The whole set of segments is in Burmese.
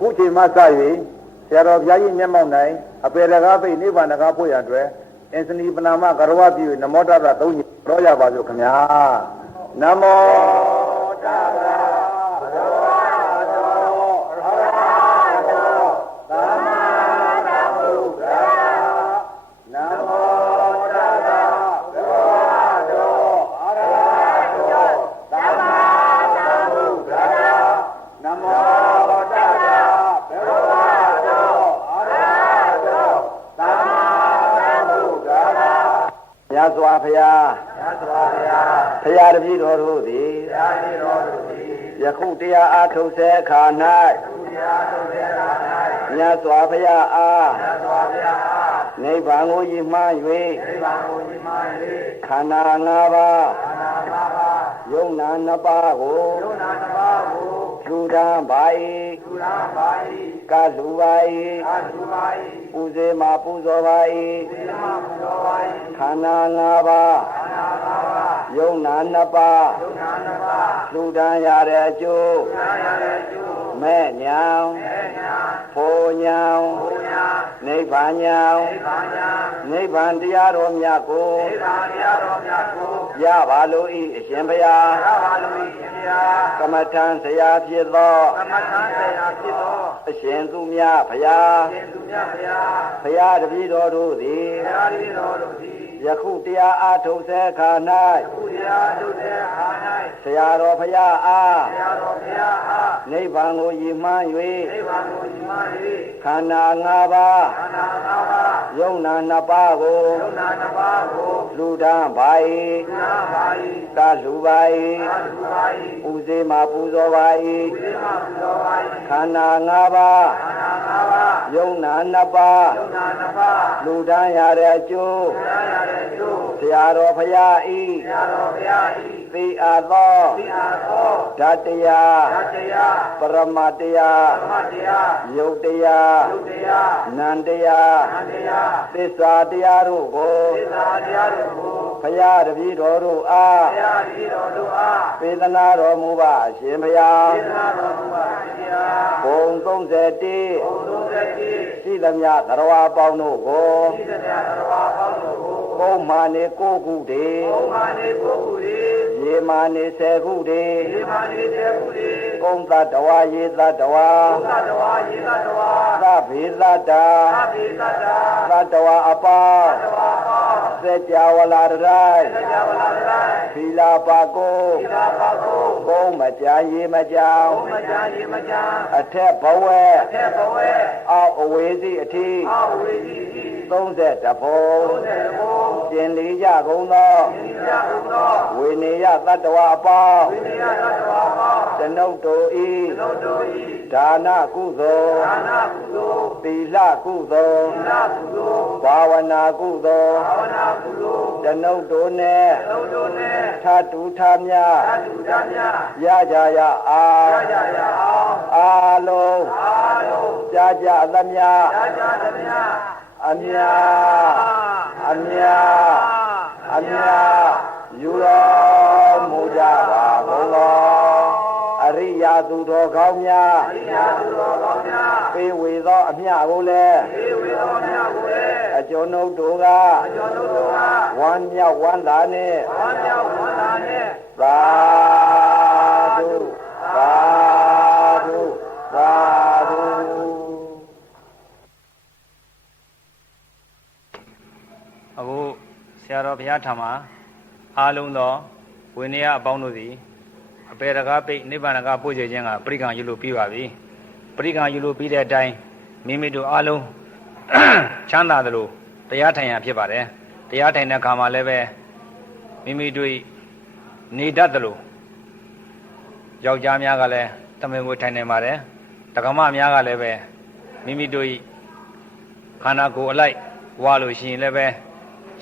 ခုချိန်မှစ၍ဆရာတော်ဘုရားကြီးမျက်မှောက်၌အပေရကားပိနိဗ္ဗာန်ကားဖို့ရန်အတွက်အင်္စနီပနာမကရဝပြုနမောတတသုံးညတော်ရပါစို့ခင်ဗျာနမောတတစွာဖရာဖရာတပည့်တော်တို့သည်ယခုတရားအားထုတ်ဆဲအခါ၌မြတ်စွာဘုရားအားနိဗ္ဗာန်ကိုရည်မှန်း၍ခန္ဓာ၅ပါးယုံနာ၂ပါးကိုထူထမ်းပါ၏ကလူပါ၏ပူဇေမှာပူဇော်ပါ၏ခန္ဓာ၅ပါးယုံနာ၂ပါးထူထမ်းရတဲ့အကျိုးမဲ့ညာဖို့ညာနိဗ္ဗာန်ညာနိဗ္ဗာန်တရားတော်မြတ်ကိုရပါလို့ဤအရှင်ဘုရားကမ္မထံဆရာဖြစ်သောအရှင်သူမြတ်ဘုရားဘုရားတပည့်တော်တို့သည်ယခုတရားအားထုတ်ဆဲခါ၌ဆရာတော်ဘုရားအားနိဗ္ဗာန်ကိုရည်မှန်း၍ခန္ဓာ၅ပါးယုံနာ၂ပါးကိုလူဒန်းပါ၏ကလူပါ၏ပူဇေမှာပူဇော်ပါ၏ခန္ဓာ၅ပါးယုံနာ၂ပါးလူဒန်းရတဲ့အကျိုးဆရာတော်ဘုရားဤသိအပ်သောဓာတ်တရားပရမတ်တရားယုတ်တရားနန္တရားသစ္စာတရားတို့ကိုဘုရားတပည့်တော်တို့အားပေးသနာတော်မူပါရှင်ဘုရားဘုံ31ရှိသမျှသရဝါပေါင်းတို့ကိုဘုံမာနေ9ခုတည်းရေမာနေ10ခုတည်းကုံသတ္တဝါရေသတ္တဝါသဗ္ဗေသတ္တာသတ္တဝါအပေါင်းစัจ java လာတိုင်းသီလပါကိုကုံမကြာရေမကြောင်အထက်ဘဝအောက်အဝေးစီအထိ30ဘုံကျင်လီကြကုန်သောဝိနည်းသတ္တဝါအပေါင်းတနုတ်တို့ဤဒါနကုသိုလ်သီလကုသိုလ်ဘာဝနာကုသိုလ်တနုတ်တို့နဲ့ထတူထမြရကြရအားလုံးကြာကြသမျှအမြယူတော်မူကြပါကုန်သောအရိယာသူတော်ကောင်းများပေးဝေသောအမြကိုလည်းအကျွန်ုပ်တို့ကဝမ်းမြောက်ဝမ်းသာနှင့်သာဓုသာဓုသာဓုအခုဆရာတော်ဘုရားထံမှာအားလုံးသောဝိနည်းအပေါင်းတို့သည်အပေရကားပိနိဗ္ဗာန်ကပို့ချခြင်းကပရိက္ခယူလို့ပြီးပါပြီပရိက္ခယူလို့ပြီးတဲ့အတိုင်းမိမိတို့အားလုံးချမ်းသာသလိုတရားထိုင်ရဖြစ်ပါတယ်တရားထိုင်တဲ့အခါမှာလည်းပဲမိမိတို့နေတတ်သလိုယောက်ျားများကလည်းတမင်ကိုထိုင်နေပါတယ်တက္ကမများကလည်းပဲမိမိတို့ခန္ဓာကိုယ်အလိုက်ဝါလို့ရှိရင်လည်းပဲ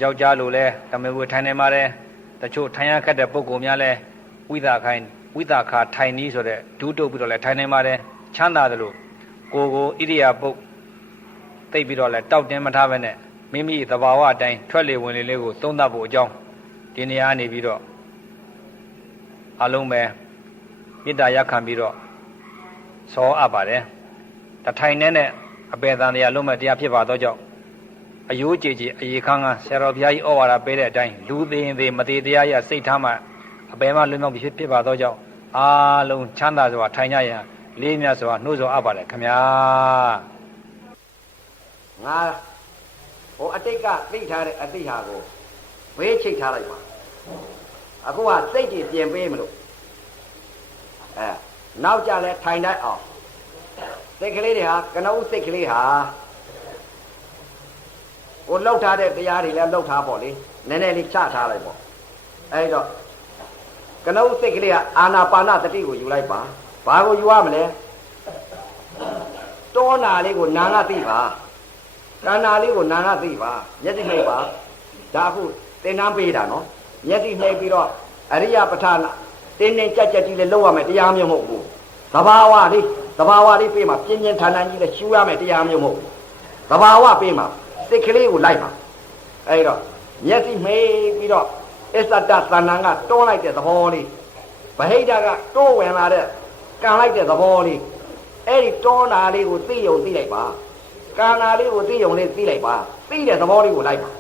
ယောက်ျားလိုလဲတမင်ကိုထိုင်နေပါတယ်တချို့ထိုင်ရခက်တဲ့ပုဂ္ဂိုလ်များလဲဝိသခာထိုင်နည်းဆိုတဲ့ဒူးတုပ်ပြီးတော့လဲထိုင်နေပါတယ်ချမ်းသာသလိုကိုဣရိယာပုတ်သိပ်ပြီးတော့လဲတောက်တင်းမထားပဲနဲ့မိမိသဘာဝအတိုင်းထွက်လေဝင်လေလေးကိုသုံးသပ်ဖို့အကြောင်းဒီနေရာနေပြီးတော့အလုံးပဲမေတ္တာရခံပြီးတော့ဆောအပ်ပါတယ် တထိုင်နဲ့အပေတန်တရားလုံးမဲ့တရားဖြစ်ပါတော့ကြောင့်အယိုးကြည်ကြည်အေခန်းကဆရာတော်ဘုရားကြီးဩဝါဒပေးတဲ့အတိုင်းလူသေးရင်သေးမသေးတရားရစိတ်ထားမှအပေမှလွတ်မြောက်ဖြစ်ပါတော့ကြောင့်အားလုံးချမ်းသာစွာထိုင်ကြရန်လေးမြတ်စွာနှိုးဆော်အပ်ပါတယ်ခင်ဗျာငါဟိုအတိတ်ကသိထားတဲ့အသိဟာကိုဘေးချိတ်ထားလိုက်ပါအခုကစိတ်ကြီးပြင်ပေးမလို့နောက်ကြလဲထိုင်တတ်အောင်စိတ်ကလေးတွေဟာကနဦးစိတ်ကလေးဟာကိုလှုပ်ထားတဲ့တရားတွေလည်းလှုပ်ထားပေါ့လေနည်းနည်းလေးချထားလိုက်ပေါ့အဲ့တော့ကနဦးစိတ်ကလေးကအာနာပါနတတိကိုယူလိုက်ပါဘာကိုယူရမလဲတောနာလေးကိုနာငါသိပါကန္နာလေးကိုနာငါသိပါမျက်စိနှိပ်ပါဒါအခုသင်္นานပေးတာနော်မျက်စိနှိပ်ပြီးတော့အရိယပဋ္ဌာနာတင်းတင်းကြက်ကြက်ကြီးလည်းလောက်ရမယ်တရားမျိုးမဟုတ်ဘူးသဘာဝလေးပေးမှာပြင်းပြင်းထန်ထန်ကြီးလည်းရှူရမယ်တရားမျိုးမဟုတ်ဘူးသဘာဝပေးမှာစိတ်ကလေးကိုလိုက်ပါအဲ့တော့မျက်စိမှိတ်ပြီးတော့အစ္ဆဒသဏ္ဍာန်ကတွန်းလိုက်တဲ့သဘောလေးဗဟိတကတိုးဝင်လာတဲ့ကန်လိုက်တဲ့သဘောလေးအဲ့ဒီတွန်းတာလေးကိုသိယုံသိလိုက်ပါကန်တာလေးကိုသိယုံလေးသိလိုက်ပါသိတဲ့သဘောလေးကိုလိုက်ပါ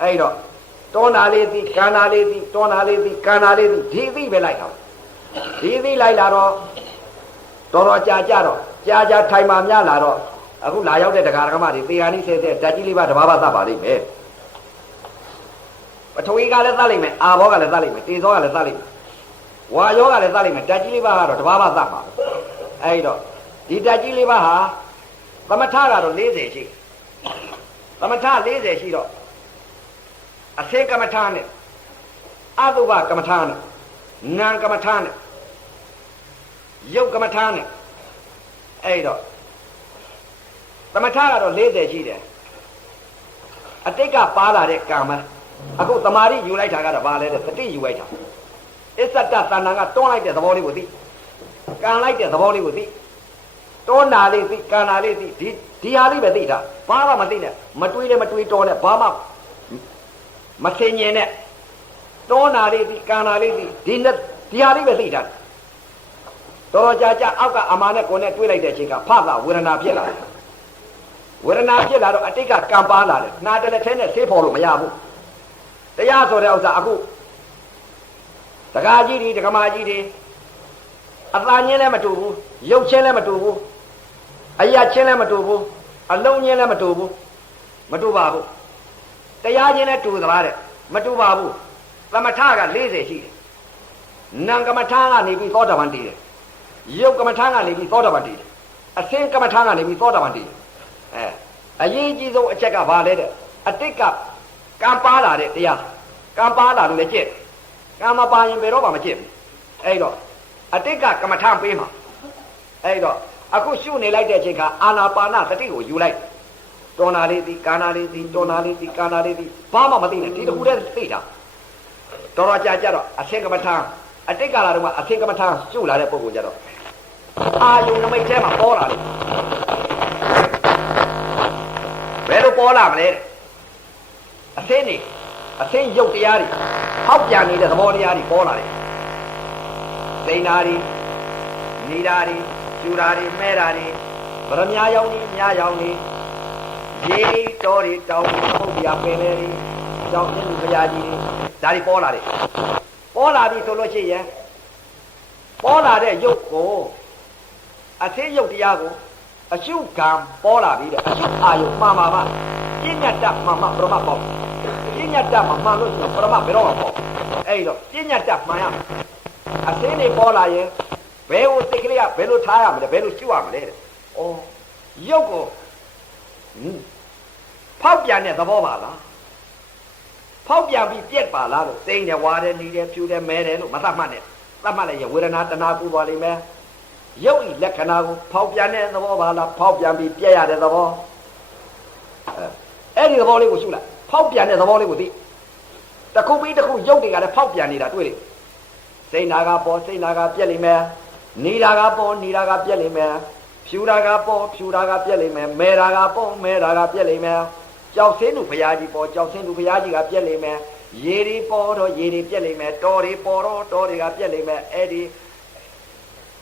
အဲ့တော့တွန်းတာလေးသိကန်တာလေးသိတွန်းတာလေးသိကန်တာလေးသိဒီသိပဲလိုက်တာဒီသိလိုက်လာတော့တော်ကြာထိုင်မှများလာတော့အခုလာရောက်တဲ့တရားဓမ္မတွေသေဟာနိဆဲဆဲဓာတ်ကြီးလေးပါတဘာဘာသတ်ပါလိမ့်မယ်ပထဝီကလည်းသတ်လိမ့်မယ်အာဘောကလည်းသတ်လိမ့်မယ်တေဇောကလည်းသတ်လိမ့်မယ်ဝါယောကလည်းသတ်လိမ့်မယ်ဓာတ်ကြီးလေးပါကတော့တဘာဘာသတ်ပါအဲ့တော့ဒီဓာတ်ကြီးလေးပါဟာသမထကတော့40ရှိသမထ40ရှိတော့အစေကမ္မထာနဲ့အတုပကမ္မထာနဲ့နာကမ္မထာနဲ့ယုတ်ကမ္မထာနဲ့အဲ့တော့သမထကတော့40ရှိတယ်အတိတ်ကပါလာတဲ့ကာမအခုတမာရီယူလိုက်တာကတော့ဘာလဲတဲ့သတိယူလိုက်တာအစ္ဆဒသဏ္ဍာန်ကတွန်းလိုက်တဲ့သဘောလေးကိုသိကန်လိုက်တဲ့သဘောလေးကိုသိတွန်းနာလေးသိကန်နာလေးသိဒီဟာလေးပဲသိတာဘာမှမသိနဲ့မတွေးလည်းမတွေးတော်နဲ့ဘာမှမဆင်ញင်နဲ့တွန်းနာလေးသိကန်နာလေးသိဒီဟာလေးပဲသိတာတော်ကြာအောက်ကအမာနဲ့ကိုယ်နဲ့တွေးလိုက်တဲ့အချိန်ကဖသဝေဒနာဖြစ်လာတယ်ဝေဒနာဖြစ်လာတော့အတိတ်ကကံပါလာတယ်နာတယ်လက်ထဲနဲ့ဆေးဖော်လို့မရဘူးတရားဆိုတဲ့ဥစ္စာအခုတက္ကကြီးတွေတက္ကမကြီးတွေအသာချင်းလည်းမတူဘူးရုပ်ချင်းလည်းမတူဘူးအရာချင်းလည်းမတူဘူးအလုံးချင်းလည်းမတူဘူးမတူပါဘူးတရားချင်းလည်းတူသလားတဲ့မတူပါဘူးသမထက40ရှိတယ်နာကမ္မထာကနေပြီးသောတာပန်တည်တယ်ယုတ်ကမ္မထာကနေပြီးသောတာပန်တည်တယ်အစင်းကမ္မထာကနေပြီးသောတာပန်တည်တယ်အရေးကြီးဆုံးအချက်ကဘာလဲတဲ့အတိတ်ကကံပါလာတဲ့တရားကံပါလာလို့လည်းကြည့်ကံမပါရင်ဘယ်တော့မှမကြည့်ဘူးအဲ့တော့အတိတ်ကကမ္မထာပေးမှာအဲ့တော့အခုရှုနေလိုက်တဲ့အချိန်ကအာနာပါနသတိကိုယူလိုက်တော်နာလေးသိကာနာလေးသိတော်နာလေးသိကာနာလေးသိဘာမှမသိနဲ့ဒီတစ်ခုတည်းသိတာတော်ကြာတော့အသင်္ကမ္မထာအတိတ်ကလာတော့မှအသင်္ကမ္မထာရှုလာတဲ့ပုဂ္ဂိုလ်ကြတော့အာယုနမိတ်ထဲမှာပေါ်လာတယ်ဘယ်လိုပေါ်လာမလဲအသင်းရုပ်တရားတွေဟောက်ပြန်နေတဲ့သဘောတရားတွေပေါ်လာတယ်စိန်ဓာတ်တွေနေတာတွေကျူတာတွေမဲတာတွေဗရမ ्या ရောင်ကြီးမြားရောင်ကြီးရေတော်တွေတောင်းပုတ်ပြပင်လေတွေကြောင်းပြင်းလူဘုရားကြီးတွေဒါတွေပေါ်လာတယ်ပေါ်လာပြီဆိုလို့ရှိရင်ပေါ်လာတဲ့ရုပ်ကိုအသင်းရုပ်တရားကိုအရှုကံပေါ်လာပြီတဲ့အရှုအာယုမှန်ပါပါပြဉ္ညတ္တမှန်မှပရမတ်ပေါ့ပြဉ္ညတ္တမှမှန်လို့ရှိရင်ပရမတ်ဘယ်တော့မှပေါ့အဲ့တော့ပြဉ္ညတ္တမှန်ရအသင်းတွေပေါ်လာရင်ဘယ်ကိုစိတ်ကလေးကဘယ်လိုထားရမလဲဘယ်လိုရှုရမလဲတဲ့ဩရုပ်ကိုဖောက်ပြန်တဲ့သဘောပါလားဖောက်ပြန်ပြီးပြက်ပါလားလို့စိတ်နဲ့ဝါတယ်နေတယ်ဖြူတယ်မဲတယ်လို့မသတ်မှတ်နဲ့သတ်မှတ်လိုက်ရင်ဝေဒနာတဏှာကူသွားလိမ့်မယ်ရုပ်ဤလက္ခဏာကိုဖောက်ပြန်တဲ့သဘောပါလားဖောက်ပြန်ပြီးပြက်ရတဲ့သဘောအဲ့ဒီသဘောလေးကိုရှုလိုက်ဖောက်ပြန်တဲ့သဘောလေးကိုသိတစ်ခုပြီးတစ်ခုရုပ်တွေကလည်းဖောက်ပြန်နေတာတွေ့လိမ့်စိတ်နာကပေါ်စိတ်နာကပြက်လိမ့်မယ်နေတာကပေါ်နေတာကပြက်လိမ့်မယ်ဖြူတာကပေါ်ဖြူတာကပြက်လိမ့်မယ်မဲတာကပေါ်မဲတာကပြက်လိမ့်မယ်ကြောက်စင်းသူဘုရားကြီးပေါ်ကြောက်စင်းသူဘုရားကြီးကပြက်လိမ့်မယ်ရေတွေပေါ်တော့ရေတွေပြက်လိမ့်မယ်တော်တွေပေါ်တော့တော်တွေကပြက်လိမ့်မယ်အဲ့ဒီ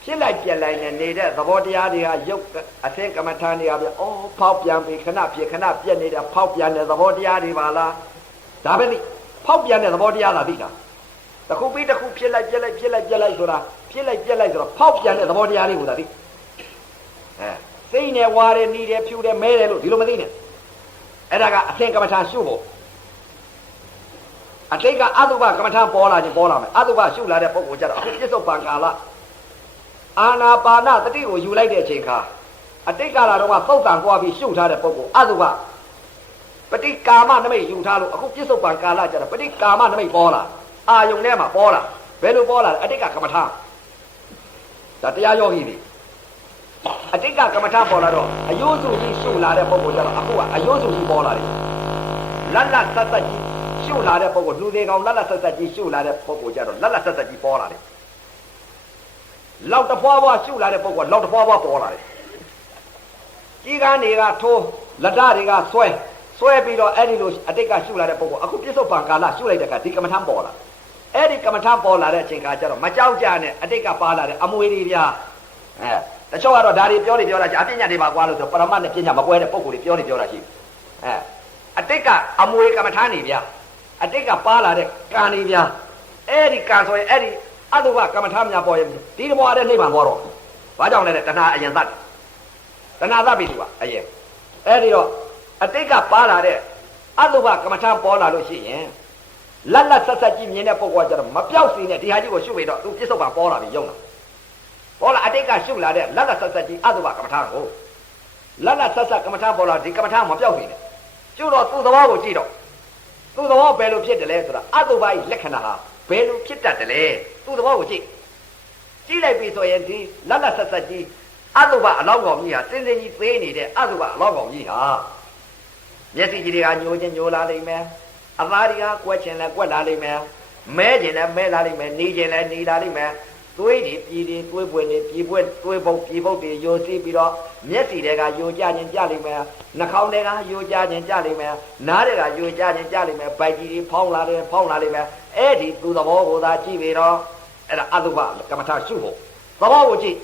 ဖြ ဖြစ်လိုက်ပြက်လိုက်နဲ့နေတဲ့သဘောတရားတွေကရုပ်အသိကမ္မထာတွေကပြအော်ဖောက်ပြန်ပြီးခဏဖြစ်ခဏပြက်နေတဲ့ဖောက်ပြန်တဲ့သဘောတရားတွေပါလားဒါပဲလေဖောက်ပြန်တဲ့သဘောတရားသာသိတာတစ်ခုပြီးတစ်ခုဖြစ်လိုက်ပြက်လိုက်ဖြစ်လိုက်ပြက်လိုက်ဆိုတာဖြစ်လိုက်ပြက်လိုက်ဆိုတော့ဖောက်ပြန်တဲ့သဘောတရားလေးကိုသာသိစိတ်နဲ့ဝါတယ်နီးတယ်ဖြူတယ်မဲတယ်လို့ဒီလိုမသိနဲ့အဲ့ဒါကအသိကမ္မထာရှုဖို့အတိတ်ကအတုပကမ္မထာပေါ်လာခြင်းပေါ်လာမယ်အတုပရှုလာတဲ့ပုဂ္ဂိုလ်ကြတော့အခုပြစ္ဆုတ်ပံကာလအာနာပါနတတိကိုယူလိုက်တဲ့အချိန်ခါအတိတ်ကာလတော့ကသုတ်တန်သွားပြီးရှုထားတဲ့ပုဂ္ဂိုလ်အတုပပฏิကာမနမိတ်ယူထားလို့အခုပြစ္ဆုတ်ပံကာလကြတော့ပฏิကာမနမိတ်ပေါ်လာအာယုန်ထဲမှာပေါ်လာဘယ်လိုပေါ်လာလဲအတိတ်ကကမ္မထာဒါတရားယောဂီတွေအတိတ်ကကမ္မထာပေါ်လာတော့အယုစုကြီးရှုလာတဲ့ပုဂ္ဂိုလ်ကြတော့အခုကအယုစုကြီးပေါ်လာတယ်လတ်လတ်ဆက်ဆက်ကြီးရှုလာတဲ့ပုဂ္ဂိုလ်လူသေးကောင်လတ်လတ်ဆက်ဆက်ကြီးရှုလာတဲ့ပုဂ္ဂိုလ်ကြတော့လတ်လတ်ဆက်ဆက်ကြီးပေါ်လာတယ်လောက်တဖွာဖွာရှုလာတဲ့ပုဂ္ဂိုလ်လောက်တဖွာဖွာပေါ်လာတယ်ကြီးကန်းတွေကထိုးလက်ဓာတွေကဆွဲပြီးတော့အဲ့ဒီလိုအတိတ်ကရှုလာတဲ့ပုဂ္ဂိုလ်အခုပြစ္ဆုတ်ပံကာလရှုလိုက်တဲ့အခါဒီကမ္မထံပေါ်လာအဲ့ဒီကမ္မထံပေါ်လာတဲ့အချိန်ခါကျတော့မကြောက်ကြနဲ့အတိတ်ကပါလာတဲ့အမွေတွေဗျာတချို့ကတော့ဒါတွေပြောတာကြာအပညာတွေပါကွာလို့ဆိုပရမတ်နဲ့ပညာမကွဲတဲ့ပုဂ္ဂိုလ်တွေပြောတာရှိအတိတ်ကအမွေကမ္မထံနေဗျာအတိတ်ကပါလာတဲ့ကံနေဗျာအဲ့ဒီကံဆိုရင်အဲ့ဒီအတုပကမ္မထာများပေါ်ရင်ဒီဘဝတဲ့နိဗ္ဗာန်ပေါ်တော့ဘာကြောင့်လဲတဏှာအရင်သတ်တဏှာသတ်ပြီသူကအရင်အဲ့ဒီတော့အတိတ်ကပါလာတဲ့အတုပကမ္မထာပေါ်လာလို့ရှိရင်လတ်လတ်ဆက်ဆက်ကြီးမြင်တဲ့ပုဂ္ဂိုလ်ကကျတော့မပြောက်စီနဲ့ဒီဟာကြီးကိုရှုပြီးတော့သူပြစ္ဆုတ်ပံပေါ်လာပြီယုံလာပေါ်လာအတိတ်ကရှုလာတဲ့လတ်လတ်ဆက်ဆက်ကြီးအတုပကမ္မထာကိုလတ်လတ်ဆက်ဆက်ကမ္မထာပေါ်လာဒီကမ္မထာမပြောက်စီနဲ့ရှုတော့သူ့သဘောကိုကြည့်တော့သူ့သဘောဘယ်လိုဖြစ်တယ်လဲဆိုတာအတုပ၏လက္ခဏာဟာဘယ်လိုဖြစ်တတ်တယ်လဲသူ့သဘောကိုကြည့်လိုက်ပြီဆိုရင်ဒီလတ်လတ်ဆက်ဆက်ကြီးအတုပအလောင်းကောင်ကြီးဟာစင်စင်ကြီးသေးနေတဲ့အတုပအလောင်းကောင်ကြီးဟာမျက်စိကြီးတွေကညိုချင်းညိုလာလိမ့်မယ်အသားတွေကကွက်ချင်လဲကွက်လာလိမ့်မယ်မဲချင်လဲမဲလာလိမ့်မယ်နေချင်လဲနေလာလိမ့်မယ်သွေးတွေပြည်တွေသွေးပွင့်တွေပြည်ပွင့်သွေးပုတ်ပြည်ပုတ်တွေယိုစီးပြီးတော့မျက်စိတွေကယိုကြခြင်းကြလိမ့်မယ်နှာခေါင်းတွေကယိုကြခြင်းကြလိမ့်မယ်နားတွေကယိုကြခြင်းကြလိမ့်မယ်ဗိုက်ကြီးတွေဖောင်းလာလိမ့်မယ်အဲ့ဒီသူ့သဘောကိုသာကြည့်ပြီးတော့အဲ့ဒါအတုပကမ္မထာရှုဖို့သဘောကိုကြည့်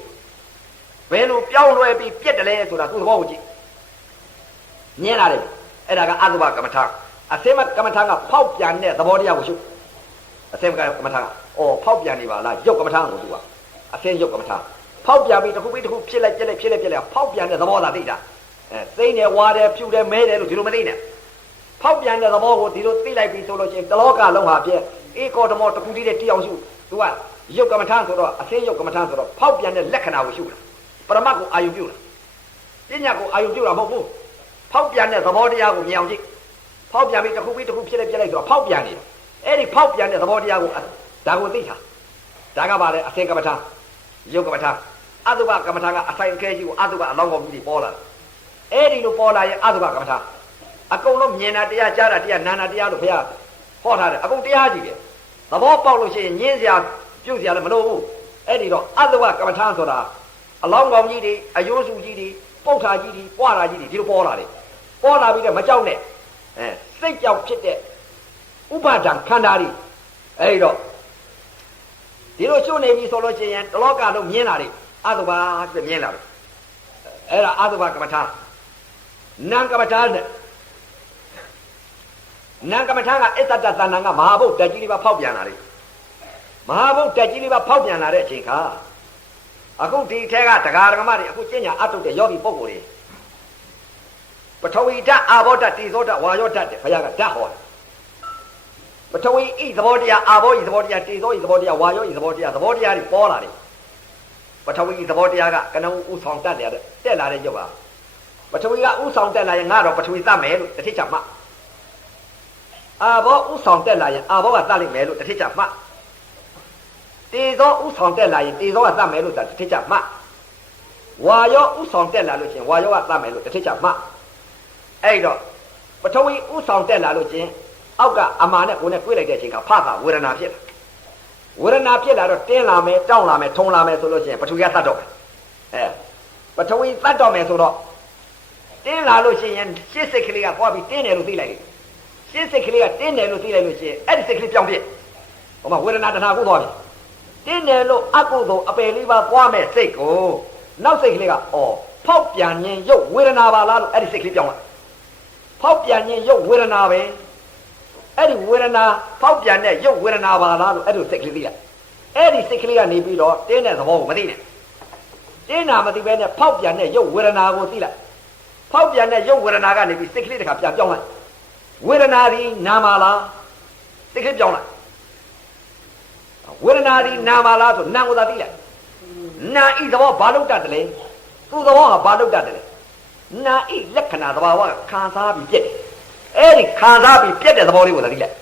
ဘယ်လိုပြောင်းလဲပြီးပြက်တယ်လဲဆိုတာသူ့သဘောကိုကြည့်မြင်လာတယ်အဲ့ဒါကအတုပကမ္မထာအစင်းမကမ္မထာကဖောက်ပြန်တဲ့သဘောတရားကိုရှုအစင်းကမ္မထာကဖောက်ပြန်နေပါလားရုပ်ကမ္မထာကိုသူကအစင်းရုပ်ကမ္မထာဖောက်ပြန်ပြီးတစ်ခုပြီးတစ်ခုဖြစ်လိုက်ဖောက်ပြန်တဲ့သဘောသာသိတာသိနေဝါတယ်ဖြူတယ်မဲတယ်လို့ဒီလိုမသိနဲ့ဖောက်ပြန်တဲ့သဘောကိုဒီလိုသိလိုက်ပြီးဆိုလို့ရှိရင်တလောကလုံးဟာပြည့်ဧကောဓမောတစ်ခုတည်းတဲ့တရားရှုသူကရုပ်ကမ္မထာဆိုတော့အစင်းရုပ်ကမ္မထာဆိုတော့ဖောက်ပြန်တဲ့လက္ခဏာကိုရှုတာပရမတ်ကိုအာယုပြုတာပညာကိုအာယုပြုတာမဟုတ်ဘူးဖောက်ပြန်တဲ့သဘောတရားကိုမြင်အောင်ကြည့်ဖောက်ပြန်ပြီးတစ်ခုပြီးတစ်ခုဖြစ်လိုက်ဆိုတော့ဖောက်ပြန်နေတာအဲ့ဒီဖောက်ပြန်တဲ့သဘောတရားကိုဒါကိုသိတာဒါကပါလေအစင်းကမ္မထာရုပ်ကမ္မထာအတုပကမ္မထာကအဆိုင်အခဲကြီးကိုအတုပအလောင်းကောင်ကြီးပေါ်လာအဲ့ဒီလိုပေါ်လာရင်အတုပကမ္မထာအကုန်လုံးမြင်တာတရားကြားတာတရားနာတာတရားလို့ဘုရားဟောထားတယ်အကုန်တရားကြီးပဲသဘောပေါက်လို့ရှိရင်ညင်းစရာပြုတ်စရာလည်းမလိုဘူးအဲ့ဒီတော့အတုပကမ္မထာဆိုတာအလောင်းကောင်ကြီးတွေအယိုးစုကြီးတွေပုတ်ထာကြီးတွေပွားတာကြီးတွေဒီလိုပေါ်လာတယ်ပေါ်လာပြီးတော့မကြောက်နဲ့စိတ်ကြောက်ဖြစ်တဲ့ဥပါဒံခန္ဓာတွေအဲ့ဒီတော့ဒီလိုရှုနေပြီဆိုလို့ရှိရင်တလောကလုံးမြင်လာတယ်အတုပဆိုမြင်လာတယ်အဲ့ဒါအတုပကမ္မထာနာမ်ကမ္မထာနဲ့နာမ်ကမ္မထာကအစ္ဆတသဏ္ဍာန်ကမဟာဘုတ်တက်ကြီးလေးပါဖောက်ပြန်လာတယ်မဟာဘုတ်တက်ကြီးလေးပါဖောက်ပြန်လာတဲ့အချိန်ခါအခုဒီထဲကတရားဓမ္မတွေအခုကျင့်ညာအထုတ်တဲ့ယောဂီပုဂ္ဂိုလ်တွေပထဝီဓာတ်အာဘောဓာတ်တိဇောဓာတ်ဝါယောဓာတ်တဲ့ဘုရားကဓာတ်ဟောတယ်ပထဝီဤသဘောတရားအာဘောဤသဘောတရားတိဇောဤသဘောတရားဝါယောဤသဘောတရားတွေပေါ်လာတယ်ပထဝီဤသဘောတရားကကနဦးဥဆောင်တက်လာတဲ့ရုပ်ပါပထဝီကဥဆောင်တက်လာရင်ငါတော့ပထဝီသတ်မယ်လို့တစ်ထစ်ချမှအာဘောဥဆောင်တက်လာရင်အာဘောကသတ်လိုက်မယ်လို့တစ်ထစ်ချမှတေဇောဥဆောင်တက်လာရင်တေဇောကသတ်မယ်လို့တစ်ထစ်ချမှဝါယောဥဆောင်တက်လာလို့ချင်းဝါယောကသတ်မယ်လို့တစ်ထစ်ချမှအဲ့တော့ပထဝီဥဆောင်တက်လာလို့ချင်းအောက်ကအမာနဲ့ကိုယ်နဲ့တွေ့လိုက်တဲ့အချိန်ကဖသဝေဒနာဖြစ်လာဝေဒနာဖြစ်လာတော့တင်းလာမယ်တောင်းလာမယ်ထုံလာမယ်ဆိုလို့ရှိရင်ပထဝီကသတ်တော့မယ်ပထဝီသတ်တော့မယ်ဆိုတော့တင်းလာလို့ရှိရင်ရှစ်စိတ်ကလေးကသွားပြီးတင်းတယ်လို့သိလိုက်တယ်ရှင်းစိတ်ကလေးကတင်းတယ်လို့သိလိုက်လို့ရှိရင်အဲ့ဒီစိတ်ကလေးပြောင်းပြစ်ဟိုမှာဝေဒနာတဏှာကိုသွားပြီ တင်းတယ်လို့အကုသို့အပယ်လေးပါပွားမဲ့စိတ်ကိုနောက်စိတ်ကလေးကဖောက်ပြန်ခြင်းရုပ်ဝေဒနာပါလားလို့အဲ့ဒီစိတ်ကလေးပြောင်းလိုက်ဖောက်ပြန်ခြင်းရုပ်ဝေဒနာပဲအဲ့ဒီဝေဒနာဖောက်ပြန်တဲ့ရုပ်ဝေဒနာပါလားလို့အဲ့ဒီစိတ်ကလေးသိလိုက်အဲ့ဒီစိတ်ကလေးကနေပြီးတော့တင်းတဲ့သဘောကိုမသိနဲ့တင်းတာမသိပဲနဲ့ဖောက်ပြန်တဲ့ရုပ်ဝေဒနာကိုသိလိုက်ဖောက်ပြန်တဲ့ရုပ်ဝေဒနာကနေပြီးစိတ်ကလေးတစ်ခါပြန်ပြောင်းလိုက်ဝေဒနာဒီနာမလားစိတ်ကလေးပြောင်းလိုက်ဝေဒနာဒီနာမလားဆိုနာကိုသာသိလိုက်နာဤသဘောဘာလို့တတ်တယ်လဲသူ့သဘောကဘာလို့တတ်တယ်လဲနာဤလက္ခဏာသဘာဝကခံစားပြီးပြက်တယ်အဲ့ဒီခံစားပြီးပြက်တဲ့သဘောလေးကိုသာသိလိုက်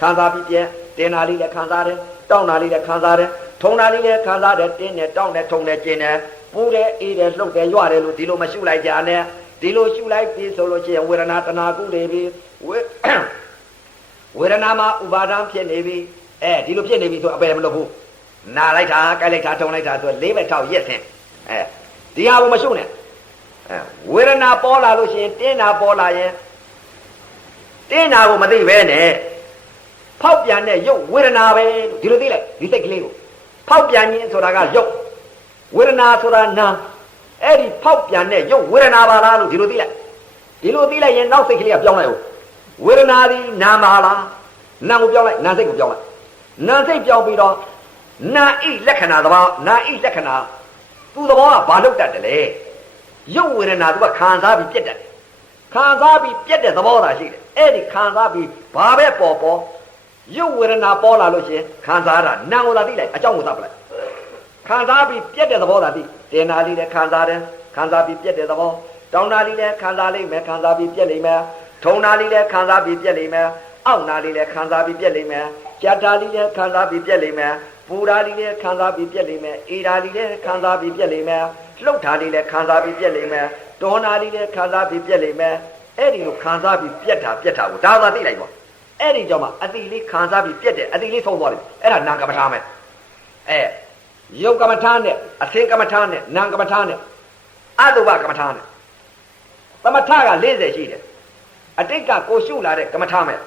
ခံစားပြီးပြက်တင်နာလေးလည်းခံစားတယ်တောင်းနာလေးလည်းခံစားတယ်ထုံနာလေးလည်းခံစားတယ်တင်းတယ်တောင်းတယ်ထုံတယ်ကျင်တယ်ပူတယ်အေးတယ်လှုပ်တယ်ရွတယ်လို့ဒီလိုမရှုလိုက်ကြနဲ့ဒီလိုရှုလိုက်ပြီဆိုလို့ရှိရင်ဝေဒနာတဏှာကုနေပြီဝေဒနာမှာဥပါဒံဖြစ်နေပြီဒီလိုဖြစ်နေပြီဆိုအပယ်မလုပ်ဘူးနာလိုက်တာကြိုက်လိုက်တာထုံလိုက်တာဆိုလေးပဲထောက်ရက်စင်ဒီဟာကိုမရှုနဲ့ဝေဒနာပေါ်လာလို့ရှိရင်တင်းနာပေါ်လာရင်တင်းနာကိုမသိပဲနဲ့ဖောက်ပြန်တဲ့ရုပ်ဝေဒနာပဲဒီလိုသိလိုက်ဒီစိတ်ကလေးကိုဖောက်ပြန်ခြင်းဆိုတာကရုပ်ဝေဒနာဆိုတာနာအဲ့ဒီဖောက်ပြန်တဲ့ရုပ်ဝေဒနာပါလားလို့ဒီလိုသိလိုက်ဒီလိုသိလိုက်ရင်နောက်စိတ်ကလေးကပြောင်းလိုက်ဦးဝေဒနာဒီနာမလားနာကိုပြောင်းလိုက်နာစိတ်ကိုပြောင်းလိုက်နာစိတ်ပြောင်းပြီးတော့နာဤလက္ခဏာသဘောနာဤလက္ခဏာသူ့သဘောကဘာလို့တတ်တယ်လဲရုပ်ဝေဒနာသူကခံစားပြီးပြက်တတ်တယ်ခံစားပြီးပြက်တဲ့သဘောသာရှိတယ်အဲ့ဒီခံစားပြီးဘာပဲပေါ်ပေါ်ရုပ်ဝေဒနာပေါ်လာလို့ရှိရင်ခံစားတာနာကိုသာသိလိုက်အကြောင်းကိုသတ်ပလိုက်ခံစားပြီးပြက်တဲ့သဘောသာသိတင်နာလေးလည်းခံစားတယ်ခံစားပြီးပြက်တဲ့သဘောတောင်းနာလေးလည်းခံစားလိမ့်မယ်ခံစားပြီးပြက်လိမ့်မယ်ထုံနာလေးလည်းခံစားပြီးပြက်လိမ့်မယ်အောက်နာလေးလည်းခံစားပြီးပြက်လိမ့်မယ်ကြက်တာလေးလည်းခံစားပြီးပြက်လိမ့်မယ်ပူဓာလေးလည်းခံစားပြီးပြက်လိမ့်မယ်အေဓာလေးလည်းခံစားပြီးပြက်လိမ့်မယ်လှုပ်ဓာလေးလည်းခံစားပြီးပြက်လိမ့်မယ်ဒေါနာလေးလည်းခံစားပြီးပြက်လိမ့်မယ်အဲ့ဒီလိုခံစားပြီးပြက်တာကိုဒါသာသိလိုက်ပါအဲ့ဒီကြောင့်မှအတိလေးခံစားပြီးပြက်တယ်အတိလေးဆုံးသွားတယ်အဲ့ဒါနာကမ္မထာမယ်ယုတ်ကမ္မထာနဲ့အသင်ကမ္မထာနဲ့နာကမ္မထာနဲ့အတုပကမ္မထာနဲ့သမထက40ရှိတယ်အတိတ်ကကိုရှုလာတဲ့ကမ္မထာမယ်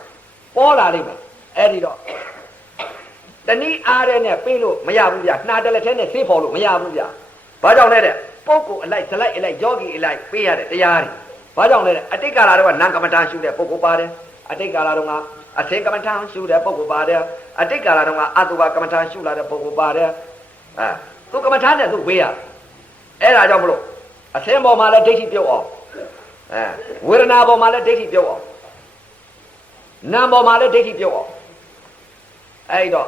ပေါ်လာလိမ့်မယ်အဲ့ဒီတော့တနည်းအားတဲ့နဲ့ပေးလို့မရဘူးဗျာနှာတလက်ထဲနဲ့ဆေးဖော်လို့မရဘူးဗျာဘာကြောင့်လဲတဲ့ပုဂ္ဂိုလ်အလိုက်ဇလိုက်အလိုက်ယောဂီအလိုက်ပေးရတဲ့တရားတွေဘာကြောင့်လဲတဲ့အတိတ်ကာလတော့နာကမ္မထာရှုတဲ့ပုဂ္ဂိုလ်ပါတယ်အတိတ်ကာလတော့ကအသင်ကမ္မထာရှုတဲ့ပုဂ္ဂိုလ်ပါတယ်အတိတ်ကာလတော့ကအတုပကမ္မထာရှုလာတဲ့ပုဂ္ဂိုလ်ပါတယ်သူကမ္မထာနဲ့သူဝေးရအဲ့ဒါကြောင့်မလို့အသင်ပေါ်မှာလည်းဒိဋ္ဌိပြုတ်အောင်ဝေဒနာပေါ်မှာလည်းဒိဋ္ဌိပြုတ်အောင်နာမ်ပေါ်မှာလည်းဒိဋ္ဌိပြုတ်အောင်အဲ့တော့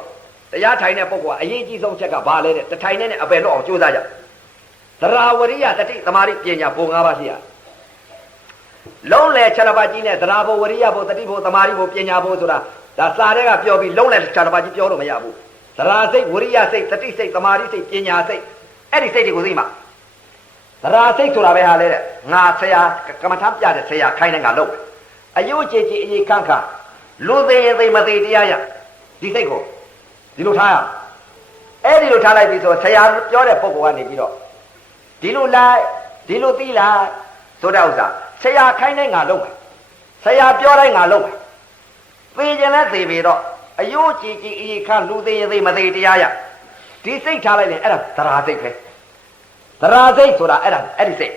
တရားထိုင်တဲ့ပုဂ္ဂိုလ်ကအရေးကြီးဆုံးချက်ကဘာလဲတဲ့တထိုင်နဲ့အပယ်လွတ်အောင်ကြိုးစားကြသရဝရိယတတိသမာဓိပညာဘုံ၅ပါးရှိရလုံးလေခြေတစ်ပတ်ကြီးနဲ့သရဘဝရိယဘုတတိဘုသမာဓိဘုပညာဘုဆိုတာဒါစာတဲ့ကပြောပြီးလုံးလေခြေတစ်ပတ်ကြီးပြောလို့မရဘူးသရစိတ်ဝရိယစိတ်တတိစိတ်သမာဓိစိတ်ပညာစိတ်အဲ့ဒီစိတ်တွေကိုသိမှာသရစိတ်ဆိုတာပဲဟာလေတဲ့ငါဆရာကမ္မထာပြတဲ့ဆရာခိုင်းတဲ့ငါလုပ်အယုတ်ကြည်ကြည်အေးခန့်ခန့်လူသေးရင်သိမသေးတရားရဒီစိတ်ကိုဒီလိုထားရအဲ့ဒီလိုထားလိုက်ပြီဆိုဆရာပြောတဲ့ပုံကနေပြီးတော့ဒီလိုလိုက်ဒီလိုသိလိုက်ဆိုတဲ့ဥစ္စာဆရာခိုင်းတဲ့ငါလုပ်မယ်ဆရာပြောတဲ့ငါလုပ်မယ်သိခြင်းလဲသိပြီတော့အယိုးကြည်ကြည်အေးခါလူသေးရင်သိမသေးတရားရဒီစိတ်ထားလိုက်ရင်အဲ့ဒါသရာစိတ်ပဲသရာစိတ်ဆိုတာအဲ့ဒီစိတ်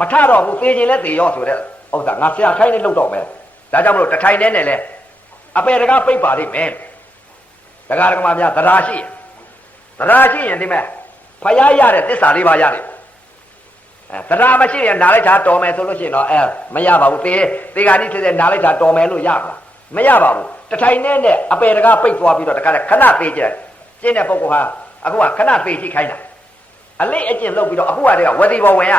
မထတော့ဘူးသိခြင်းလဲသိရောဆိုတဲ့ဥစ္စာငါဆရာခိုင်းတဲ့လုပ်တော့မယ်ဒါကြောင့်မလို့တထိုင်နဲ့နဲ့လဲအပေတကားပိတ်ပါလိမ့်မယ်ဒကာဒကမများသရာရှိရင်ဒီမဲ့ဖယားရတဲ့သစ္စာလေးပါရတယ်သရာမရှိရင်နားလိုက်တာတော်မယ်ဆိုလို့ရှိရင်တော့မရပါဘူးသေဂာတိဖြစ်တဲ့နားလိုက်တာတော်မယ်လို့ရပါလားမရပါဘူးတထိုင်နဲ့အပေတကားပိတ်သွားပြီးတော့တခါခဏသေးကြကျင်းတဲ့ပုဂ္ဂိုလ်ဟာအခုကခဏသေးကြည့်ခိုင်းတာအလေးအကျင့်လုပ်ပြီးတော့အခုကတည်းကဝတိဘောဝင်ရ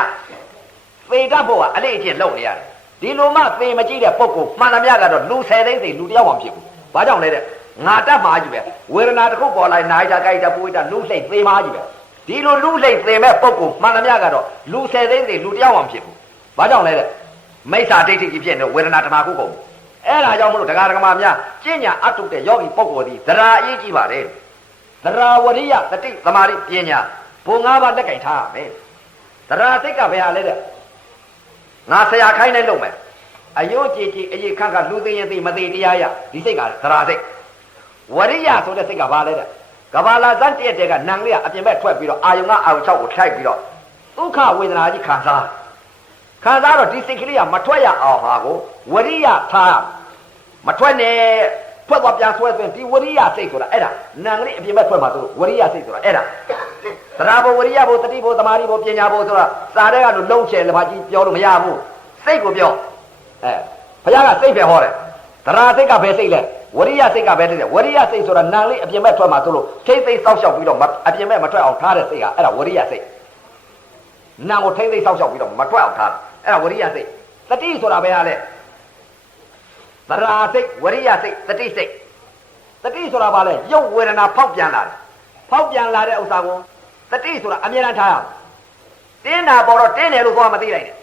သေတတ်ဖို့ကအလေးအကျင့်လုပ်နေရတယ်ဒီလိုမှသေမကြည့်တဲ့ပုဂ္ဂိုလ်မှန်သမျှကတော့လူ10သိန်းသိလူတယောက်မှမဖြစ်ဘူးဘာကြောင့်လဲတဲ့ငါတတ်မှာကြီးပဲဝေဒနာတစ်ခုပေါ်လိုက်နားကြကြိုက်တာပူတာလူလှိမ့်သေမှာကြီးပဲဒီလိုလူလှိမ့်သေမဲ့ပုဂ္ဂိုလ်မှန်သမျှကတော့လူ10သိန်းသိလူတယောက်မှမဖြစ်ဘူးဘာကြောင့်လဲတဲ့မိစ္ဆာဒိဋ္ဌိကြီးဖြစ်နေဝေဒနာတဏှာကုကုန်အဲ့ဒါကြောင့်မလို့ဒကာဒကမများကျင့်ညာအတုတဲ့ယောဂီပုဂ္ဂိုလ်ဒီသရာအရေးကြီးပါတယ်သရာဝရိယတတိသမာဓိပညာဘုံ၅ပါးလက်ကင်ထားရမယ်သရာစိတ်ကဘယ်ဟာလဲတဲ့ငါဆရာခိုင်းနေလို့မယ်အယုံကြည်ကြည်အေးခန့်ခန့်လူသိရင်သိမသိတရားရဒီစိတ်ကသရာစိတ်ဝရိယဆိုတဲ့စိတ်ကဘာလဲတဲ့ ကဘာလာဇန်တည့်တဲ့ကနံလေးကအပြင်ဘက်ထွက်ပြီးတော့အာယုံကအာယုံ6ကိုထိုက်ပြီးတော့ဒုက္ခဝေဒနာကြီးခံစားတော့ဒီစိတ်ကလေးကမထွက်ရအောင်ဟာကိုဝရိယထားမထွက်နဲ့ထွက်သွားပြန်ဆွဲသွင်းဒီဝရိယစိတ်ဆိုတာအဲ့ဒါနံလေးအပြင်ဘက်ထွက်မှာဆိုဝရိယစိတ်ဆိုတာအဲ့ဒါသရဘောဝရိယဘောတတိဘောသမာဓိဘောပညာဘောဆိုတာစာတဲ့ကလို့လုံးချဲလက်ပါကြီးပြောလို့မရဘူးစိတ်ကိုပြောဘုရားကစိတ်ပဲဟောတယ်သရစိတ်ကဘယ်စိတ်လဲဝရိယစိတ်ကပဲတဲ့ဝရိယစိတ်ဆိုတာနံလေးအပြင်ဘက်ထွက်မှာဆိုလို့ထိမ့်သိမ့်စောက်ရှောက်ပြီးတော့အပြင်ဘက်မထွက်အောင်ထားတဲ့စိတ်ကအဲ့ဒါဝရိယစိတ်နံကိုထိမ့်သိမ့်စောက်ရှောက်ပြီးတော့မထွက်အောင်ထားတယ်အဲ့ဒါဝရိယစိတ်တတိဆိုတာပဲဟာလဲသရာစိတ်ဝရိယစိတ်တတိစိတ်တတိဆိုတာဘာလဲရုပ်ဝေဒနာဖောက်ပြန်လာတယ်ဖောက်ပြန်လာတဲ့ဥစ္စာကိုတတိဆိုတာအမြဲတမ်းထားရအောင်တင်းတာပေါ်တော့တင်းတယ်လို့သွားမသိလိုက်နဲ့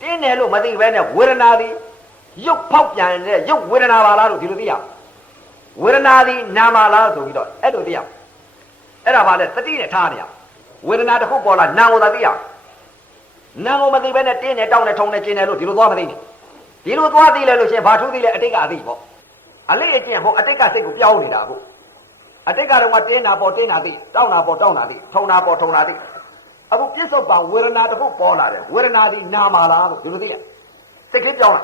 တင်းတယ်လို့မသိဘဲနဲ့ဝေဒနာသည်ရုပ်ဖောက်ပြန်တဲ့ရုပ်ဝေဒနာပါလားလို့ဒီလိုသိရအောင်ဝေဒနာသည်နာမလားဆိုပြီးတော့အဲ့လိုသိရအောင်အဲ့ဒါဘာလဲတတိနဲ့ထားနေရအောင်ဝေဒနာတစ်ခုပေါ်လာနာကိုသာသိရအောင်နာကိုမသိဘဲနဲ့တင်းတယ်တောင်းတယ်ထုံတယ်ကျင်းတယ်လို့ဒီလိုသွားမသိနဲ့ဒီလိုသွားသိလဲလို့ရှင်ဘာထူးသိလဲအတိတ်ကအသိပေါ့အလေးအကျင့်ဟိုအတိတ်ကစိတ်ကိုပြောင်းနေတာဟုတ်အတိတ်ကတော့တင်းတာပေါ်တင်းတာသိတောင်းတာပေါ်တောင်းတာသိထုံတာပေါ်ထုံတာသိအခုပြစ္ဆုတ်ပံဝေဒနာတစ်ခုပေါ်လာတယ်ဝေဒနာသည်နာမှာလားလို့ဒီလိုသိရစိတ်ကလေးပြောင်းလာ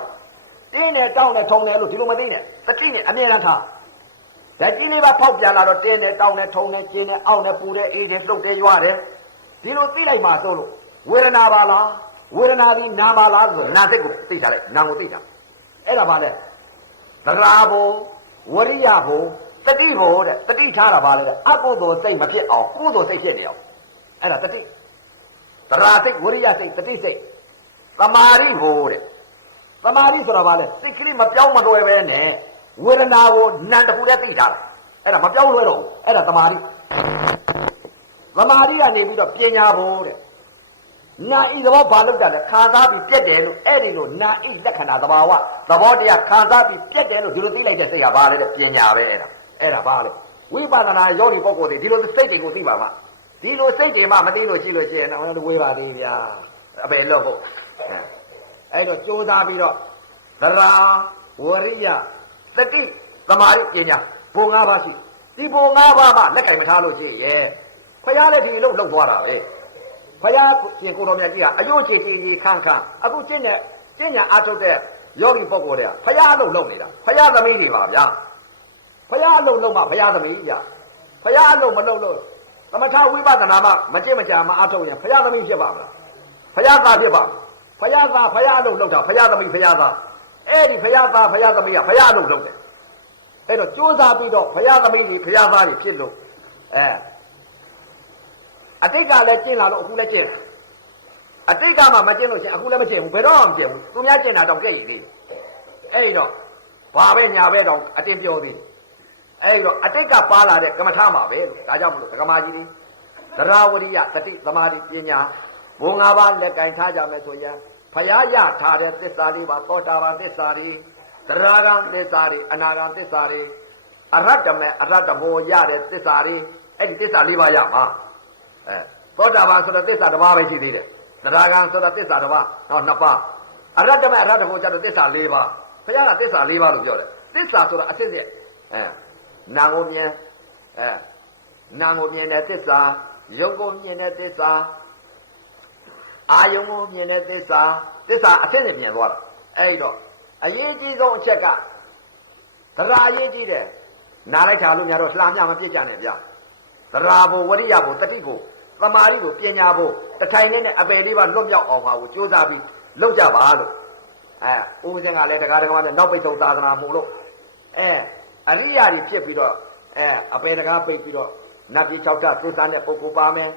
တင်းတယ်တောင်းတယ်ထုံတယ်လို့ဒီလိုမသိနဲ့တတိနဲ့အမြဲတမ်းထားဓာတ်ကြီးလေးပါဖောက်ပြန်လာတော့တင်းတယ်တောင်းတယ်ထုံတယ်ကျင်းတယ်အောင့်တယ်ပူတယ်အေးတယ်လှုပ်တယ်ရွာတယ်ဒီလိုသိလိုက်မှဆိုလို့ဝေဒနာပါလားဝေဒနာသည်နာပါလားဆိုနာစိတ်ကိုသိထားလိုက်နာကိုသိတာအဲ့ဒါပါလေသရာဘောဝရိယဘောတတိဘောတဲ့တတိထားတာပါလေအကုသိုလ်စိတ်မဖြစ်အောင်ကုသိုလ်စိတ်ဖြစ်နေအောင်အဲ့ဒါတတိသရာစိတ်ဝရိယစိတ်တတိစိတ်သမာဓိဘောတဲ့သမာဓိဆိုတာပါလေစိတ်ကလေးမပြောင်းမလွယ်ပဲနဲ့ဝေဒနာကိုနံတခုတည်းသိထားတာအဲ့ဒါမပြောင်းလွယ်တော့ဘူးအဲ့ဒါသမာဓိသမာဓိကနေပြီးတော့ပညာဘောတဲ့နာဤသဘောဘာလို့တာလဲခံစားပြီးပြက်တယ်လို့အဲ့ဒီလိုနာဤလက္ခဏာသဘာဝသဘောတရားခံစားပြီးပြက်တယ်လို့ဒီလိုသိလိုက်တဲ့စိတ်ကဘာလဲတဲ့ပညာပဲအဲ့ဒါဘာလဲဝိပဿနာယောဂီပုဂ္ဂိုလ်တွေဒီလိုစိတ်တွေကိုသိပါမှာဒီလိုစိတ်တွေမှမသိလို့ရှိလို့ရှိရင်တော့ဝေးပါသေးဗျာအပေလို့ဟုတ်အဲ့တော့ကြိုးစားပြီးတော့သရာဝရိယသတိသမာဓိပညာဘုံ၅ပါးရှိဒီဘုံ၅ပါးမှလက်ကင်မထားလို့ရှိရဲ့ခွရားလည်းဒီလိုလှုပ်သွားတာပဲဘုရားရှင်ကိုတော်မြတ်ကြီးကအယုတ်ချေတီခန့်အခုကျင့်ညာအားထုတ်တဲ့ယောဂီပုဂ္ဂိုလ်တွေကဘုရားအလုပ်လုပ်နေတာဘုရားသမီးတွေပါဗျာဘုရားအလုပ်လုပ်မှဘုရားသမီးဗျာဘုရားအလုပ်မလုပ်လို့သမထဝိပဿနာမှမကျင့်မကြာမှအားထုတ်ရင်ဘုရားသမီးဖြစ်ပါမလားဘုရားသားဖြစ်ပါဘုရားသားဘုရားအလုပ်လုပ်တာဘုရားသမီးဘုရားသားအဲ့ဒီဘုရားသားဘုရားသမီးကဘုရားအလုပ်လုပ်တယ်အဲ့တော့ကြိုးစားပြီးတော့ဘုရားသမီးတွေဘုရားသားတွေဖြစ်လို့အတိတ်ကလည်းကျင့်လာလို့အခုလည်းကျင့်အတိတ်ကမှမကျင့်လို့ရှင်အခုလည်းမကျင့်ဘူးဘယ်တော့မှမကျင့်ဘူးသူများကျင့်တာတော့ကြည့်ရည်သေးအဲ့တော့ဘာပဲညာပဲတော့အတင်းပြောသေးအဲ့တော့အတိတ်ကပါလာတဲ့ကမ္မထာမှာပဲလို့ဒါကြောင့်မလို့ဒကမာကြီးတွေသရဝရိယတတိသမာဓိပညာဘုံ၅ပါးလက်ကင်ထားကြမယ်ဆိုရင်ဖယားရထားတဲ့သစ္စာလေးပါသောတာပန်သစ္စာတွေသရဂံသစ္စာတွေအနာဂံသစ္စာတွေအရတ္တမေအရတ္တဘောရတဲ့သစ္စာတွေအဲ့ဒီသစ္စာ၄ပါးရမှာသောတာပန်ဆိုတဲ့သစ္စာတစ်ပါးပဲရှိသေးတယ်သရဂံဆိုတဲ့သစ္စာတစ်ပါးနောက်2ပါးအရတ္တမေအရတ္တဘောကျတဲ့သစ္စာ၄ပါးဘုရားကသစ္စာ၄ပါးလို့ပြောတယ်သစ္စာဆိုတာအစစ်စစ်နာကိုမြင်နာကိုမြင်တဲ့သစ္စာရုပ်ကိုမြင်တဲ့သစ္စာအာယုံကိုမြင်တဲ့သစ္စာအစစ်စစ်မြင်သွားတာအဲ့တော့အရေးကြီးဆုံးအချက်ကသရအရေးကြီးတယ်နားလိုက်တာလို့များတော့လှမ်းမြမပြစ်ကြနဲ့ဗျာသရာဘဝရိယဘတတိကိုသမာဓိကိုပညာဘတထိုင်နဲ့အပယ်လေးပါလွတ်မြောက်အောင်ပါကိုကြိုးစားပြီးလုပ်ကြပါလို့ဦးဇင်းကလည်းတရားတော်ကနောက်ပိတ်ဆုံးသာသနာမှုလို့အရိယာတွေဖြစ်ပြီးတော့အပယ်တကားပိတ်ပြီးတော့နတ်ပြည်6ဓာတ်သုစံတဲ့ပုဂ္ဂိုလ်ပါမယ်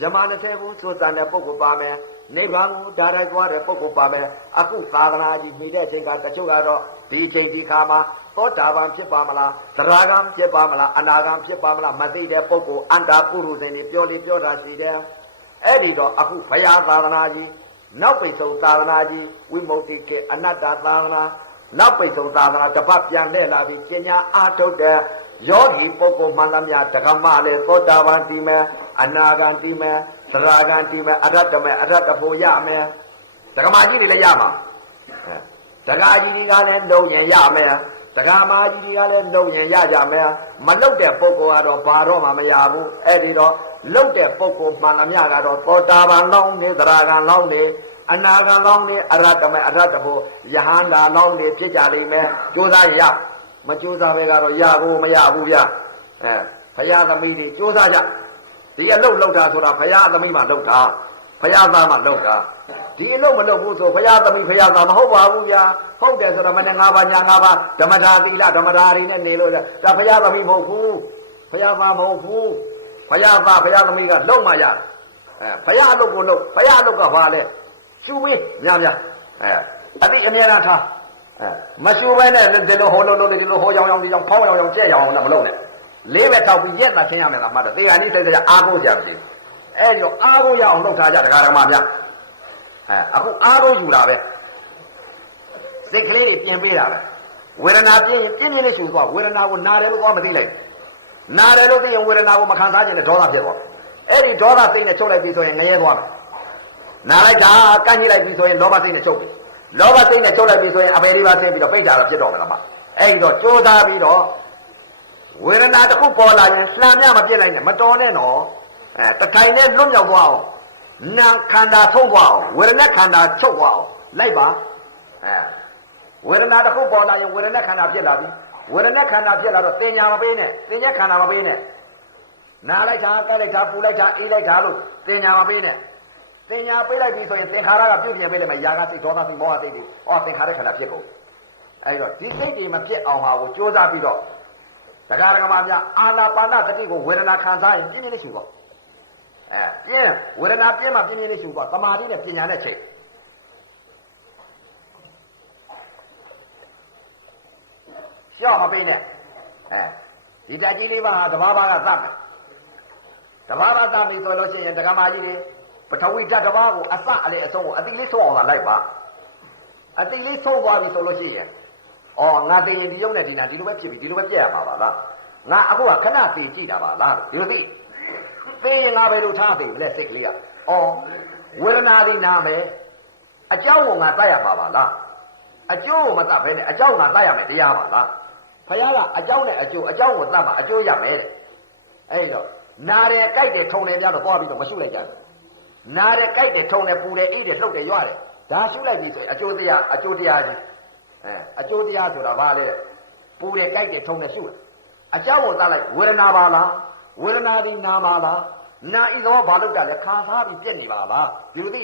ဇမ20ခုသုစံတဲ့ပုဂ္ဂိုလ်ပါမယ်နိဗ္ဗာန်ကိုဓာတ်သွားတဲ့ပုဂ္ဂိုလ်ပါမယ်အခုသာသနာကြီးမိတဲ့အချိန်ကတချို့ကတော့ဒီအချိန်ဒီခါမှာသောတာပန်ဖြစ်ပါမလားသရဂံဖြစ်ပါမလားအနာဂံဖြစ်ပါမလားမသိတဲ့ပုဂ္ဂိုလ်အန္တာပုရုဇဉ်တွေပြောတာရှိတယ်အဲ့ဒီတော့အခုဘုရားသာသနာကြီးနောက်ပိတ်ဆုံးသာသနာကြီးဝိမု ക്തി ခေအနတ္တသာသနာနောက်ပိတ်ဆုံးသာသနာတပတ်ပြန်လှည့်လာပြီးကျင့်ညာအားထုတ်တဲ့ယောဂီပုဂ္ဂိုလ်မှန်သမျှတက္ကမလည်းသောတာပန်တည်မယ်အနာဂံတည်မယ်သရဂံတည်မယ်အရတ္တမေအရတ္တဖို့ရမယ်တက္ကမကြီးတွေလည်းရမှာတက္ကကြီးတွေကလည်းလုံးရင်ရမယ် တက္ကမကြီးတွေကလည်းလုံရင်ရကြမယ်မလုံတဲ့ပုဂ္ဂိုလ်ကတော့ဘာတော့မှမရဘူးအဲ့ဒီတော့လုံတဲ့ပုဂ္ဂိုလ်မှန်သမျှကတော့သောတာပန်လောင်းနေသရဂံလောင်းနေအနာဂံလောင်းနေအရဟတမေအရဟတဖို့ယဟန္တာလောင်းနေဖြစ်ကြလိမ့်မယ်ကြိုးစားရမကြိုးစားပဲကတော့ရဖို့မရဘူးဗျဘုရားသမီးတွေကြိုးစားကြဒီအလုပ်လုပ်တာဆိုတာဘုရားသမီးမှလုပ်တာဘုရားသားမှလုပ်တာဒီအလုပ်မလုပ်ဘူးဆိုဘုရားသမီးဘုရားသားမဟုတ်ပါဘူးဗျာဟုတ်တယ်ဆိုတော့မနေ့၅ပါးညာ၅ပါးဓမ္မတာသီလဓမ္မတာတွေနဲ့နေလို့ဒါဘုရားသမီးမဟုတ်ဘူးဘုရားသားမဟုတ်ဘူးဘုရားသားဘုရားသမီးကလုံမှရဘုရားအလုပ်ကိုလုပ်ဘုရားအလုပ်ကဘာလဲရှူပေးများအတိအမြဲတမ်းထားမရှူဘဲနဲ့ဒီလိုဟောလို့ဒီလိုဟောရောင်ဒီကြောင်ဖောင်းရောင်ကြက်ရောင်နဲ့မလုပ်နဲ့လေးပဲထောက်ပြီးရက်တာရှင်းရမယ်လားမှတ်တယ်သေဟာနိစိတ်ကြအားကိုးကြမသိအဲ့ဒီတော့အားကိုးရအောင်လုပ်ထားကြတရားဓမ္မများအခုအားကိုးယူတာပဲစိတ်ကလေးတွေပြင်ပေးတာပဲဝေဒနာပြင်းရင်ပြင်းပြင်းလေးရှူသွားဝေဒနာကိုနာတယ်လို့သွားမသိလိုက်နာတယ်လို့သိရင်ဝေဒနာကိုမခံစားခြင်းနဲ့ဒေါသဖြစ်သွားအဲ့ဒီဒေါသစိတ်နဲ့ချုပ်လိုက်ပြီဆိုရင်ငရဲသွားမယ်နာလိုက်တာကန့်ညှိလိုက်ပြီဆိုရင်လောဘစိတ်နဲ့ချုပ်ပြီလောဘစိတ်နဲ့ချုပ်လိုက်ပြီဆိုရင်အပေလေးပါဆင်းပြီးတော့ပိတ်ကြတာဖြစ်တော့မယ်လားမအဲ့ဒီတော့ကြိုးစားပြီးတော့ဝေဒနာတစ်ခုပေါ်လာရင်လှမ်းမြမပြစ်လိုက်နဲ့မတော်နဲ့နော်တထိုင်နဲ့လွတ်မြောက်သွားအောင်နာခန္ဓာထုတ်သွားအောင်ဝေဒနာခန္ဓာချုပ်သွားအောင်လိုက်ပါဝေဒနာတစ်ခုပေါ်လာရင်ဝေဒနာခန္ဓာဖြစ်လာပြီဝေဒနာခန္ဓာဖြစ်လာတော့တင်ညာမပေးနဲ့တင်ညာခန္ဓာမပေးနဲ့နာလိုက်တာကက်လိုက်တာပူလိုက်တာအေးလိုက်တာလို့တင်ညာမပေးနဲ့တင်ညာပေးလိုက်ပြီဆိုရင်သင်္ခါရကပြုတ်ပြင်ပေးလိုက်မယ်ຢာကစိတ်ဒေါသစိတ်မောဟစိတ်တွေသင်္ခါရခန္ဓာဖြစ်ကုန်အဲဒီတော့ဒီစိတ်တွေမဖြစ်အောင်ဟာကိုကြိုးစားပြီးတော့တရားဓမ္မများအာနာပါနသတိကိုဝေဒနာခံစားရင်ပြင်းပြင်းလေးရှုတော့ပြင်းဝေဒနာပြင်းမှပြင်းပြင်းလေးရှုတော့သမာဓိနဲ့ပညာနဲ့ချိန်ရှော့မပေးနဲ့ဒီဓာတ်ကြီးလေးပါဟာတဘာဘာကသတ်မယ်တဘာဘာသတ်ပြီဆိုလို့ရှိရင်ဓမ္မကြီးတွေပထဝီဓာတ်တဘာကိုအစအလေအဆုံးကိုအတိလေးဆုံးအောင်လိုက်ပါအတိလေးဆုံးသွားပြီဆိုလို့ရှိရင်ငါသိရင်ဒီရုပ်နဲ့ဒီနာဒီလိုပဲဖြစ်ပြီဒီလိုပဲပြည့်ရမှာပါလားငါအခုကခဏသိကြည့်တာပါလားဒီလိုသိရင်ငါပဲလို့ထားပြီလဲစိတ်ကလေးကဝေဒနာဒီနာမယ်အကြောင်းကိုငါတတ်ရမှာပါလားအကျိုးကိုမတတ်ဘဲနဲ့အကြောင်းငါတတ်ရမယ်တရားပါလားဘုရားကအကြောင်းနဲ့အကျိုးအကြောင်းကိုတတ်မှာအကျိုးရမယ်တဲ့အဲ့တော့နာတယ်ကြိုက်တယ်ထုံတယ်ပြတော့သွားပြီးတော့မရှုလိုက်ကြဘူးနာတယ်ကြိုက်တယ်ထုံတယ်ပူတယ်အေးတယ်လှုပ်တယ်ရွတယ်ဒါရှုလိုက်ပြီဆိုရင်အကျိုးတရားကြီးအကျိုးတရားဆိုတာဘာလဲပူတယ်ကြိုက်တယ်ထုံတယ်ရှုတယ်အကြောင်းကိုတတ်လိုက်ဝေဒနာပါလားဝေဒနာဒီနာပါလားနာဤသောဘာလို့ကြလဲခံစားပြီးပြက်နေပါလားဒီလိုသိ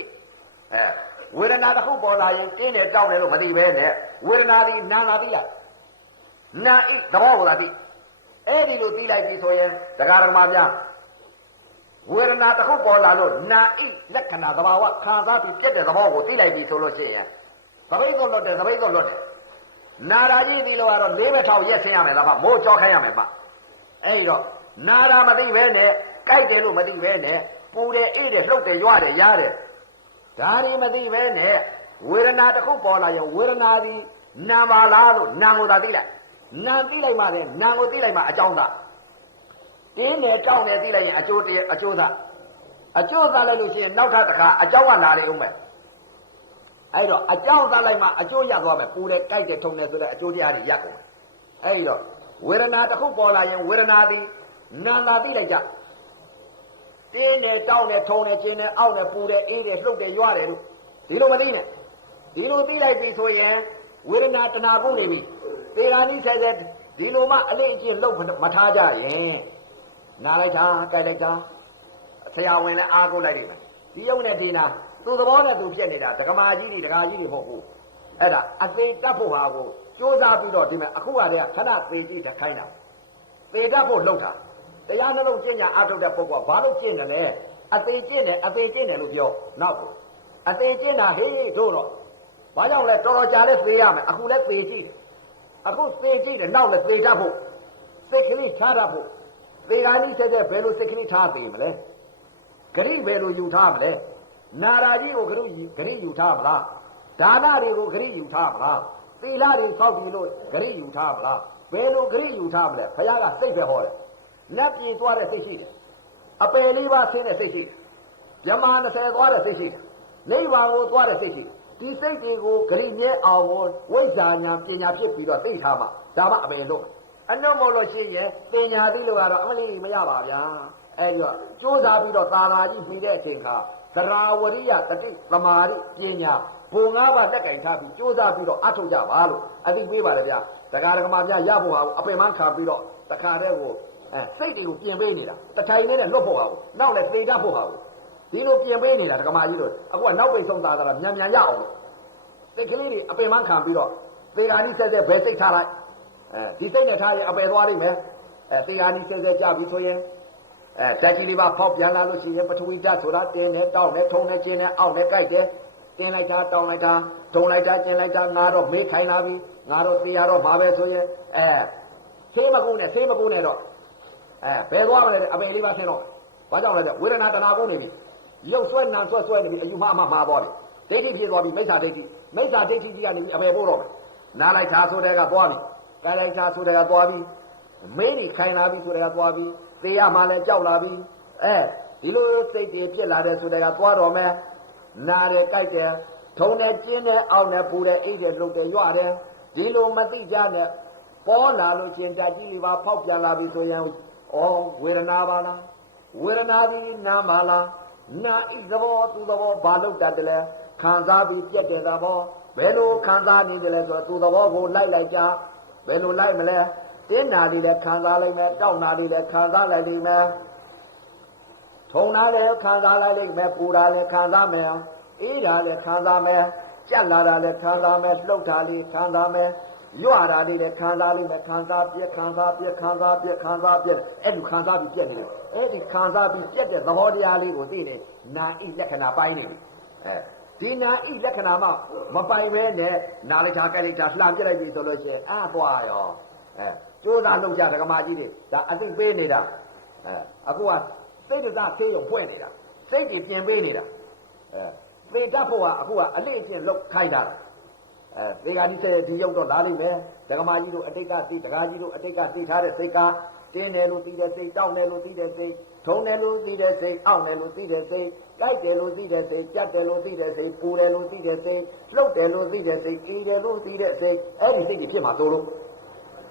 ဝေဒနာတစ်ခုပေါ်လာရင်ကျင်းတယ်တောက်တယ်လို့မသိပဲနဲ့ဝေဒနာဒီနာလာသိရနာဤသဘောကိုလာသိအဲ့ဒီလိုသိလိုက်ပြီဆိုရင်တရားဓမ္မများဝေဒနာတစ်ခုပေါ်လာလို့နာဤလက္ခဏာသဘာဝခံစားပြီးပြက်တဲ့သဘောကိုသိလိုက်ပြီဆိုလို့ရှိရင်သပိတ်ကိုလွတ်တယ်သပိတ်ကိုလွတ်တယ်နာရာကြီးဒီလိုကတော့၄ဘက်ထောက်ရက်ဆင်းရမယ်လားဗျမိုးကြောခိုင်းရမယ်ဗျအဲ့တော့နာရာမသိပဲနဲ့ကြိုက်တယ်လို့မသိပဲနဲ့ပူတယ်အေးတယ်လှုပ်တယ်ရွတယ်ရားတယ်ဒါတွေမသိပဲနဲ့ဝေဒနာတစ်ခုပေါ်လာရင်ဝေဒနာဒီနာပါလားလို့နာကိုသာသိလိုက်နာသိလိုက်မှလည်းနာကိုသိလိုက်မှအကြောင်းသာတင်းတယ်တောင်းတယ်သိလိုက်ရင်အကျိုးတရားအကျိုးသာလိုက်လို့ရှိရင်နောက်ထပ်တစ်ခါအကြောင်းကလာလေဦးမယ်အဲ့တော့အကြောင်းသားလိုက်မှအကျိုးရသွားမယ်ပူတယ်ကြိုက်တယ်ထုံတယ်ဆိုတဲ့အကျိုးတရားတွေရကုန်တယ်အဲ့တော့ဝေဒနာတစ်ခုပေါ်လာရင်ဝေဒနာသည်နာသာသိလိုက်ကြတင်းတယ်တောင်းတယ်ထုံတယ်ကျင်းတယ်အောက်တယ်ပူတယ်အေးတယ်လှုပ်တယ်ရွတယ်လို့ဒီလိုမသိနဲ့ဒီလိုသိလိုက်ပြီဆိုရင်ဝေဒနာတဏှာကုန်နေပြီသေရာနိဆက်ဆက်ဒီလိုမှအလေးအကျင့်လှုပ်မထားကြရင်နာလိုက်တာကြိုက်လိုက်တာဆရာဝန်လည်းအားကိုးလိုက်တယ်ဒီရုပ်နဲ့ဒီနာသူသဘောနဲ့သူဖြစ်နေတာဒကမာကြီးတွေဒကာကြီးတွေမဟုတ်ဘူးအဲ့ဒါအသေးတတ်ဖို့ဟာကိုကြိုးစားပြီးတော့ဒီမဲ့အခုကတည်းကခဏသေးပြီးတခိုင်းတာသေတတ်ဖို့လှုပ်တာတရားနှလုံးကျင့်ကြအားထုတ်တဲ့ပုဂ္ဂိုလ်ကဘာလို့ကျင့်တယ်လဲအသေးကျင့်တယ်လို့ပြောနောက်ကိုအသေးကျင့်တာဟေးတို့တော့ဘာကြောင့်လဲတော်တော်ကြာလဲသေရမယ်အခုလဲသေကြည့်တယ်အခုသေကြည့်တယ်နောက်လဲသေတတ်ဖို့စိတ်ကလေးထားတတ်ဖို့သေဂာနိဆက်တဲ့ဘယ်လိုစိတ်ကလေးထားသေးမလဲဂရိဘယ်လိုယူထားမလဲနာရာကြီးကိုဂရိယူထားမလားဒါနတွေကိုဂရိယူထားမလားသီလတွေဆောက်ပြီးလို့ဂရိယူထားမလားဘယ်လိုဂရိယူထားမလဲဘုရားကစိတ်ပဲဟောတယ်လက်ပြေသွားတဲ့စိတ်ရှိတယ်အပယ်လေးပါးဆင်းတဲ့စိတ်ရှိတယ်မြမ20သွားတဲ့စိတ်ရှိတယ်နိဗ္ဗာန်ကိုသွားတဲ့စိတ်ရှိတယ် ဒီစိတ်တွေကိုဂရိမြဲအောင်ဝိဇ္ဇာညာပညာဖြစ်ပြီးတော့သိထားမှာဒါမှအပယ်လို့အနှုတ်မလို့ရှိရင်ပညာသိလို့ကတော့အမလီမရပါဗျာအဲ့ဒီတော့ကြိုးစားပြီးတော့သာသာကြီးပြီးတဲ့အချိန်ခါသရာဝရိယတတိသမာဓိပညာဘုံ၅ပါးလက်ကင်ထားပြီးကြိုးစားပြီးတော့အထုတ်ကြပါလို့အသိပေးပါတယ်ဗျာတရားဓမ္မများရဖို့ဟာအပင်မခံပြီးတော့တခါတည်းကိုစိတ်တွေကိုပြင်ပေးနေတာတထိုင်လေးနဲ့လွတ်ဖို့ဟာကိုနောက်လည်းသေတတ်ဖို့ဟာကိုဒီလိုပြင်ပေးနေတာဓမ္မကြီးတို့အခုကနောက်ပိတ်ဆုံးသားတာမြန်မြန်ရအောင်လို့စိတ်ကလေးတွေအပင်မခံပြီးတော့သေဃာနိဆက်ဆက်ဘယ်စိတ်ထားလိုက်ဒီစိတ်နဲ့ထားရင်အပယ်သွားလိမ့်မယ်သေဃာနိဆက်ဆက်ကြပြီဆိုရင်ဓာတ်ကြီးလေးပါဖောက်ပြန်လာလို့ရှိရင်ပထဝီဓာတ်ဆိုတာတင်းနဲ့တောက်နဲ့ထုံနဲ့ကျင်းနဲ့အောက်နဲ့ကြိုက်တယ်တင်းလိုက်တာတောင်းလိုက်တာထုံလိုက်တာကျင်းလိုက်တာငါတော့မေးခိုင်းလာပြီငါတော့သေရတော့မှာပဲဆိုရင်ဆေးမကူနဲ့တော့ဘယ်သွားမလဲအပယ်လေးပါဆင်းတော့ဘာကြောင့်လဲဝေဒနာတဏှာကုန်နေပြီရုပ်ဆွဲနာဆွဲနေပြီအယူမှားမှာပေါ်တယ်ဒိဋ္ဌိဖြစ်သွားပြီမိစ္ဆာဒိဋ္ဌိကြီးကနေပြီးအပယ်ပို့တော့မယ်နားလိုက်တာဆိုတဲ့ကသွားပြီကြိုက်လိုက်တာဆိုတဲ့ကသွားပြီမင်းကြီးခိုင်းလာပြီဆိုတဲ့ကသွားပြီသေရမှလည်းကြောက်လာပြီဒီလိုစိတ်တွေဖြစ်လာတဲ့ဆိုတဲ့ကသွားတော့မယ်နားတယ်ကြိုက်တယ်ထုံတယ်ကျင်းတယ်အောက်တယ်ပူတယ်အိတ်တယ်လှုပ်တယ်ရွတယ်ဒီလိုမသိကြနဲ့ပေါ်လာလို့ချင်းဓာတ်ကြီးလေးပါဖောက်ပြန်လာပြီဆိုရင်ဝေဒနာပါလားဝေဒနာပြီးနာပါလားနာဣသဘောသူသဘောဘာလို့တတ်တယ်လဲခံစားပြီးပြက်တဲ့သဘောဘယ်လိုခံစားနေတယ်လဲဆိုတော့သူသဘောကိုလိုက်ကြဘယ်လိုလိုက်မလဲတင်းနာလေးလည်းခံစားလိုက်မယ်တောက်နာလေးလည်းခံစားလိုက်လိမ့်မယ်ထုံနာလည်းခံစားလိုက်လိမ့်မယ်ပူတာလည်းခံစားမယ်အေးတာလည်းခံစားမယ်ကြက်လာတာလည်းခံစားမယ်လှုပ်တာလေးခံစားမယ်ရွတာလေးလည်းခံစားလိမ့်မယ်ခံစားပြက်အဲ့ဒီခံစားပြီးပြက်နေတယ်အဲ့ဒီခံစားပြီးပြက်တဲ့သဘောတရားလေးကိုသိနေနာဣလက္ခဏာပိုင်းနေပြီဒီနာဣလက္ခဏာမှမပိုင်ပဲနဲ့နာလိုက်တာကြိုက်လိုက်တာလှမ်းပြလိုက်ပြီဆိုလို့ရှိရင်သွားရောကျိုးသားလုပ်ကြဓမ္မကြီးတွေဒါအသိပေးနေတာအခုကစိတ်တဆေးရုံဖွင့်နေတာစိတ်ကြီးပြင်ပေးနေတာသေတတ်ဖို့ကအခုကအလေးအကျင့်လောက်ခိုင်းတာသေဃာနိစေဒီရောက်တော့လာလိမ့်မယ်ဓမ္မကြီးတို့အတိတ်ကသိဒကာကြီးတို့အတိတ်ကသိထားတဲ့စိတ်ကတင်းတယ်လို့သိတဲ့စိတ်တောက်တယ်လို့သိတဲ့စိတ်ထုံတယ်လို့သိတဲ့စိတ်အောင့်တယ်လို့သိတဲ့စိတ်ကြိုက်တယ်လို့သိတဲ့စိတ်ကြက်တယ်လို့သိတဲ့စိတ်ပူတယ်လို့သိတဲ့စိတ်လှုပ်တယ်လို့သိတဲ့စိတ်အေးတယ်လို့သိတဲ့စိတ်အဲ့ဒီစိတ်ကြီးဖြစ်မှာဆိုလို့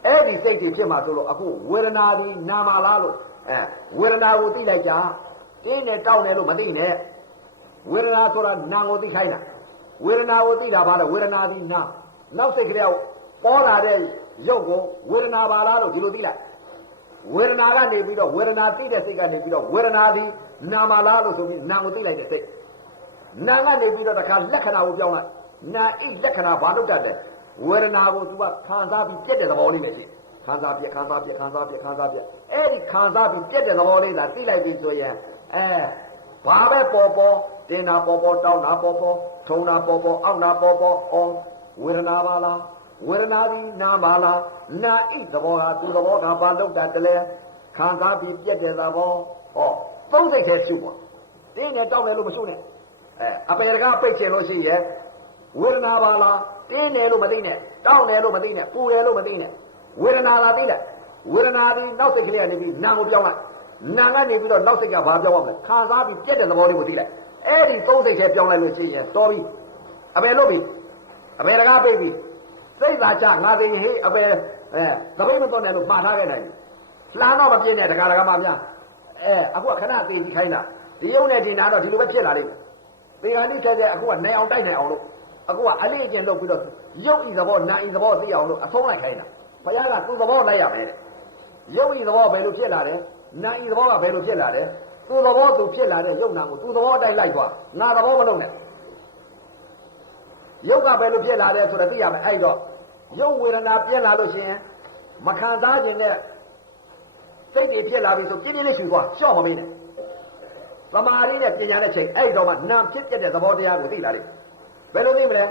အဲ့ဒီစိတ်ကြီးဖြစ်မှာဆိုလို့အခုဝေဒနာဒီနာမလားလို့ဝေဒနာကိုသိလိုက်ကြတင်းတယ်တောက်တယ်လို့မသိနဲ့ဝေဒနာဆိုတာနာကိုသိခိုင်းတာဝေဒနာကိုသိတာဘာလဲဝေဒနာဒီနာနောက်စိတ်ကလေးပေါ်လာတဲ့ရုပ်ကိုဝေဒနာပါလားလို့ဒီလိုသိလိုက်ဝေဒနာကနေပြီးတော့ဝေဒနာသိတဲ့စိတ်ကနေပြီးတော့ဝေဒနာဒီနာမလားလို့ဆိုပြီးနာကိုသိလိုက်တဲ့စိတ်နာကနေပြီးတော့တခါလက္ခဏာကိုပြောင်းလိုက်နာဣလက္ခဏာဘာလို့တတ်တယ်ဝေဒနာကို तू ကခံစားပြီးပြက်တဲ့သဘောလေးနဲ့ရှိခံစားပြက်အဲ့ဒီခံစားပြီးပြက်တဲ့သဘောလေးသာသိလိုက်ပြီဆိုရင်ဘာပဲပေါ်တင်းနာပေါ်တောင်းနာပေါ်ထုံနာပေါ်အောက်နာပေါ်ဝေဒနာပါလားဝေဒနာဒီနာပါလားနာဣသဘောဟာသူသဘောကဘာလောက်တာတလဲခံစားပြီးပြက်တဲ့သဘောသုံးစိတ်တည်းရှုပါတင်းနဲ့တောင်းတယ်လို့မရှုနဲ့အပေတကားပိတ်ချင်လို့ရှိရဲ့ဝေဒနာပါလားတင်းတယ်လို့မသိနဲ့တောင်းတယ်လို့မသိနဲ့ပူတယ်လို့မသိနဲ့ဝေဒနာသာသိလိုက်ဝေဒနာဒီနောက်စိတ်ကလေးကနေပြီးနာကိုပြောင်းလိုက်နာကနေပြီးတော့နောက်စိတ်ကဘာပြောင်းအောင်လဲခံစားပြီးပြက်တဲ့သဘောလေးကိုသိလိုက်အဲ့ဒီသုံးစိတ်ထဲပြောင်းလိုက်လို့ရှိရင်တော်ပြီအပေလို့ပြီအပေတကားပိတ်ပြီစိတ်သာချငါသိဟေးအပေသပိတ်မတော်နဲ့လို့မှားထားခဲ့နိုင်လှမ်းတော့မပြင်းနဲ့ဒကာမများအခုကခဏသေးကြီးခိုင်းတာဒီရုပ်နဲ့ဒီနာတော့ဒီလိုပဲဖြစ်လာလိမ့်မယ်သေဃာနိချက်တဲ့အခုကနိုင်အောင်တိုက်နိုင်အောင်လို့အခုကအလေးအကျင့်လုပ်ပြီးတော့ရုပ်ဤသဘောနာဤသဘောသိအောင်လို့အဆုံးလိုက်ခိုင်းတာဘုရားကသူ့သဘောလိုက်ရမယ်တဲ့ရုပ်ဤသဘောဘယ်လိုဖြစ်လာတယ်နာဤသဘောကဘယ်လိုဖြစ်လာတယ်သူ့သဘောသူဖြစ်လာတဲ့ရုပ်နာကိုသူ့သဘောအတိုင်းလိုက်သွားနာသဘောမလုပ်နဲ့ရုပ်ကဘယ်လိုဖြစ်လာတယ်ဆိုတော့သိရမယ်အဲ့တော့ရုပ်ဝေဒနာပြင်းလာလို့ရှိရင်မခံစားခြင်းနဲ့စိတ်တွေဖြစ်လာပြီဆိုပြင်းပြင်းလေးရှူသွားရှော့မပေးနဲ့သမာဓိနဲ့ပညာနဲ့ချိန်အဲ့တော့မှနာဖြစ်တဲ့သဘောတရားကိုသိလာလိမ့်ဘယ်လိုသိမလဲ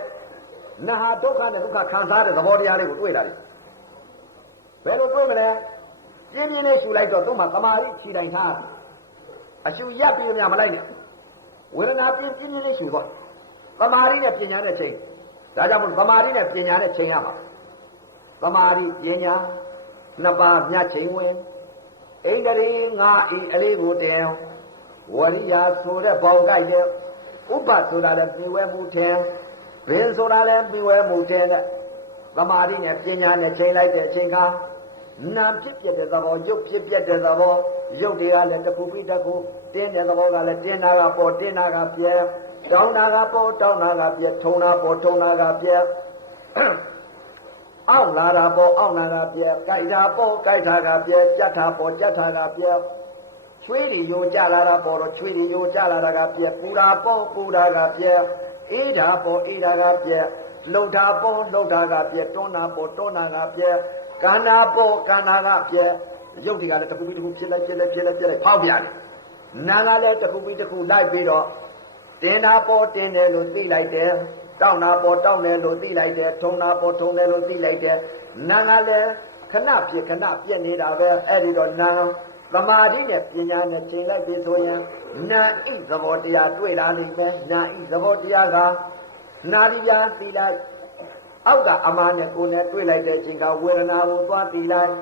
နာဟာဒုက္ခနဲ့ဒုက္ခခံစားတဲ့သဘောတရားလေးကိုတွေ့လာလိမ့်ဘယ်လိုတွေ့မလဲပြင်းပြင်းလေးရှူလိုက်တော့သူ့မှာသမာဓိခြိတိုင်ထားအရှူရပ်ပြီးမှမလိုက်နဲ့ဝေဒနာပြင်းပြင်းလေးရှူသွားသမာဓိနဲ့ပညာနဲ့ချိန်ဒါကြောင့်မို့သမာဓိနဲ့ပညာနဲ့ချိန်ရမှာသမာဓိပညာနှစ်ပါးမြတ်ချိန်ဝင်ဣန္ဒြေငါဤအလေးကိုတဲဝရိယဆိုတဲ့ပေါင်ကြိုက်တဲ့ဥပ္ပဆိုတာလည်းပြေဝဲမှုထင် ဘယ်ဆိုတာလဲပြီးဝဲမှုတဲ့သမာဓိနဲ့ပညာနဲ့ချိန်လိုက်တဲ့အချိန်ကနာဖြစ်ပြတဲ့သဘောရုပ်ဖြစ်ပြတဲ့သဘောရုပ်တွေကလည်းတစ်ခုပြီးတစ်ခုတင်းတဲ့သဘောကလည်းတင်းတာကပေါ်တင်းတာကပြဲတောင်းတာကပေါ်တောင်းတာကပြဲထုံတာပေါ်ထုံတာကပြဲအောက်လာတာပေါ်အောက်လာတာပြဲကြိုက်တာပေါ်ကြိုက်တာကပြဲကြက်တာပေါ်ကြက်တာကပြဲချွေးတွေယိုကြလာတာပေါ်တော့ချွေးတွေယိုကြလာတာကပြဲပူတာပေါ်ပူတာကပြဲအေးတာပေါ်အေးတာကပြဲလှုပ်တာပေါ်လှုပ်တာကပြဲတွန်းတာပေါ်တွန်းတာကပြဲကန္နာပေါ်ကန္နာကပြဲရုပ်တွေကလည်းတစ်ခုပြီးတစ်ခုဖြစ်လိုက်ဖောက်ပြန်တယ်နာကလည်းတစ်ခုပြီးတစ်ခုလိုက်ပြီးတော့တင်တာပေါ်တင်တယ်လို့သိလိုက်တယ်တောင်းတာပေါ်တောင်းတယ်လို့သိလိုက်တယ်ထုံတာပေါ်ထုံတယ်လို့သိလိုက်တယ်နာကလည်းခဏဖြစ်ခဏပြက်နေတာပဲအဲ့ဒီတော့နာသမာဓိနဲ့ပညာနဲ့ချိန်လိုက်ပြီဆိုရင်နာဣသဘောတရားတွေ့လာလိမ့်မယ်နာဣသဘောတရားကနာဒီပြာသိလိုက်အောက်ကအမားနဲ့ကိုယ်နဲ့တွေ့လိုက်တဲ့အချိန်ကဝေဒနာကိုသွားသိလိုက်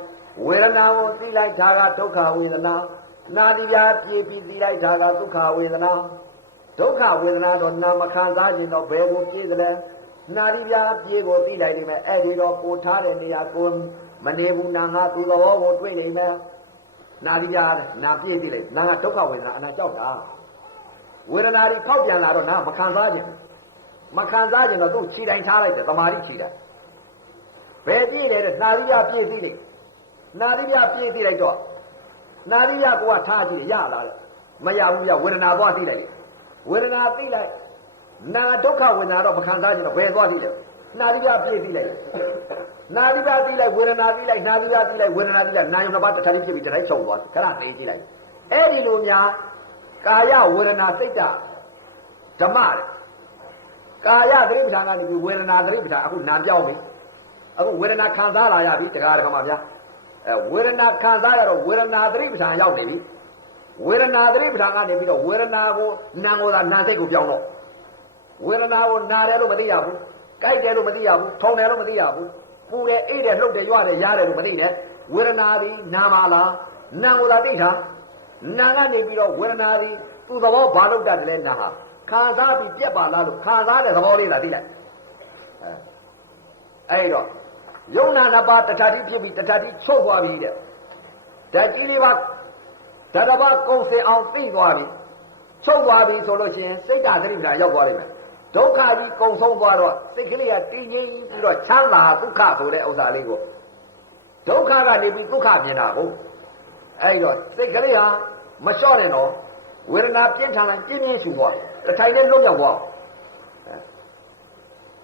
ဝေဒနာကိုသိလိုက်တာကဒုက္ခဝေဒနာနာဒီပြာပြေးပြီးသိလိုက်တာကဒုက္ခဝေဒနာဒုက္ခဝေဒနာတော့နာမခံစားရင်တော့ဘယ်ကိုပြေးသလဲနာဒီပြာပြေးကိုသိလိုက်နေမယ်အဲ့ဒီတော့ကိုထားတဲ့နေရာကိုမနေဘူးနာငါသူ့သဘောကိုတွေ့နေမယ်နာဒီပြာနာပြေးသိလိုက်နာဒုက္ခဝေဒနာအနာကြောက်တာဝေဒနာတွေဖောက်ပြန်လာတော့နာမခံစားခြင်းမခံစားခြင်းတော့သူ့ခြေတိုင်းထားလိုက်တယ်သမာဓိခြေတိုင်းဘယ်ပြည့်တယ်နာဒီပြာပြေးသိလိုက်နာဒီပြပြေးသိလိုက်တော့နာဒီပြကိုကထားကြည့်ရလာတယ်မရဘူးပြဝေဒနာသွားသိလိုက်ဝေဒနာသိလိုက်နာဒုက္ခဝေဒနာတော့မခံစားခြင်းတော့ဘယ်သွားသိလဲနာဒီပြပြေးသိလိုက်နာဒီပြသိလိုက်ဝေဒနာသိလိုက်နာဒီပြသိလိုက်ဝေဒနာသိလိုက်နာယုံတစ်ပါးတစ်ခါလေးဖြစ်ပြီးတစ်တိုင်းဆုံးသွားခဏသိကြည့်လိုက်အဲ့ဒီလိုများကာယဝေဒနာစိတ်ဓမ္မတဲ့ကာယသတိပဋ္ဌာန်ကနေပြီးဝေဒနာသတိပဋ္ဌာန်အခုနာပြောင်းပြီအခုဝေဒနာခံစားလာရပြီတရားဓမ္မဗျာဝေဒနာခံစားရတော့ဝေဒနာသတိပဋ္ဌာန်ရောက်နေပြီဝေဒနာသတိပဋ္ဌာန်ကနေပြီးတော့ဝေဒနာကိုနာကိုသာနာစိတ်ကိုပြောင်းတော့ဝေဒနာကိုနာတယ်လို့မသိရဘူးကြိုက်တယ်လို့မသိရဘူးထုံတယ်လို့မသိရဘူးပူတယ်အေးတယ်လှုပ်တယ်ရွတယ်ရားတယ်လို့မသိနဲ့ဝေဒနာသည်နာမလားနာကိုသာသိတာနာကနေပြီးတော့ဝေဒနာသည်သူ့သဘောဘာလို့တတ်တယ်လဲနာဟာခံစားပြီးပြက်ပါလားလို့ခံစားတဲ့သဘောလေးသာသိလိုက်အဲ့တော့ယုံနာနှစ်ပါးတထတိဖြစ်ပြီးတထတိချုပ်သွားပြီတဲ့ဓာတ်ကြီးလေးပါဓာတ်တစ်ပါးကုံစင်အောင်သိသွားပြီချုပ်သွားပြီဆိုလို့ရှိရင်စိတ်ဓာတ်သတိပ္ပံရောက်သွားလိမ့်မယ်ဒုက္ခကြီးကုံဆုံးသွားတော့စိတ်ကလေးကတည်ငြိမ်ပြီးတော့ချမ်းသာဒုက္ခဆိုတဲ့ဥစ္စာလေးကိုဒုက္ခကနေပြီးဒုက္ခမြင်တာကိုအဲ့တော့စိတ်ကလေးဟာမလျှော့နဲ့တော့ဝေဒနာပြင်းထန်လိုက်ပြင်းပြင်းရှူသွားတထိုင်နဲ့လုံးရောက်သွား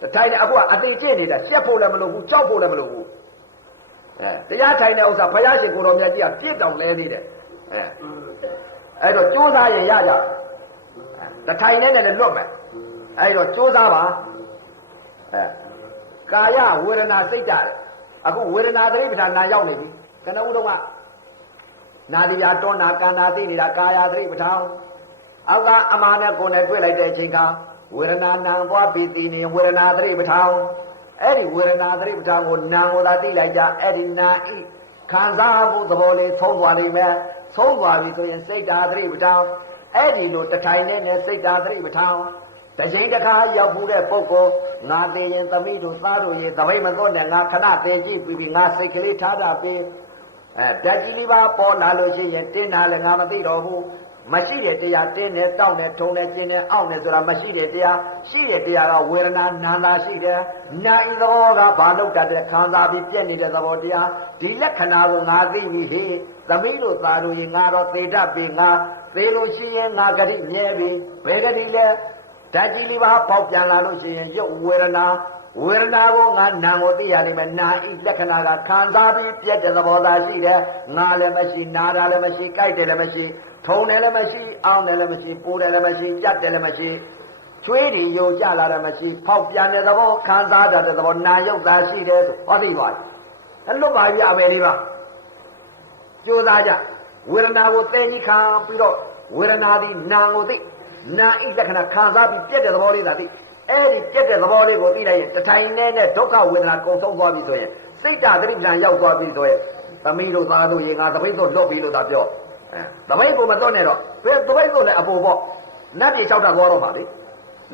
တထိုင်နဲ့အခုကအတိတ်ကျင့်နေတာရှက်ဖို့လည်းမလုပ်ဘူးကြောက်ဖို့လည်းမလုပ်ဘူးတရားထိုင်တဲ့ဥစ္စာဘုရားရှင်ကိုတော်မြတ်ကြီးကပြစ်တောင်လဲနေတယ်အဲ့တော့ကြိုးစားရင်ရကြတထိုင်နဲ့လည်းလွတ်မယ်အဲ့တော့ကြိုးစားပါကာယဝေဒနာစိတ်ဓာတ်အခုဝေဒနာသတိပဋ္ဌာန်နာရောက်နေပြီကနဦးတော့ကနာဒီယာတောနာကန္နာသိနေတာကာယသတိပဋ္ဌာန်အောက်ကအမာနဲ့ကိုယ်နဲ့တွေ့လိုက်တဲ့အချိန်ကဝေဒနာနာပွားပြီးသိနေဝေဒနာသတိပဋ္ဌာန်အဲ့ဒီဝေဒနာသတိပဋ္ဌာန်ကိုနာကိုသာသိလိုက်ကြအဲ့ဒီနာဤခံစားမှုသဘောလေးသုံးသွားလိမ့်မယ်သုံးသွားပြီဆိုရင်စိတ်ဓာတ်သတိပဋ္ဌာန်အဲ့ဒီလိုတထိုင်နဲ့စိတ်ဓာတ်သတိပဋ္ဌာန်တချိန်တစ်ခါရောက်မှုတဲ့ပုဂ္ဂိုလ်ငါသေးရင်သမီးတို့သားတို့ရေသပိတ်မသွတ်နဲ့ငါခဏသေးကြည့်ပြီးငါစိတ်ကလေးထားတာပြီးဓာတ်ကြီးလေးပါပေါ်လာလို့ရှိရင်တင်းတာလည်းငါမသိတော့ဘူးမရှိတဲ့တရားတင်းနဲ့တောက်နဲ့ထုံနဲ့ကျင်းနဲ့အောင့်နဲ့ဆိုတာမရှိတဲ့တရားရှိတဲ့တရားကဝေဒနာနာတာရှိတယ်နာဤသဘောကဘာလို့တတ်တဲ့ခံစားပြီးပြည့်နေတဲ့သဘောတရားဒီလက္ခဏာကိုငါသိပြီဟေ့သမီးတို့သားတို့ရေငါတော့သေတတ်ပြီငါသေလို့ရှိရင်ငါဂတိမြဲပြီဘယ်ဂတိလဲဓာတ်ကြီးလေးပါပေါက်ပြန်လာလို့ရှိရင်ရုပ်ဝေဒနာကိုငါနာကိုသိရနိုင်မယ်နာဤလက္ခဏာကခံစားပြီးပြည့်တဲ့သဘောသာရှိတယ်ငါလည်းမရှိနာတာလည်းမရှိကြိုက်တယ်လည်းမရှိထုံတယ်လည်းမရှိအောင်းတယ်လည်းမရှိပူတယ်လည်းမရှိကြက်တယ်လည်းမရှိချွေးတွေယိုကျလာတယ်မရှိဖောက်ပြန်တဲ့သဘောခံစားတတ်တဲ့သဘောနာရုပ်သာရှိတယ်ဆိုဟောသိပါ့အဲ့လွတ်ပါပြီအမယ်လေးပါကြိုးစားကြဝေဒနာကိုသိကြီးခံပြီးတော့ဝေဒနာဒီနာကိုသိနာဤလက္ခဏာခံစားပြီးပြည့်တဲ့သဘောလေးသာသိအဲ့ဒီပြည့်တဲ့သဘောလေးကိုသိလိုက်ရင်တထိုင်နဲ့ဒုက္ခဝေဒနာကုန်ဆုံးသွားပြီဆိုရင်စိတ်ဓာတ်သတိပဋ္ဌာန်ရောက်သွားပြီဆိုရင်သမီးတို့သားတို့ရေငါသပိတ်တို့လွတ်ပြီလို့သာပြောသပိတ်ကိုမတော့နဲ့တော့ဘယ်သပိတ်ကိုလည်းအပေါ်ပေါ့နတ်ပြေ၆ဓာတ်သွားတော့ပါလေ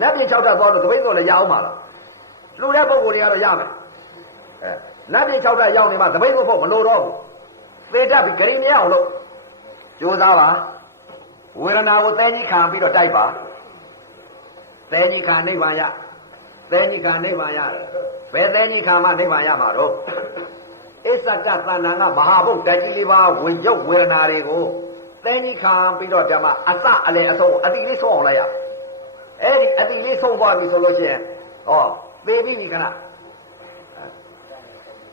နတ်ပြေ၆ဓာတ်သွားလို့သပိတ်ကိုလည်းရအောင်ပါလား လူတဲ့ပုဂ္ဂိုလ်တွေကတော့ရမယ်နတ်ပြည်6ဓာတ်ရောက်နေမှသပိတ်ကိုဖို့မလိုတော့ဘူးသေတတ်ပြီးဂရိမရအောင်လို့ကြိုးစားပါဝေဒနာကိုသဲကြီးခံပြီးတော့တိုက်ပါသဲကြီးခံနိဗ္ဗာန်ရသဲကြီးခံနိဗ္ဗာန်ရဘယ်သဲကြီးခံမှနိဗ္ဗာန်ရမှာတော့အစ္ဆတသဏ္ဍာန်ကမဟာဘုတ်ဓာတ်ကြီးလေးပါဝင်ရုပ်ဝေဒနာတွေကိုသဲကြီးခံပြီးတော့ဓမ္မအစအလေအဆုံးအတိလေးဆုံးအောင်လိုက်ရအဲ့ဒီအတိလေးဆုံးသွားပြီဆိုလို့ရှိရင်ဩသေပြီခဏ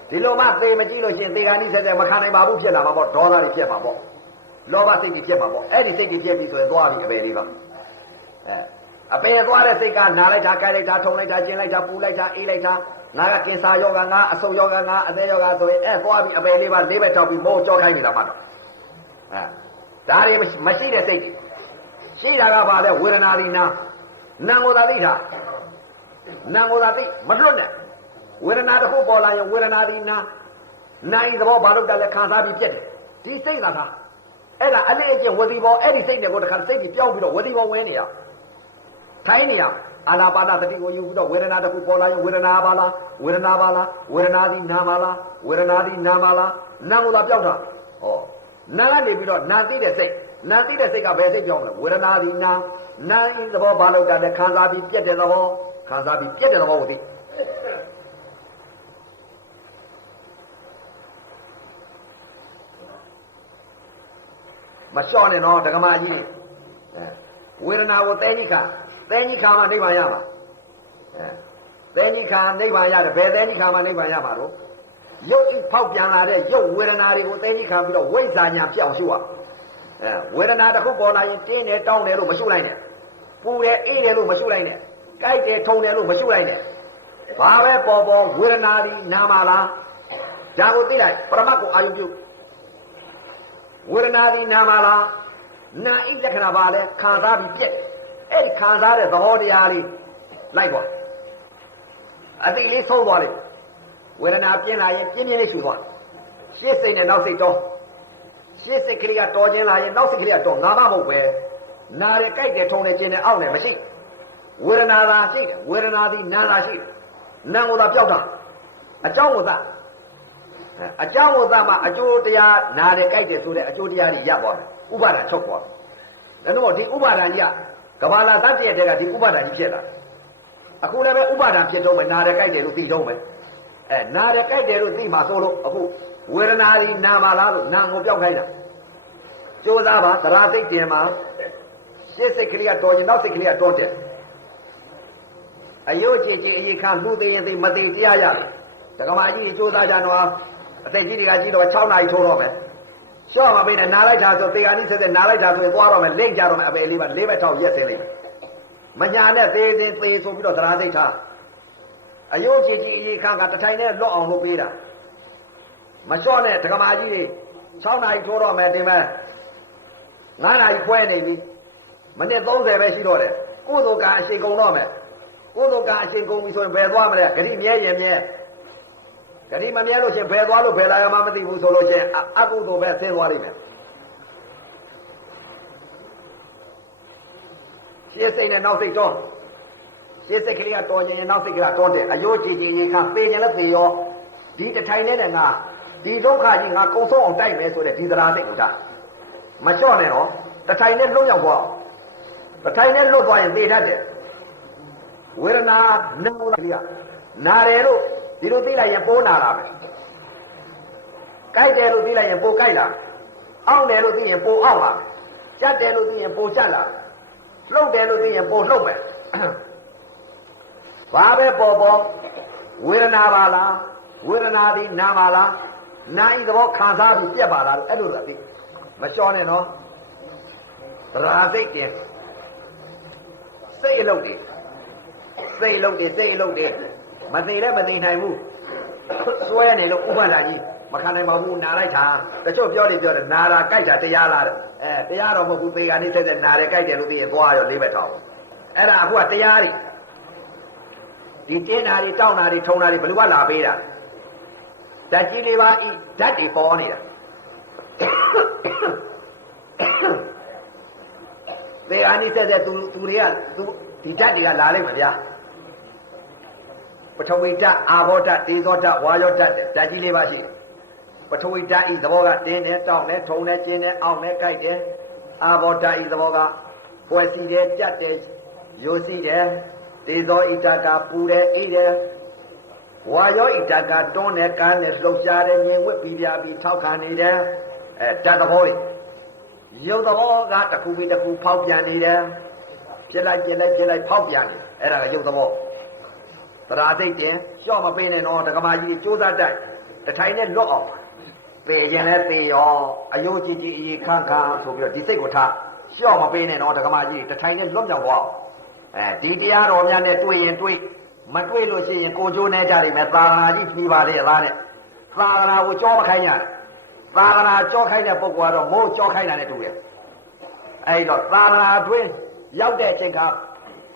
ဒီလိုမှသေမကြည့်လို့ရှိရင်သေဂာနိဆက်တဲ့မခံနိုင်ပါဘူးဖြစ်လာမှာပေါ့ဒေါသတွေဖြစ်မှာပေါ့လောဘစိတ်ကြီးဖြစ်မှာပေါ့အဲ့ဒီစိတ်ကြီးဖြစ်ပြီဆိုရင်သွားပြီအပေလေးပါအပေသွားတဲ့စိတ်ကနာလိုက်တာကြိုက်လိုက်တာထုံလိုက်တာကျင်လိုက်တာပူလိုက်တာအေးလိုက်တာငါကကင်ဆာယောဂငါအဆုတ်ယောဂငါအသေးယောဂဆိုရင်သွားပြီအပေလေးပါလေးပဲထောက်ပြီးမိုးကြောခိုင်းနေတာမှတော့ဒါတွေမရှိတဲ့စိတ်ကြီးရှိတာကဘာလဲဝေဒနာဒီနာကိုသာသိတာနာကိုသာသိမလွတ်နဲ့ဝေဒနာတစ်ခုပေါ်လာရင်ဝေဒနာဒီနာနိုင်သဘောဘာလို့တက်လဲခံစားပြီးပြက်တယ်ဒီစိတ်ကသာအဲ့ဒါအလေးအကျင့်ဝတိဘောအဲ့ဒီစိတ်တွေကိုတခါစိတ်ကြီးပြောင်းပြီးတော့ဝတိဘောဝင်နေရထိုင်းနေရအာနာပါနသတိကိုယူပြီးတော့ဝေဒနာတစ်ခုပေါ်လာရင်ဝေဒနာပါလားဝေဒနာပါလားဝေဒနာဒီနာမလားဝေဒနာဒီနာမလားနာကိုသာပြောင်းတာဩနာကနေပြီးတော့နာသိတဲ့စိတ်နာသိတဲ့စိတ်ကဘယ်စိတ်ပြောင်းလဲဝေဒနာဒီနာဤသဘောဘာလို့တက်လဲခံစားပြီးပြက်တဲ့သဘောခံစားပြီးပြက်တဲ့သဘောကိုသိမလျှော့နဲ့နော်ဒကမာကြီးဝေဒနာကိုသဲကြီးခါမှနိဗ္ဗာန်ရမှာသဲကြီးခါနိဗ္ဗာန်ရတယ်ဘယ်သဲကြီးခါမှနိဗ္ဗာန်ရမှာတော့ရုပ်ဖောက်ပြန်လာတဲ့ရုပ်ဝေဒနာတွေကိုသဲကြီးခါပြီးတော့ဝိဇ္ဇာညာပြောင်းရှုရဝေဒနာတစ်ခုပေါ်လာရင်ကျင်းတယ်တောင်းတယ်လို့မရှုလိုက်နဲ့ပူတယ်အေးတယ်လို့မရှုလိုက်နဲ့ကြိုက်တယ်ထုံတယ်လို့မရှုလိုက်နဲ့ဘာပဲပေါ်ဝေဒနာဒီနာမလားဒါကိုသိလိုက်ပရမတ်ကိုအာယုပြုဝေဒနာဒီနာမလားနာဣလက္ခဏာပါလဲခံစားပြီးပြက်အဲ့ဒီခံစားတဲ့သဘောတရားလေးလိုက်သွားအတိလေးဆုံးသွားလိုက်ဝေဒနာပြင်းလာရင်ပြင်းပြင်းလေးရှူသွားရှေ့စိတ်နဲ့နောက်စိတ်တော့ရှေ့စိတ်ကလေးကတော်ခြင်းလာရင်နောက်စိတ်ကလေးကတော့ငါမမဟုတ်ပဲနာတယ်ကြိုက်တယ်ထုံတယ်ကျင်တယ်အောင့်တယ်မရှိဝေဒနာသာရှိတယ်ဝေဒနာသည်နာသာရှိတယ်နာကိုသာပြောက်တာအကြောင်းကိုသာအကြောင်းကိုသာမှအကျိုးတရားနာတယ်ကြိုက်တယ်ဆိုတဲ့အကျိုးတရားတွေရသွားတယ်ဥပါဒာချုပ်သွားတယ်ဒါတော့ဒီဥပါဒာကြီးကကဘာလာသတ္တရဲ့တဲ့ကဒီဥပါဒာကြီးဖြစ်လာအခုလည်းပဲဥပါဒာဖြစ်တော့မယ်နာတယ်ကြိုက်တယ်လို့သိတော့မယ်နာတယ်ကြိုက်တယ်လို့သိမှဆိုလို့အခုဝေဒနာဒီနာမလားလို့နာကိုပြောက်ခိုင်းတာကြိုးစားပါသရာသိတင်မှာရှေ့စိတ်ကလေးကတော်ရင်နောက်စိတ်ကလေးကတော်တယ်အယုတ်ကြည်ကြည်အရေးခါလှူသေးရင်သိမသေးတရားရတယ်ဒကမာကြီးကြိုးစားကြတော့အသက်ကြီးတွေကကြီးတော့6နာရီထိုးတော့မယ်ရှော့မှာပဲနားလိုက်တာဆိုတေဂာနိဆက်တဲ့နားလိုက်တာဆိုရင်သွားတော့မယ်လိမ့်ကြတော့မယ်အပေလေးပါလေးဘက်ထောက်ရက်စင်းလိမ့်မယ်မညာနဲ့သေးသေးသေးဆိုပြီးတော့သရာသိထားအယုတ်ကြည်ကြည်အရေးခါကတထိုင်နဲ့လွတ်အောင်လုပ်ပေးတာမလျှော့နဲ့ဒကမာကြီးတွေ6နာရီထိုးတော့မယ်တင်မယ်9နာရီခွဲနေပြီမိနစ်30ပဲရှိတော့တယ်ကုသိုလ်ကအရှိန်ကုန်တော့မယ်ကုသိုလ်ကအရှိန်ကုန်ပြီဆိုရင်ဘယ်သွားမလဲဂတိမြဲရင်မြဲဂတိမမြဲလို့ရှင်ဘယ်သွားလို့ဘယ်လာရမှမသိဘူးဆိုလို့ရှင်အကုသိုလ်ပဲဆင်းသွားလိမ့်မယ်ရှေ့စိတ်နဲ့နောက်စိတ်တော့ရှေ့စိတ်ကလေးကတော်ရင်နောက်စိတ်ကတော်တယ်အယိုးကြည်ကြည်ရင်ခါပေရင်လည်းပေရောဒီတထိုင်နဲ့ငါဒီဒုက္ခကြီးငါကုံဆုံးအောင်တိုက်မယ်ဆိုတဲ့ဒီတရားစိတ်ကိုဒါမလျှော့နဲ့တော့တထိုင်နဲ့လွတ်ရောက်သွားတထိုင်နဲ့လွတ်သွားရင်သိတတ်တယ်ဝေဒနာနာကလေးကနာတယ်လို့ဒီလိုသိလိုက်ရင်ပိုးနာလာပဲကြိုက်တယ်လို့သိလိုက်ရင်ပိုးကြိုက်လာအောင့်တယ်လို့သိရင်ပိုးအောင့်လာကြက်တယ်လို့သိရင်ပိုးကြက်လာလှုပ်တယ်လို့သိရင်ပိုးလှုပ်မယ်ဘာပဲပေါ်ဝေဒနာပါလားဝေဒနာဒီနာပါလားနာဤသဘောခံစားပြီးပြက်ပါလားအဲ့လိုသာသိမလျှော့နဲ့နော်သရာစိတ်တင်စိတ်အလုပ်တွေစိတ်အလုပ်တွေမသိလည်းမသိနိုင်ဘူးစွဲနေလို့ဥပ္ပဒါကြီးမခံနိုင်ပါဘူးနာလိုက်တာတချို့ပြောတယ်နာတာကြိုက်တာတရားလားတရားတော့မဟုတ်ဘူးသေကနေတက်တဲ့နာတယ်ကြိုက်တယ်လို့သိရင်သွားရောလေးဘက်ထောက်အဲ့ဒါအခုကတရားတွေဒီတင်းနာတွေတောင်းနာတွေထုံနာတွေဘယ်လိုကလာပေးတာဓာတ်ကြီးလေးပါဤဓာတ်တွေပေါ်နေတာသေကနေတက်တဲ့သူတွေကဒီဓာတ်တွေကလာလိမ့်မယ်ဗျာ ပထဝီဓာတ်အာဘောဓာတ်တေဇောဓာတ်ဝါယောဓာတ်ဓာတ်ကြီးလေးပါရှိတယ်ပထဝီဓာတ်ဤသဘောကတင်းတယ်တောင်းတယ်ထုံတယ်ကျင်းတယ်အောင့်တယ်ကြိုက်တယ်အာဘောဓာတ်ဤသဘောကပွဲစီတယ်ကြက်တယ်ရိုးစီတယ်တေဇောဤဓာတ်ကပူတယ်အေးတယ်ဝါယောဤဓာတ်ကတွန်းတယ်ကန်းတယ်လှုပ်ရှားတယ်ငြိမ်ဝှက်ပြီးပြပြီးထောက်ခံနေတယ်ဓာတ်သဘောလေးရုပ်သဘောကတစ်ခုပြီးတစ်ခုဖောက်ပြန်နေတယ်ဖြစ်လိုက်ဖောက်ပြန်နေအဲ့ဒါကရုပ်သဘောသရာသိတ်တင်လျှော့မပေးနဲ့တော့ဒကမာကြီးစူးစမ်းတိုက်တထိုင်နဲ့လွတ်အောင်ပေရင်လည်းပေရောအယုံကြည်ကြည်အေးခန့်ခန့်ဆိုပြီးတော့ဒီစိတ်ကိုထားလျှော့မပေးနဲ့တော့ဒကမာကြီးတထိုင်နဲ့လွတ်မြောက်သွားဒီတရားတော်များနဲ့တွေ့ရင်တွေ့မတွေ့လို့ရှိရင်ကိုကျိုးနေကြလိမ့်မယ်သာသနာကြီးပြီးပါလေလားနဲ့သာသနာကိုကြောမခိုင်းရတယ်သာသနာကြောခိုင်းတဲ့ပုဂ္ဂိုလ်ကတော့မိုးကြောခိုင်းတာနဲ့တူတယ်အဲ့တော့သာသနာအတွင်းရောက်တဲ့အချိန်က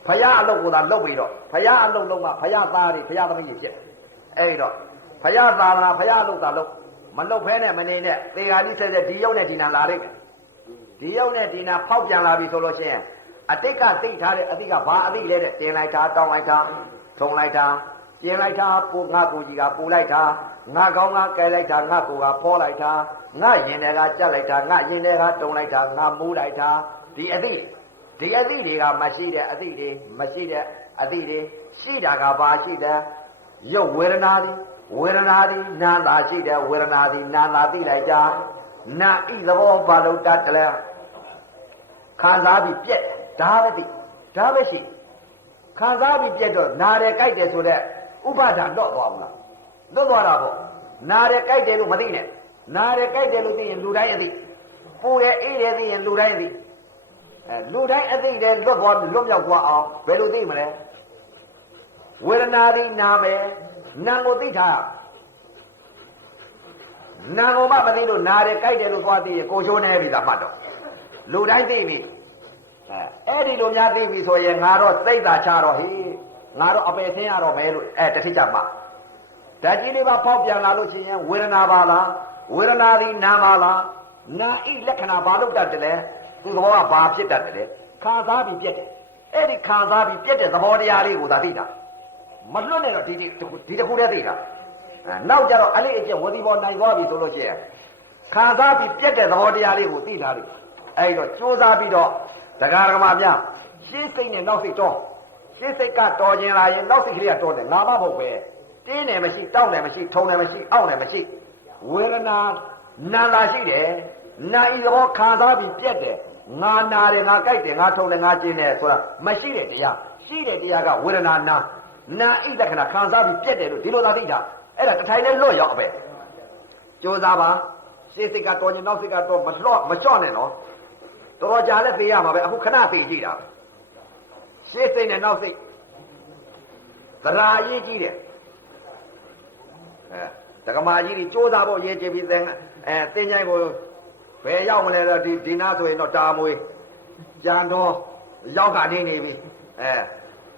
ဖရာအလုပ်ကိုသာလုပ်ပြီးတော့ဖရာအလုပ်လုံးကဖရာသားတွေဖရာသမီးတွေဖြစ်အဲ့တော့ဖရာသာသနာဖရာအလုပ်သာလုပ်မလုပ်ဖဲနဲ့မနေနဲ့သေဃာကြီးဆက်ဒီရုပ်နဲ့ဒီနာလာလိမ့်မယ်ဒီရုပ်နဲ့ဒီနာဖောက်ပြန်လာပြီဆိုလို့ရှိရင်အတိတ်ကသိထားတဲ့အတိတ်ကဘာအတိတ်လဲတဲ့တင်လိုက်တာတောင်းလိုက်တာထုံလိုက်တာပြင်လိုက်တာပူငါကိုကြီးကပူလိုက်တာငါကောင်းကကဲလိုက်တာငါကိုကဖောလိုက်တာငါရင်တွေကကြက်လိုက်တာငါရင်တွေကတုံလိုက်တာငါမူးလိုက်တာဒီအတိတ်တွေကမရှိတဲ့အတိတ်တွေမရှိတဲ့အတိတ်တွေရှိတာကဘာရှိတယ်ရုပ်ဝေဒနာသည်နာတာရှိတယ်ဝေဒနာသည်နာတာသိလိုက်တာနာဤသဘောဘာလို့တတ်တယ်လဲခံစားပြီးပြက်ဒါပဲသိဒါပဲရှိခံစားပြီးပြက်တော့နာတယ်ကြိုက်တယ်ဆိုတဲ့ဥပါဒာတော့သွားဘူးလားလွတ်သွားတာပေါ့နာတယ်ကြိုက်တယ်လို့မသိနဲ့နာတယ်ကြိုက်တယ်လို့သိရင်လူတိုင်းအသိပူတယ်အေးတယ်သိရင်လူတိုင်းအသိလူတိုင်းအသိတယ်လွတ်မြောက်သွားအောင်ဘယ်လိုသိမလဲဝေဒနာသည်နာမယ်နာကိုသိထားနာကိုမှမသိလို့နာတယ်ကြိုက်တယ်လို့သွားသိရင်ကိုချိုးနေပြီလားမှတ်တော့လူတိုင်းသိပြီအဲ့ဒီလိုများသိပြီဆိုရင်ငါတော့စိတ်သာချတော့ဟေးငါတော့အပယ်ဆင်းရတော့မယ်လို့တတိချမှာဓာတ်ကြီးလေးပါဖောက်ပြန်လာလို့ရှိရင်ဝေဒနာပါလားဝေဒနာသည်နာပါလားနာဤလက္ခဏာဘာလို့တတ်တယ်လဲသူသဘောကဘာဖြစ်တတ်တယ်လဲခံစားပြီးပြက်တယ်အဲ့ဒီခံစားပြီးပြက်တဲ့သဘောတရားလေးကိုသာသိတာမလွတ်နဲ့တော့ဒီတစ်ခုတည်းသိတာနောက်ကြတော့အလေးအကျင့်ဝတိဘောနိုင်သွားပြီဆိုလို့ရှိရင်ခံစားပြီးပြက်တဲ့သဘောတရားလေးကိုသိတာလေအဲ့တော့ကြိုးစားပြီးတော့ဒကာဒကမများရှင်းစိတ်နဲ့နောက်စိတ်တော့ရှင်းစိတ်ကတော်ခြင်းလာရင်နောက်စိတ်ကလေးကတော်တယ်ငါမဟုတ်ပဲတင်းတယ်မရှိတောက်တယ်မရှိထုံတယ်မရှိအောင့်တယ်မရှိဝေဒနာနာလာရှိတယ်နာဤသဘောခံစားပြီးပြက်တယ်ငါနာတယ်ငါကြိုက်တယ်ငါထုံတယ်ငါကျင်းတယ်ဆိုတာမရှိတဲ့တရားရှိတဲ့တရားကဝေဒနာနာဤလက္ခဏာခံစားပြီးပြက်တယ်လို့ဒီလိုသာသိတာအဲ့ဒါတထိုင်နဲ့လွတ်ရောက်ပဲကြိုးစားပါရှင်းစိတ်ကတော်ခြင်းနောက်စိတ်ကတော့မလျှော့နဲ့နော်တော်ကြာလည်းသိရမှာပဲအခုခဏသိကြည့်တာရှေ့စိတ်နဲ့နောက်စိတ်သရာအရေးကြီးတယ်ဒကမာကြီးကြီးစူးစမ်းဖို့ရေးကြည့်ပြီးသင်ချိုင်းကိုဘယ်ရောက်မလဲတော့ဒီနာဆိုရင်တော့တာမွေကြံတော့ရောက်ကနေနေပြီ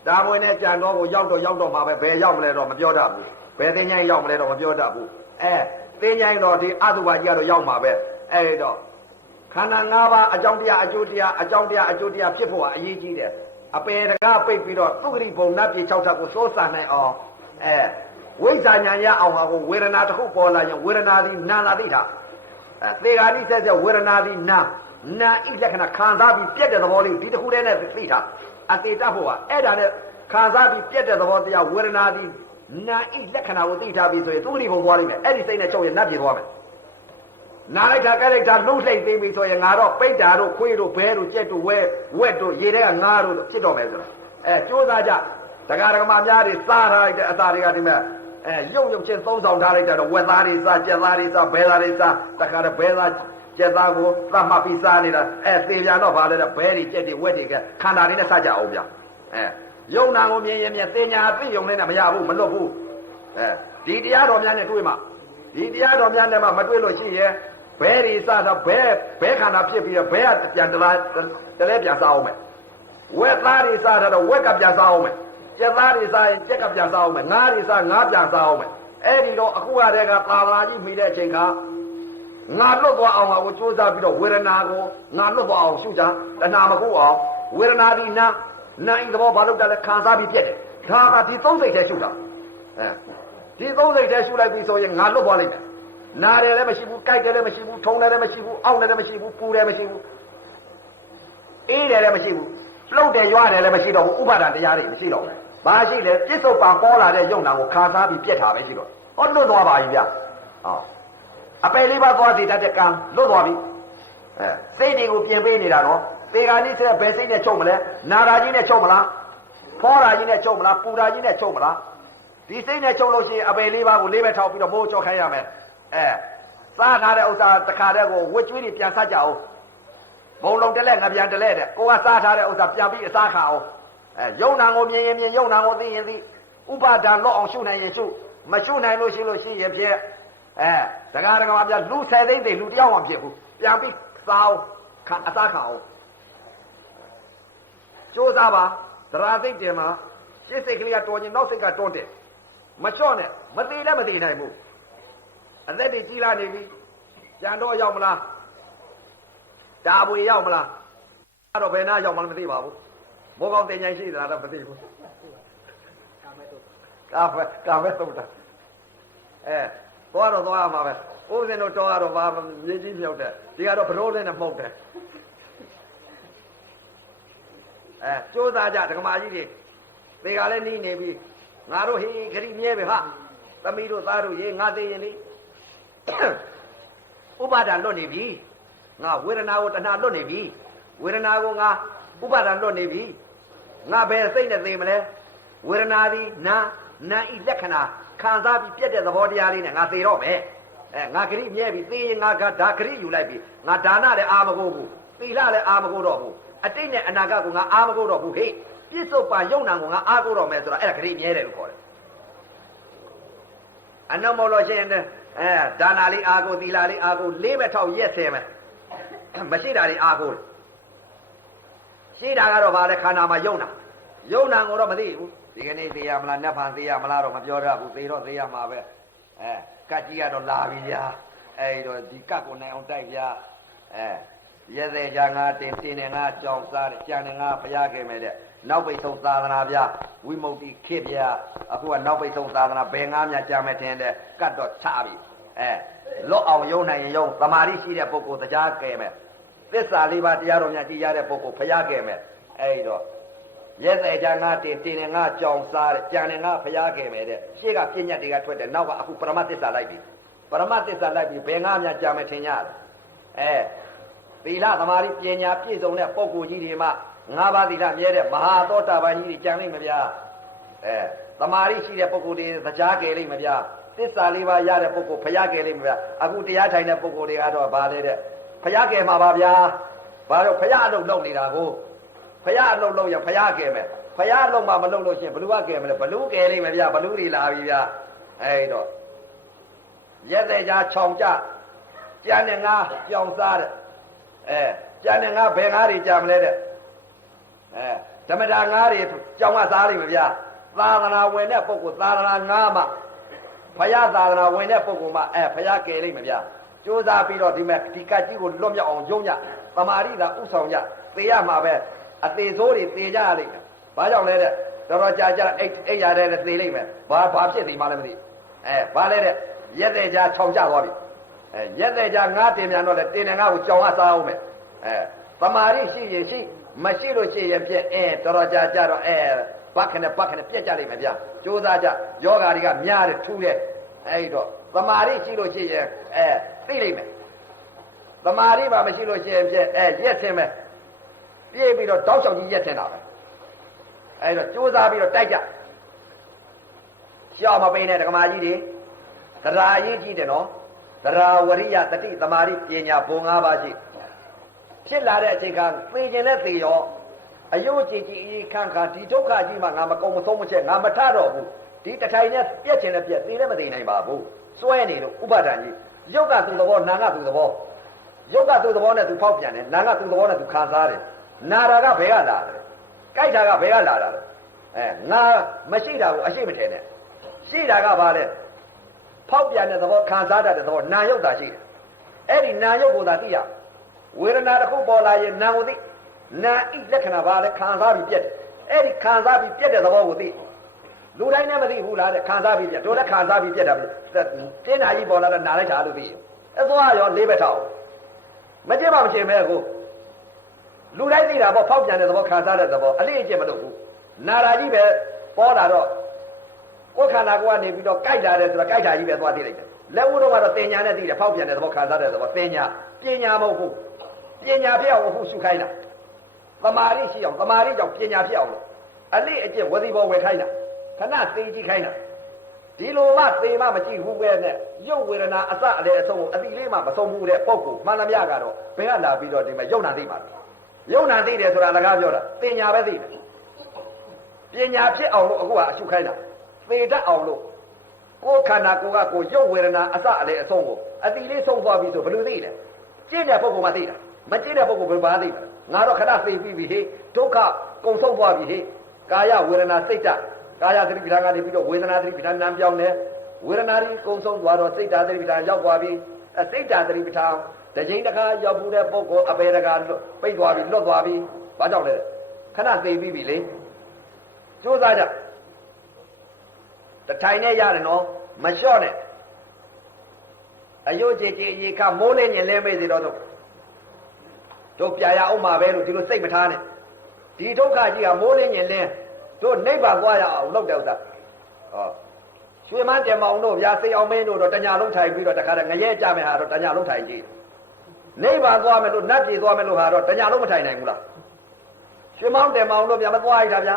တာမွေနဲ့ကြံတော့ကိုရောက်တော့မှာပဲဘယ်ရောက်မလဲတော့မပြောတတ်ဘူးဘယ်သင်ချိုင်းရောက်မလဲတော့မပြောတတ်ဘူးသင်ချိုင်းတော့ဒီအတုပါကြီးကတော့ရောက်မှာပဲအဲ့တော့ခန္ဓာ၅ပါးအကြောင်းတရားအကျိုးတရားအကြောင်းတရားအကျိုးတရားဖြစ်ဖို့ကအရေးကြီးတယ်အပေတကားပိတ်ပြီးတော့သုခရိဘုံနတ်ပြည်6ထပ်ကိုစိုးစံနိုင်အောင်ဝိဇ္ဇာဉာဏ်ရအောင်ဟာကိုဝေဒနာတစ်ခုပေါ်လာရင်ဝေဒနာသည်နာလာသိတာသေဃာနိဆက်ဝေဒနာသည်နာဤလက္ခဏာခံစားပြီးပြက်တဲ့သဘောလေးဒီတစ်ခုတည်းနဲ့သိတာအတေတဖို့ကအဲ့ဒါနဲ့ခံစားပြီးပြက်တဲ့သဘောတရားဝေဒနာသည်နာဤလက္ခဏာကိုသိထားပြီးဆိုရင်သုခရိဘုံသွားလိမ့်မယ်အဲ့ဒီစိတ်နဲ့ချုပ်ရင်နတ်ပြည်သွားမယ်နာလိုက်တာကြလိုက်တာလှုပ်လှိမ့်သိပြီဆိုရင်ငါတော့ပိတ်တာတို့ခွေးတို့ဘဲတို့ကြက်တို့ဝက်တို့ရေထဲကငါးတို့ဖြစ်တော့မယ်ဆိုတာကြိုးစားကြဒကာဒကမများတွေစားထားလိုက်တဲ့အသားတွေကဒီမဲ့ရုပ်ချင်းသုံးဆောင်ထားလိုက်တဲ့တော့ဝက်သားတွေစားကြက်သားတွေစားဘဲသားတွေစားတခါတော့ဘဲသားကြက်သားကိုသတ်မှတ်ပြီးစားနေတာသေပြန်တော့ဗာလဲတော့ဘဲတွေကြက်တွေဝက်တွေကခန္ဓာတွေနဲ့စားကြအောင်ဗျယုံနာကိုမြင်ရင်မြင်သိညာသိယုံနဲ့မရဘူးမလွတ်ဘူးဒီတရားတော်များနဲ့တွေ့မှဒီတရားတော်များနဲ့မှမတွေ့လို့ရှိရဲ့ဘဲတွေစားတော့ဘဲခန္ဓာဖြစ်ပြီးတော့ဘဲကပြန်တလဲပြန်စားအောင်မယ်ဝက်သားတွေစားတော့ဝက်ကပြန်စားအောင်မယ်ကျက်သားတွေစားရင်ကျက်ကပြန်စားအောင်မယ်ငါးတွေစားငါးပြန်စားအောင်မယ်အဲ့ဒီတော့အခုရတဲ့ကသာသာကြီးမိတဲ့အချိန်ကငါလွတ်သွားအောင်ဟာကိုစူးစမ်းပြီးတော့ဝေဒနာကိုငါလွတ်သွားအောင်ရှုကြတဏှာမကူအောင်ဝေဒနာဒီနာဤသဘောဘာလို့တလဲခံစားပြီးပြက်တယ်ဒါကဒီသုံးစိတ်ထဲရှုတာ ဒီသုံးစိတ်တည်းရှုလိုက်ပြီဆိုရင်ငါလွတ်သွားလိမ့်မယ်နာတယ်လည်းမရှိဘူးကြိုက်တယ်လည်းမရှိဘူးထုံတယ်လည်းမရှိဘူးအောင့်တယ်လည်းမရှိဘူးပူတယ်မရှိဘူးအေးတယ်လည်းမရှိဘူးလှုပ်တယ်ရွာတယ်လည်းမရှိတော့ဘူးဥပါဒံတရားတွေမရှိတော့ဘူးဘာရှိလဲပြစ္ဆုတ်ပံပေါ်လာတဲ့ယုံနာကိုခါစားပြီးပြက်တာပဲရှိတော့ဟောလွတ်သွားပါပြီဗျာဟောအပယ်လေးပါးသွားတည်တတ်တဲ့ကံလွတ်သွားပြီစိတ်တွေကိုပြင်ပေးနေတာနော်သေဂာနိဆက်ဘယ်စိတ်နဲ့ချုပ်မလဲနာရာကြီးနဲ့ချုပ်မလားဖောရာကြီးနဲ့ချုပ်မလားပူရာကြီးနဲ့ချုပ်မလားဒီစိတ်နဲ့ချုပ်လို့ရှိရင်အပယ်လေးပါးကိုလေးပဲထောက်ပြီးတော့မိုးကြောခိုင်းရမယ်စားထားတဲ့ဥစ္စာတစ်ခါတည်းကိုဝစ်ကျွေးတွေပြန်ဆက်ကြအောင်ဘုံလုံးတလဲငပြန်တလဲတဲ့ကိုကစားထားတဲ့ဥစ္စာပြန်ပြီးအစားခါအောင်ယုံနာကိုမြင်ရင်မြင်ယုံနာကိုသိရင်သိဥပါဒံလော့အောင်ရှုနိုင်ရင်ရှုမရှုနိုင်လို့ရှိရင်ဖြစ်ဒကာဒကာမပြလူဆယ်သိန်းသိလူတယောက်မှဖြစ်ဘူးပြန်ပြီးစားအောင်အစားခါအောင်ကြိုးစားပါသရာစိတ်တင်မှာရှစ်စိတ်ကလေးကတော်ရင်နောက်စိတ်ကတွန်းတယ်မလျှော့နဲ့မသေးလည်းမသေးနိုင်ဘူးအသက်တွေကြီးလာနေပြီကြံတော့ရောက်မလားတာပွေရောက်မလားအဲ့တော့ဘယ်နာရောက်မှလည်းမသိပါဘူးမိုးကောင်းတင်ញိုင်းရှိသလားတော့မသိဘူးကာမဲသုတ်တာသွားတော့သွားရမှာပဲဦးစင်တို့တော်ရတော့ဗာမြေကြီးမြောက်တယ်ဒီကတော့ဘရိုးလေးနဲ့မှုတ်တယ်ကြိုးစားကြဒကမာကြီးတွေသေကလည်းနီးနေပြီငါတို့ဟေးခရီးမြဲပဲဟာသမီးတို့သားတို့ရေငါသေးရင်လေဥပါဒံလွတ်နေပြီငါဝေဒနာကိုတဏှာလွတ်နေပြီဝေဒနာကိုငါဥပါဒံလွတ်နေပြီငါဘယ်စိတ်နဲ့သိမလဲဝေဒနာသည်နာဤလက္ခဏာခံစားပြီးပြတ်တဲ့သဘောတရားလေးနဲ့ငါသိတော့မယ်ငါခရီးမြဲပြီသိရင်ငါကဒါခရီးယူလိုက်ပြီငါဒါနလည်းအာမကိုဘူးသီလလည်းအာမကိုတော့ဘူးအတိတ်နဲ့အနာဂတ်ကိုငါအာမကိုတော့ဘူးဟေ့ပြစ္ဆုတ်ပါယုံနာကိုငါအာကိုတော့မယ်ဆိုတာအဲ့ဒါခရီးမြဲတယ်လို့ခေါ်တယ်အနမောလို့ရှိရင်ဒါနာလေးအာကိုသီလလေးအာကိုလေးပဲထောက်ရက်ဆဲမယ်မရှိတာလေးအာကိုရှိတာကတော့ဗာလဲခန္ဓာမှာယုံနာကိုတော့မသိဘူးဒီကနေ့သိရမလားနတ်ဖန်သိရမလားတော့မပြောရဘူးသိတော့သိရမှာပဲကတ်ကြီးကတော့လာပြီဗျာအဲ့တော့ဒီကတ်ကိုနိုင်အောင်တိုက်ဗျာရဲသေးကြငါတင်နေငါကြောင်စားကြံနေငါဘုရားခဲ့မယ်တဲ့နောက်ပိတ်ဆုံးသာသနာဗျာဝိမု ക്തി ခေဗျာအခုကနောက်ပိတ်ဆုံးသာသနာဘယ်ငါများကြာမယ်ထင်တဲ့ကတ်တော့ချပြီလော့အောင်ယုံနိုင်ရင်ယုံသမာဓိရှိတဲ့ပုဂ္ဂိုလ်တရားကဲမယ်သစ္စာလေးပါးတရားတော်များတည်ရတဲ့ပုဂ္ဂိုလ်ဘုရားကဲမယ်အဲ့တော့ရဲသေးကြငါတင်နေငါကြောင်စားကြံနေငါဘုရားကဲမယ်တဲ့ရှေ့ကပြည့်ညတ်တွေကထွက်တယ်နောက်ကအခုပရမသစ္စာလိုက်ပြီပရမသစ္စာလိုက်ပြီဘယ်ငါများကြာမယ်ထင်ရတယ်သီလသမာဓိပညာပြည့်စုံတဲ့ပုဂ္ဂိုလ်ကြီးတွေမှာငါးပါးသီလမြဲတဲ့မဟာသောတာပန်ကြီးတွေကြံလိမ့်မဗျာသမာဓိရှိတဲ့ပုဂ္ဂိုလ်တွေတရားကယ်လိမ့်မဗျာသစ္စာလေးပါးရတဲ့ပုဂ္ဂိုလ်ဘုရားကယ်လိမ့်မဗျာအခုတရားထိုင်တဲ့ပုဂ္ဂိုလ်တွေကတော့ဗာလေတဲ့ဘုရားကယ်မှာပါဗျာဘာလို့ဘုရားအလုပ်လုပ်နေတာကိုဘုရားအလုပ်လုပ်ရင်ဘုရားကယ်မယ်ဘုရားအလုပ်မှမလုပ်လို့ရှိရင်ဘလူကကယ်မလဲဘလူကယ်လိမ့်မဗျာဘလူတွေလာပြီဗျာအဲ့တော့ရက်တဲ့ကြားခြောင်ကြကြံတဲ့ငါကြောင်စားတဲ့ကြံတဲ့ငါဘယ်ငါတွေကြာမလဲတဲ့ဓမ္မတာငါတွေကြောင်ကစားလိမ့်မဗျာသာသနာဝင်တဲ့ပုဂ္ဂိုလ်သာသနာငါမှဘုရားသာသနာဝင်တဲ့ပုဂ္ဂိုလ်မှဘုရားကယ်လိမ့်မဗျာကြိုးစားပြီးတော့ဒီမဲ့ဒီကတ်ကြီးကိုလွတ်မြောက်အောင်ယုံကြသမာဓိသာဥဆောင်ကြသေရမှာပဲအသေးစိုးတွေသေကြရလိမ့်မယ်ဘာကြောင့်လဲတဲ့တော်တော်ကြာကြာအိတ်ရတဲ့သေလိမ့်မယ်ဘာဖြစ်သေးမှလည်းမသိဘာလဲတဲ့ရက်တဲ့ကြာခြောင်ကြသွားပြီရက်တဲ့ကြာငါတင်ပြန်တော့လေတင်တယ်ငါကိုကြောင်ကစားအောင်မယ်သမာဓိရှိရင်ရှိမရှိလို့ရှိရင်ဖြင့်တော်တော်ကြာကြာတော့ပတ်ခနဲ့ပြက်ကြလိမ့်မယ်ဗျာကြိုးစားကြယောဂါတွေကများတယ်ထူးတယ်အဲ့တော့သမာဓိရှိလို့ရှိရင်သိလိမ့်မယ်သမာဓိပါမရှိလို့ရှိရင်ဖြင့်ရက်ထင်မယ်ပြေးပြီးတော့တောက်လျှောက်ကြီးရက်ထင်တာပဲအဲ့တော့ကြိုးစားပြီးတော့တိုက်ကြရှောက်မပိန်တဲ့ဓမ္မကြီးတွေတရားရေးကြည့်တယ်နော်တရားဝရိယတတိသမာဓိပညာဘုံ၅ပါးရှိဖြစ်လာတဲ့အချိန်ကသိကျင်တဲ့သိရောအယုတ်ကြည်ကြည်ခန့်ခါဒီဒုက္ခကြီးမှငါမကုံမဆုံးမချက်ငါမထတော့ဘူးဒီတထိုင်နဲ့ပြက်ချင်တဲ့ပြက်သိလည်းမသိနိုင်ပါဘူးစွဲနေလို့ဥပါဒဏ်ကြီးယုတ်ကသူ့သဘောနာကသူ့သဘောယုတ်ကသူ့သဘောနဲ့သူဖောက်ပြန်တယ်နာကသူ့သဘောနဲ့သူခံစားတယ်နာတာကဘယ်ကလာတယ်ကြိုက်တာကဘယ်ကလာတာလဲငါမရှိတာကိုအရှိမထင်နဲ့ရှိတာကဘာလဲဖောက်ပြန်တဲ့သဘောခံစားတတ်တဲ့သဘောနာယုတ်တာရှိတယ်အဲ့ဒီနာယုတ်ကိုသာသိရဝေဒနာတစ်ခုပေါ်လာရင်နာကိုသိနာဤလက္ခဏာဘာလဲခံစားပြီးပြက်တယ်အဲ့ဒီခံစားပြီးပြက်တဲ့သဘောကိုသိ လူတိုင်းနဲ့မသိဘူးလားတဲ့ခံစားပြီးပြတို့လည်းခံစားပြီးပြတာပဲတင်းနာကြီးပေါ်လာတော့နားလိုက်တာလို့ပြီးအဲသွားရောလေးဘက်ထောက်မကြည့်မှမရှင်းမဲကိုလူတိုင်းသိတာပေါ့ဖောက်ပြန်တဲ့သဘောခံစားတဲ့သဘောအလေးအကျင့်မလုပ်ဘူးနာရာကြီးပဲပေါ်လာတော့ကိုယ်ခန္ဓာကိုယ်ကနေပြီးတော့ကြိုက်လာတယ်ဆိုတော့ကြိုက်တာကြီးပဲသွားသိလိုက်တယ်လက်ဦးတော့ကတော့တင်ညာနဲ့သိတယ်ဖောက်ပြန်တဲ့သဘောခံစားတဲ့သဘောတင်ညာပညာမဟုတ်ဘူးပညာဖြစ်အောင်ဟုတ်ရှုခိုင်းတာသမာဓိရှိအောင်သမာဓိကြောင့်ပညာဖြစ်အောင်လို့အလေးအကျင့်ဝစီဘောဝယ်ခိုင်းတာခဏသိကြည့်ခိုင်းတာဒီလိုမှသေမှမကြည့်ဘူးပဲနဲ့ရုပ်ဝေဒနာအစအလေအဆုံးကိုအတိလေးမှမဆုံးဘူးတဲ့ပုဂ္ဂိုလ်မှန်သမျှကတော့ဘယ်ကလာပြီးတော့ဒီမှာယုံနာသိပါလဲယုံနာသိတယ်ဆိုတာလည်းကားပြောတာပညာပဲသိတယ်ပညာဖြစ်အောင်လို့အခုကအရှုခိုင်းတာသေတတ်အောင်လို့ကိုယ်ခန္ဓာကိုယ်ကကိုယ်ရုပ်ဝေဒနာအစအလေအဆုံးကိုအတိလေးဆုံးသွားပြီဆိုဘယ်လိုသိလဲကျင့်တဲ့ပုဂ္ဂိုလ်မှသိတာမကျင့်တဲ့ပုဂ္ဂိုလ်ဘယ်မှာသိမှာငါတော့ခဏသိပြီးပြီဟေ့ဒုက္ခကုံဆုံးသွားပြီဟေ့ကာယဝေဒနာစိတ်ဓာတ်ကာယသတိပဋ္ဌာန်ကနေပြီးတော့ဝေဒနာသတိပဋ္ဌာန်နာမ်ပြောင်းတယ်ဝေဒနာကြီးကုံဆုံးသွားတော့စိတ်ဓာတ်သတိပဋ္ဌာန်ရောက်သွားပြီစိတ်ဓာတ်သတိပဋ္ဌာန်တစ်ချိန်တစ်ခါရောက်ဘူးတဲ့ပုဂ္ဂိုလ်အပေတကာပိတ်သွားပြီလွတ်သွားပြီဘာကြောင့်လဲခဏသိပြီးပြီလေကြိုးစားကြတထိုင်နဲ့ရတယ်နော်မလျှော့နဲ့အယုတ်ကြည်ကြည်ရေခမိုးလေးညင်လဲမေးစီတော့တို့ပြာရအောင်မှာပဲလို့ဒီလိုစိတ်မထားနဲ့ဒီဒုက္ခကြီးကမိုးလေးညင်လဲတို့နိဗ္ဗာန်သွားရအောင်လုပ်တယ်ဥစ္စာဟောရွှေမန်းတယ်မောင်တို့ဗျာစိတ်အောင်မင်းတို့တော့တညာလုံးထိုင်ပြီးတော့တခါတည်းငရဲကြမယ်ဟာတော့တညာလုံးထိုင်ကြည့်နိဗ္ဗာန်သွားမယ်လို့နတ်ပြည်သွားမယ်လို့ဟာတော့တညာလုံးမထိုင်နိုင်ဘူးလားရွှေမောင်းတယ်မောင်တို့ဗျာမသွားရတာဗျာ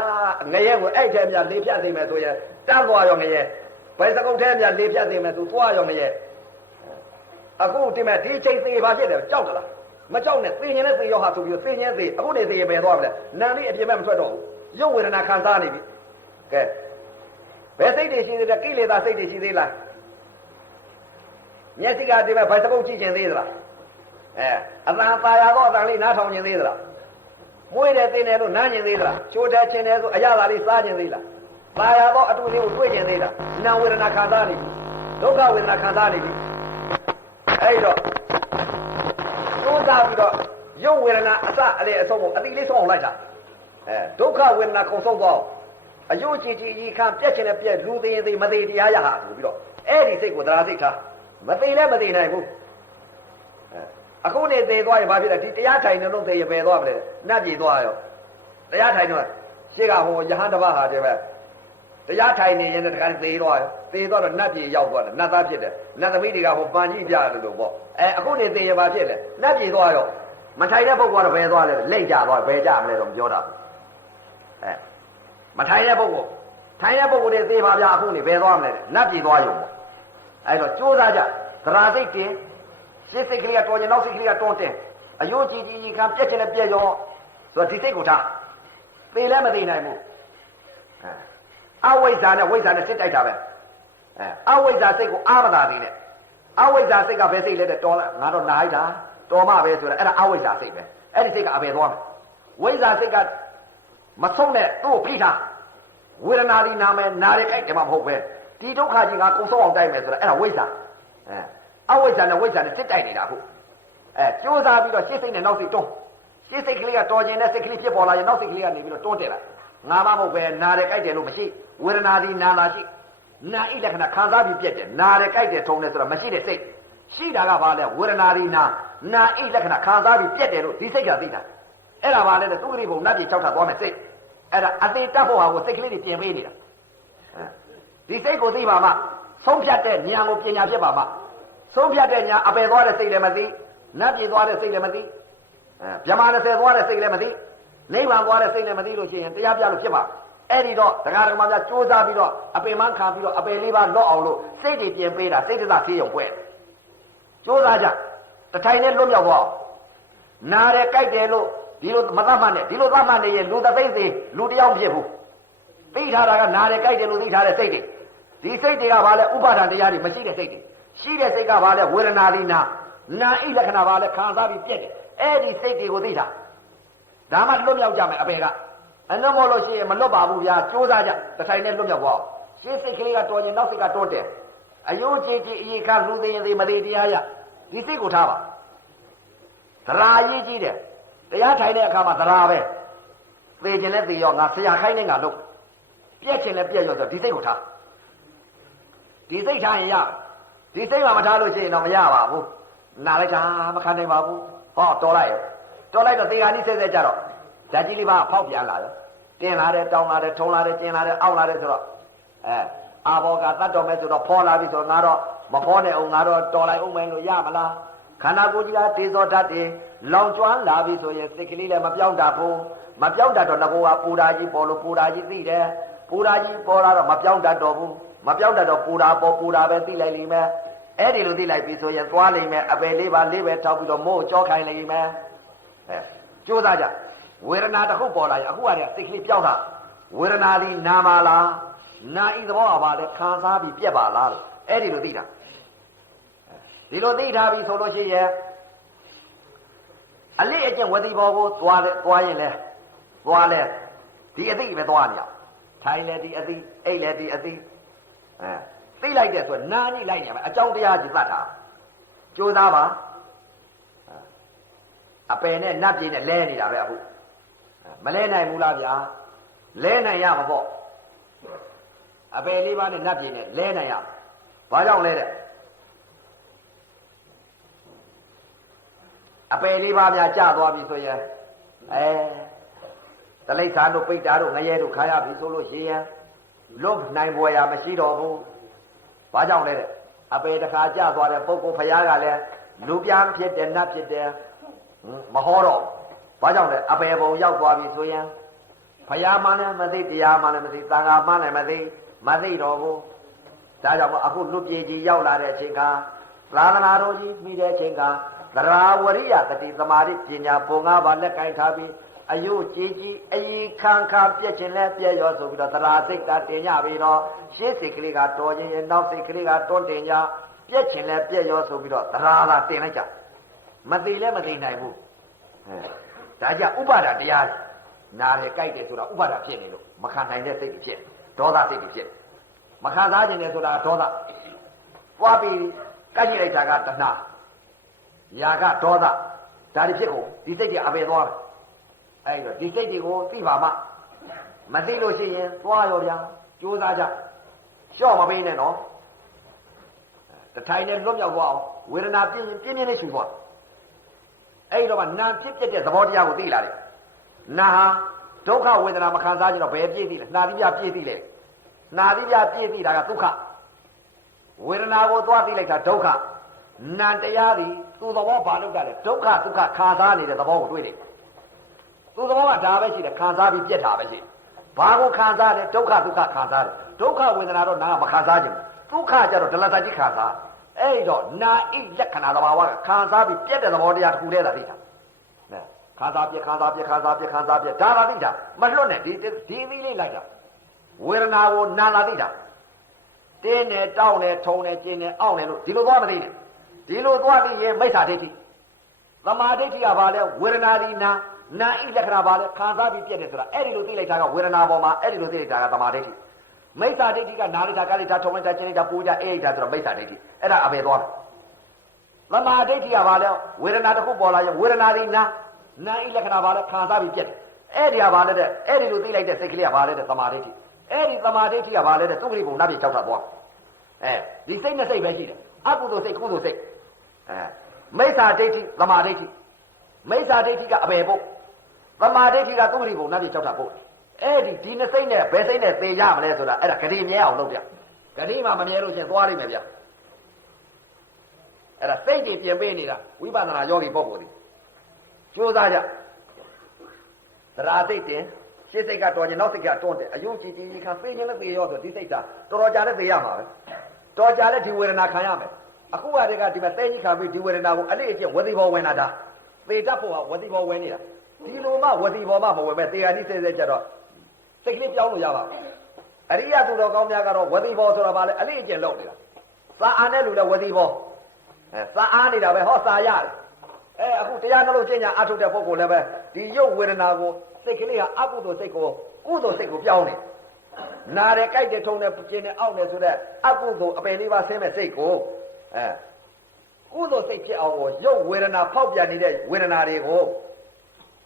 ငရဲကိုအဲ့ထဲဗျာလေးဖြတ်သိမယ်ဆိုရင်တန်းသွားရောငရဲဘယ်စကုတ်ထဲဗျာလေးဖြတ်သိမယ်ဆိုသွားရောငရဲအခုဒီမဲ့ဒီချိန်သေးပါဖြစ်တယ်ကြောက်သလားမကြောက်နဲ့သိရင်လည်းသိရောဟာဆိုပြီးသိရင်သိအခုနေသိရင်ပဲသွားမလဲနာလေးအပြင်းမဲ့မထွက်တော့ဘူးရုပ်ဝေဒနာခံစားနေပြီကဲဘယ်စိတ်တွေရှိသေးလဲကိလေသာစိတ်တွေရှိသေးလားမျက်စိကဒီမဲ့ဘယ်စကုတ်ကြည့်ကျင်သေးသလားအသာပါရတော့အသာလေးနားထောင်ကျင်သေးသလားမွေးတယ်သိနေလို့နားကျင်သေးသလားချိုးတယ်ချင်းတယ်ဆိုအရသာလေးစားကျင်သေးလားပါရတော့အတူလေးကိုတွေ့ကျင်သေးလားနာဝေဒနာခံစားနေပြီဒုက္ခဝေဒနာခံစားနေပြီအဲ့တော့ကျိုးစားပြီးတော့ရုပ်ဝေဒနာအစအလေအဆုံးကိုအတိလေးဆုံးအောင်လိုက်တာဒုက္ခဝေဒနာကုံဆုံးသွားအယုတ်ကြည်ကြည်ဤခံပြက်ချင်တဲ့ပြက်လူသေးသေးမသေးတရားရဟာဆိုပြီးတော့အဲ့ဒီစိတ်ကိုသရာစိတ်ထားမသေးလည်းမသေးနိုင်ဘူးအခုနေသေးသွားရင်ဘာဖြစ်လဲဒီတရားထိုင်နေလို့သေရပယ်သွားမလဲနတ်ပြည်သွားရောတရားထိုင်တော့ရှေ့ကဟိုယဟန်တစ်ပါးဟာတည်းပဲတရားထိုင်နေရင်တခါသေသွားရောသေသွားတော့နတ်ပြည်ရောက်သွားတယ်နတ်သားဖြစ်တယ်နတ်သမီးတွေကဟိုပန်ကြီးပြတယ်လို့ပေါ့အခုနေသေရဘာဖြစ်လဲနတ်ပြည်သွားရောမထိုင်တဲ့ပုဂ္ဂိုလ်ကတော့ဘယ်သွားလဲလိတ်ကြသွားဘယ်ကြမလဲတော့မပြောတာမထိုင်တဲ့ပုဂ္ဂိုလ်ထိုင်တဲ့ပုဂ္ဂိုလ်တွေသေပါဗျာအခုနေဘယ်သွားမလဲနတ်ပြည်သွားရုံပေါ့အဲ့တော့ကြိုးစားကြသရာစိတ်တင်ရှင်းစိတ်ကလေးကတော်ကျင်နောက်စိတ်ကလေးကတော်တင်အယုတ်ကြည်ကြည်ခံပြက်ချင်တဲ့ပြက်ရောဆိုတော့ဒီစိတ်ကိုထားသေလည်းမသေနိုင်ဘူးအဝိဇ္ဇာနဲ့ဝိဇ္ဇာနဲ့စစ်တိုက်တာပဲအဝိဇ္ဇာစိတ်ကိုအာမသာသေးနဲ့အဝိဇ္ဇာစိတ်ကဘယ်စိတ်လဲတဲ့တော်လားငါတော့နားလိုက်တာတော်မှပဲဆိုတော့အဲ့ဒါအဝိဇ္ဇာစိတ်ပဲအဲ့ဒီစိတ်ကအဘယ်သွားမလဲဝိဇ္ဇာစိတ်ကမဆုံးနဲ့သူ့ကိုဖိထားဝေဒနာဒီနာမယ်နားရဲခိုက်တယ်မှမဟုတ်ပဲဒီဒုက္ခကြီးကကုံဆုံးအောင်တိုက်မယ်ဆိုတော့အဲ့ဒါဝိဇ္ဇာအဝိဇ္ဇာနဲ့ဝိဇ္ဇာနဲ့စစ်တိုက်နေတာအခုကြိုးစားပြီးတော့ရှင်းစိတ်နဲ့နောက်စိတ်တွန်းရှင်းစိတ်ကလေးကတော်ကျင်တဲ့စိတ်ကလေးဖြစ်ပေါ်လာရင်နောက်စိတ်ကလေးကနေပြီးတော့တွန်းတက်လာငါမဟုတ်ပဲနားရဲခိုက်တယ်လို့မရှိဝေဒနာဒီနာလာရှိနာဣလက္ခဏာခံစားပြီးပြက်တယ်နားရဲခိုက်တယ်ထုံတယ်ဆိုတော့မရှိတဲ့စိတ်ရှိတာကဘာလဲဝေဒနာဒီနာဣလက္ခဏာခံစားပြီးပြက်တယ်လို့ဒီစိတ်ကသိတာအဲ့ဒါဘာလဲတဲ့သူကလေးဘုံနတ်ပြည်၆ထပ်သွားမယ်စိတ်အဲ့ဒါအသေးတတ်ဖို့ဟာကိုစိတ်ကလေးတွေပြင်ပေးနေတာဒီစိတ်ကိုသိပါမှဆုံးဖြတ်တဲ့ဉာဏ်ကိုပညာဖြစ်ပါမှဆုံးဖြတ်တဲ့ဉာဏ်အပယ်သွားတဲ့စိတ်လည်းမသိနတ်ပြည်သွားတဲ့စိတ်လည်းမသိဗြဟ္မာ20သွားတဲ့စိတ်လည်းမသိနိဗ္ဗာန်သွားတဲ့စိတ်လည်းမသိလို့ရှိရင်တရားပြလို့ဖြစ်ပါအဲ့ဒီတော့ဒကာဒကမများကြိုးစားပြီးတော့အပင်မခံပြီးတော့အပယ်လေးပါလော့အောင်လို့စိတ်တွေပြင်ပေးတာစိတ်တသသေးုံပွဲကြိုးစားကြတထိုင်နဲ့လွတ်မြောက်သွားနားတယ်ကြိုက်တယ်လို့ဒီလိုမသတ်မှတ်နဲ့ဒီလိုသတ်မှတ်နေရင်လူတစ်သိန်းစီလူတစ်ယောက်ဖြစ်ဘူးသိထားတာကနားတယ်ကြိုက်တယ်လို့သိထားတဲ့စိတ်တွေဒီစိတ်တွေကဘာလဲဥပါဒံတရားတွေမရှိတဲ့စိတ်တွေရှိတဲ့စိတ်ကဘာလဲဝေဒနာလိနာနာဣလက္ခဏာဘာလဲခံစားပြီးပြက်တယ်အဲ့ဒီစိတ်တွေကိုသိတာဒါမှလွတ်မြောက်ကြမယ်အပေကအလုံးမလို့ရှိရင်မလွတ်ပါဘူးဗျာကြိုးစားကြတစ်ထိုင်နဲ့လွတ်မြောက်သွားရှင်းစိတ်ကလေးကတော်ရင်နောက်စိတ်ကတွန်းတယ်အယုံကြည်ကြည်အေခါလူသိရင်သိမသိတရားရဒီစိတ်ကိုထားပါသရာရေးကြီးတယ်တရားထိုင်တဲ့အခါမှာသရာပဲသိခြင်းနဲ့သိရောငါဆရာခိုင်းနေငါလုပ် ပြက်ချင်လဲပြက်ရောဆိုဒီစိတ်ကိုထားဒီစိတ်ထားရင်ရဒီစိတ်မှမထားလို့ရှိရင်တော့မရပါဘူးနားလိုက်တာမခံနိုင်ပါဘူးဟောတော်လိုက်တော့သေခါနီးဆဲဆဲကြတော့ဓာတ်ကြီးလေးပါဖောက်ပြန်လာရောတင်လာတယ်တောင်းလာတယ်ထုံလာတယ်ကျင်လာတယ်အောက်လာတယ်ဆိုတော့အာဘောကတတ်တော်မဲ့ဆိုတော့ဖော်လာပြီဆိုတော့ငါတော့မဖော်နဲ့အောင်ငါတော့တော်လိုက်အောင်မယ်လို့ရမလားခန္ဓာကိုယ်ကြီးကတေဇောဓာတ်တွေလောင်ကျွမ်းလာပြီဆိုရင်စိတ်ကလေးလည်းမပြောင်းတတ်ဘူးမပြောင်းတတ်တော့ငကိုကပူဓာကြီးပေါ်လို့ပူဓာကြီးသိတယ်ပူဓာကြီးပေါ်လာတော့မပြောင်းတတ်တော့ဘူးမပြောင်းတတ်တော့ပူဓာပေါ်ပူဓာပဲသိလိုက်လိမ့်မယ်အဲ့ဒီလိုသိလိုက်ပြီဆိုရင်သွားလိမ့်မယ်အပယ်လေးပါလေးပဲထောက်ပြီးတော့မို့ကြောခိုင်းလိမ့်မယ်ကြိုးစားကြဝေဒနာတစ်ခုပေါ်လာရင်အခုကတည်းကစိတ်ကလေးပြောင်းတာဝေဒနာဒီနာမလားနာဤသဘောကပါလေခံစားပြီးပြက်ပါလားလို့အဲ့ဒီလိုသိတာဒီလိုသိထားပြီဆိုလို့ရှိရင်အလေးအကျင့်ဝတိဘောကိုသွားရင်လဲသွားလဲဒီအသိပဲသွားနေရထိုင်လဲဒီအသိအိတ်လဲဒီအသိသိလိုက်တဲ့ဆိုနားကြီးလိုက်နေမှာအကြောင်းတရားကြီးသတ်တာကြိုးစားပါအပယ်နဲ့နတ်ပြည်နဲ့လဲနေတာပဲအခုမလဲနိုင်ဘူးလားဗျာလဲနိုင်ရမှာပေါ့အပယ်လေးပါးနဲ့နတ်ပြည်နဲ့လဲနိုင်ရဘာကြောင့်လဲတဲ့အပယ်လေးပါးများကြာသွားပြီဆိုရင်တလိษံတို့ပိတ်တာတို့ငရဲတို့ခါရပြီဆိုလို့ရှိရင်လွတ်နိုင်ပွဲရမရှိတော့ဘူးဘာကြောင့်လဲတဲ့အပယ်တစ်ခါကြာသွားတဲ့ပုဂ္ဂိုလ်ဖရာကလည်းလူပြန်ဖြစ်တယ်နတ်ဖြစ်တယ်မဟောတော့ဘာကြောင့်လဲအပယ်ဘုံရောက်သွားပြီဆိုရင်ဖရာမှလည်းမသိတရားမှလည်းမသိသံဃာမှလည်းမသိတော့ဘူးဒါကြောင့်အခုလူပြေကြီးရောက်လာတဲ့အချိန်ကသာသနာတော်ကြီးပြီးတဲ့အချိန်ကသရဝရိယတတိသမာဓိပညာပုံ၅ပါးလက်ကင်ထားပြီးအယုကြီးအယီခံပြက်ခြင်းလဲပြက်ရောဆိုပြီးတော့သရာစိတ်ကတင်ရပြီးတော့ရှေးစိတ်ကလေးကတော်ခြင်းရဲ့နောက်စိတ်ကလေးကတွန်းတင်ကြပြက်ခြင်းလဲပြက်ရောဆိုပြီးတော့သရာသာတင်လိုက်ကြမသိလဲမသိနိုင်ဘူးဒါကြဥပါဒတရားနားရကြိုက်တယ်ဆိုတာဥပါဒဖြစ်နေလို့မခံနိုင်တဲ့စိတ်ကြီးဖြစ်ဒေါသစိတ်ကြီးဖြစ်မခံစားခြင်းနဲ့ဆိုတာဒေါသပွားပြီးကန့်ကြည့်လိုက်တာကတဏှာယာကဒေါသဒါတွေဖြစ်ကုန်ဒီစိတ်တွေအပေသွားတယ်အဲ့တော့ဒီစိတ်တွေကိုသိပါမှမသိလို့ရှိရင်သွားရောဗျာကြိုးစားကြလျှော့မပေးနဲ့နော်တထိုင်နဲ့လွတ်မြောက်သွားအောင်ဝေဒနာပြင်းလေးရှူသွားအဲ့တော့မှနာဖြစ်တဲ့သဘောတရားကိုသိလာတယ်နာဟာဒုက္ခဝေဒနာမခံစားကြတော့ဘယ်ပြည့်သိလဲနာတိပြပြည့်သိလဲနာတိပြပြည့်သိတာကဒုက္ခဝေဒနာကိုသွားသိလိုက်တာဒုက္ခနာတရားသည်သူ့သဘောဘာလို့ကလဲဒုက္ခခံစားနေတဲ့သဘောကိုတွေ့တယ်သူ့သဘောကဒါပဲရှိတယ်ခံစားပြီးပြက်တာပဲရှိတယ်ဘာကိုခံစားလဲဒုက္ခခံစားတယ်ဒုက္ခဝေဒနာတော့နာကမခံစားကြဘူးဒုက္ခကြတော့ဒလတကြီးခံစားအဲ့တော့နာဣလက္ခဏာသဘာဝကခံစားပြီးပြက်တဲ့သဘောတရားတစ်ခုတည်းသာသိတာခံစားပြက်ဒါသာသိတာမလွတ်နဲ့ဒီသီးလေးလိုက်တာဝေဒနာကိုနာလာသိတာတင်းနဲ့တောင်းနဲ့ထုံနဲ့ကျင်းနဲ့အောင့်နဲ့လို့ဒီလိုသွားမသိနဲ့ဒီလိုသွားပြီးရင်မိစ္ဆာဒိဋ္ဌိသမာဓိဋ္ဌိကဘာလဲဝေဒနာဒီနာဣလက္ခဏာဘာလဲခံစားပြီးပြည့်တယ်ဆိုတာအဲ့ဒီလိုသိလိုက်တာကဝေဒနာပေါ်မှာအဲ့ဒီလိုသိလိုက်တာကသမာဓိဋ္ဌိမိစ္ဆာဒိဋ္ဌိကနာလိုက်တာကလိုက်တာထုံလိုက်တာကျင်းလိုက်တာပူကြအေးလိုက်တာဆိုတော့မိစ္ဆာဒိဋ္ဌိအဲ့ဒါအဘယ်သွားသမာဓိဋ္ဌိကဘာလဲဝေဒနာတစ်ခုပေါ်လာရင်ဝေဒနာဒီနာဣလက္ခဏာဘာလဲခံစားပြီးပြည့်တယ်အဲ့ဒီကဘာလဲတဲ့အဲ့ဒီလိုသိလိုက်တဲ့စိတ်ကလေးကဘာလဲတဲ့သမာဓိဋ္ဌိအဲ့ဒီသမာဓိဋ္ဌိကဘာလဲတဲ့သုခရိဘုံနတ်ပြည်ကြောက်တာသွားဒီစိတ်နဲ့စိတ်ပဲရှိတယ်အကုသိုလ်စိတ်ကုသိုလ်စိတ်မိစ္ဆာဒိဋ္ဌိသမာဓိဋ္ဌိမိစ္ဆာဒိဋ္ဌိကအဘယ်ဖို့သမာဓိဋ္ဌိကသုခရိဘုံနတ်ပြည်ကြောက်တာဖို့အဲ့ဒီနှစ်စိတ်နဲ့ဘယ်စိတ်နဲ့သေရမလဲဆိုတာအဲ့ဒါဂတိမြဲအောင်လုပ်ပြဂတိမှမမြဲလို့ရှင်သွားလိမ့်မယ်ဗျအဲ့ဒါစိတ်တွေပြင်ပေးနေတာဝိပဿနာယောဂီပုဂ္ဂိုလ်တွေကြိုးစားကြသရာစိတ်တင်ရှင်းစိတ်ကတော်ရင်နောက်စိတ်ကတွန်းတယ်အယုံကြည်ခံသိခြင်းနဲ့သိရောဆိုဒီစိတ်ကတော်တော်ကြာနဲ့သိရမှာပဲတော်ကြာနဲ့ဒီဝေဒနာခံရမယ်အခုကတည်းကဒီမှာသိကြီးခံပြီးဒီဝေဒနာကိုအလေးအကျင့်ဝတိဘောဝင်လာတာသေတတ်ဖို့ကဝတိဘောဝင်နေတာဒီလိုမှဝတိဘောမှမဝင်မဲ့တရားကြီးစဲကြတော့စိတ်ကလေးပြောင်းလို့ရပါဘူးအရိယသူတော်ကောင်းများကတော့ဝတိဘောဆိုတာဗာလေအလေးအကျင့်လုပ်နေတာသာအာနဲ့လူလည်းဝတိဘောသာအားနေတာပဲဟောသာရတယ်အခုတရားနှလုံးကျင့်ကြအထုတ်တဲ့ပုဂ္ဂိုလ်လည်းပဲဒီရုပ်ဝေဒနာကိုစိတ်ကလေးကအကုသိုလ်စိတ်ကိုကုသိုလ်စိတ်ကိုပြောင်းနေနာတယ်ကြိုက်တယ်ထုံတယ်ကျင်တယ်အောက်တယ်ဆိုတဲ့အကုသိုလ်အပယ်လေးပါဆင်းမဲ့စိတ်ကိုကုသိုလ်စိတ်ဖြစ်အောင်ကိုရုပ်ဝေဒနာဖောက်ပြန်နေတဲ့ဝေဒနာတွေကို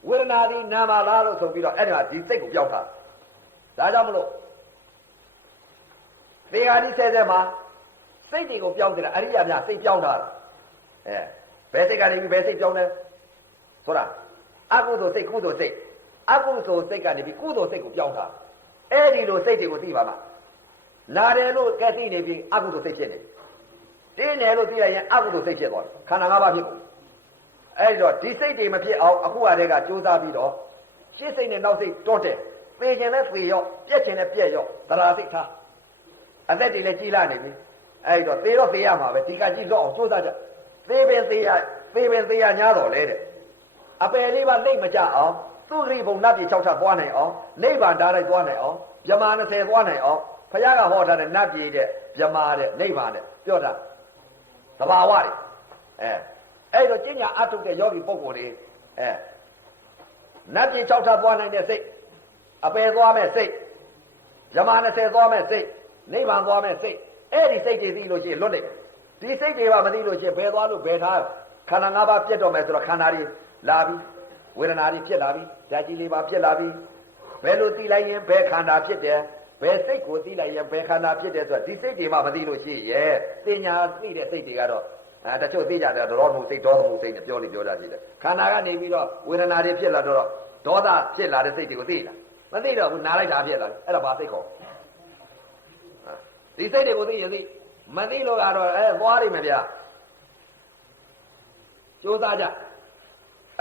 ဝေဒနာဒီနာမလားလို့ဆိုပြီးတော့အဲ့ဒီမှာဒီစိတ်ကိုပြောင်းတာဒါကြောင့်မလို့ သေဃာတိဆဲဆဲမှာစိတ်တွေကိုပြောင်းတယ်အရိယာများစိတ်ပြောင်းတာဘယ်စိတ်ကနေပြီးဘယ်စိတ်ပြောင်းလဲဆိုတာအကုသိုလ်စိတ်ကုသိုလ်စိတ်အကုသိုလ်စိတ်ကနေပြီးကုသိုလ်စိတ်ကိုပြောင်းတာအဲ့ဒီလိုစိတ်တွေကိုသိပါမှာနာတယ်လို့ကဲသိနေပြီးအကုသိုလ်စိတ်ဖြစ်နေတင်းတယ်လို့သိလိုက်ရင်အကုသိုလ်စိတ်ဖြစ်သွားတယ်ခန္ဓာ၅ပါးဖြစ်ကုန်အဲ့တော့ဒီစိတ်တွေမဖြစ်အောင်အခုဟာတွေကကြိုးစားပြီးတော့ရှင်းစိတ်နဲ့နောက်စိတ်တွန်းတယ်ပေခြင်းနဲ့ပေရောပြက်ခြင်းနဲ့ပြက်ရောသရာစိတ်ထားအသက်တွေလည်းကြီးလာနေပြီအဲ့တော့သေတော့သေရမှာပဲဒီကကြီးတော့အောင်ကြိုးစားကြသေပင်သေရညားတော့လေတဲ့အပယ်လေးပါလိမ့်မကြအောင်သူ့ဂရိဘုံနတ်ပြည်6ထပ်သွားနိုင်အောင်နိဗ္ဗာန်ဓာတ်လိုက်သွားနိုင်အောင်ဗြဟ္မာ20သွားနိုင်အောင်ဘုရားကဟောထားတဲ့နတ်ပြည်တဲ့ဗြဟ္မာတဲ့နိဗ္ဗာန်တဲ့ပြောတာသဘာဝတွေအဲ့တော့ကျင့်ညာအထုတ်တဲ့ယောဂီပုဂ္ဂိုလ်တွေနတ်ပြည်6ထပ်သွားနိုင်တဲ့စိတ်အပယ်သွားမဲ့စိတ်ဗြဟ္မာ20သွားမဲ့စိတ်နိဗ္ဗာန်သွားမဲ့စိတ်အဲ့ဒီစိတ်တွေသိလို့ရှိရင်လွတ်နေဒီစိတ်တွေကမသိလို့ရှိရင်ဘယ်သွားလို့ဘယ်ထားခန္ဓာ၅ပါးပြတ်တော့မယ်ဆိုတော့ခန္ဓာတွေလာပြီဝေဒနာတွေဖြစ်လာပြီဓာတ်ကြီးလေးပါဖြစ်လာပြီဘယ်လိုသိလိုက်ရင်ဘယ်ခန္ဓာဖြစ်တယ်ဘယ်စိတ်ကိုသိလိုက်ရင်ဘယ်ခန္ဓာဖြစ်တယ်ဆိုတော့ဒီစိတ်တွေမှမသိလို့ရှိရဲ့သိညာသိတဲ့စိတ်တွေကတော့တချို့သိကြတယ်ဒေါသမှုစိတ်ဒေါသမှုစိတ်နဲ့ပြောနေပြောတာရှိတယ်ခန္ဓာကနေပြီးတော့ဝေဒနာတွေဖြစ်လာတော့ဒေါသဖြစ်လာတဲ့စိတ်တွေကိုသိလားမသိတော့ဘူးနားလိုက်တာဖြစ်လာအဲ့ဒါဘာစိတ်ခေါ်ဒီစိတ်တွေကိုသိရင်သိမသိလို့ကတော့သွားလိမ့်မယ်ဗျာကြိုးစားကြ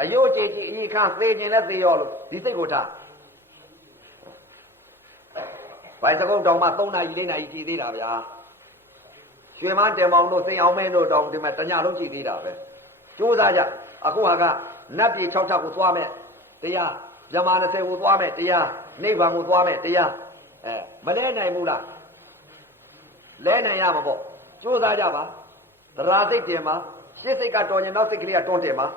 အယုတ်ကြည်ကြည်အကြီးခန်းသေခြင်းနဲ့သေရောလို့ဒီစိတ်ကိုထားဘိုင်စကုတ်တောင်မှ3နာရီ4နာရီကြည်သေးတာဗျာရွှေမန်းတယ်မောင်တို့စိန်အောင်မင်းတို့တောင်ဒီမှာတညလုံးကြည်သေးတာပဲကြိုးစားကြအခုဟာကနတ်ပြည်6ထပ်ကိုသွားမယ်တရားဗြဟ္မာ20ကိုသွားမယ်တရားနိဗ္ဗာန်ကိုသွားမယ်တရားမလဲနိုင်ဘူးလားလဲနိုင်ရမှာပေါ့ကြိုးစားကြပါသရာစိတ်တင်မှာရှင်းစိတ်ကတော်ရင်နောက်စိတ်ကလေးကတွန်းတင်မှာ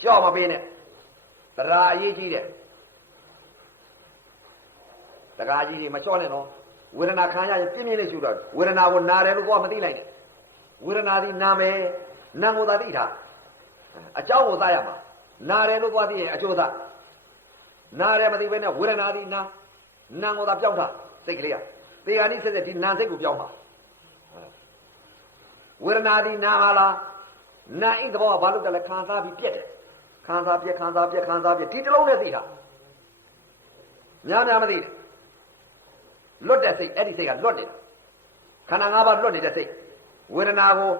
လျှော့မပေးနဲ့သရာအရေးကြီးတယ်တကားကြီးတွေမလျှော့နဲ့နော်ဝေဒနာခံရရင်ပြင်းပြင်းလေးရှုတော့ဝေဒနာကိုနာတယ်လို့ကိုကမသိလိုက်နဲ့ဝေဒနာဒီနာမယ်နာကိုသာသိတာအเจ้าကိုသားရမှာနာတယ်လို့သွားသိရင်အကျိုးသားနာတယ်မသိဘဲနဲ့ဝေဒနာဒီနာကိုသာပြောင်းတာစိတ်ကလေးကသေဂာနိဆက်ဆက်ဒီနာစိတ်ကိုပြောင်းပါဝေဒနာဒီနာပါလားနာဣသဘောကဘာလို့တလဲခံစားပြီးပြက်တယ်ခံစားပြက်ဒီတလုံးနဲ့သိတာများမသိတယ်လွတ်တဲ့စိတ်အဲ့ဒီစိတ်ကလွတ်နေတာခန္ဓာ၅ပါးလွတ်နေတဲ့စိတ်ဝေဒနာကို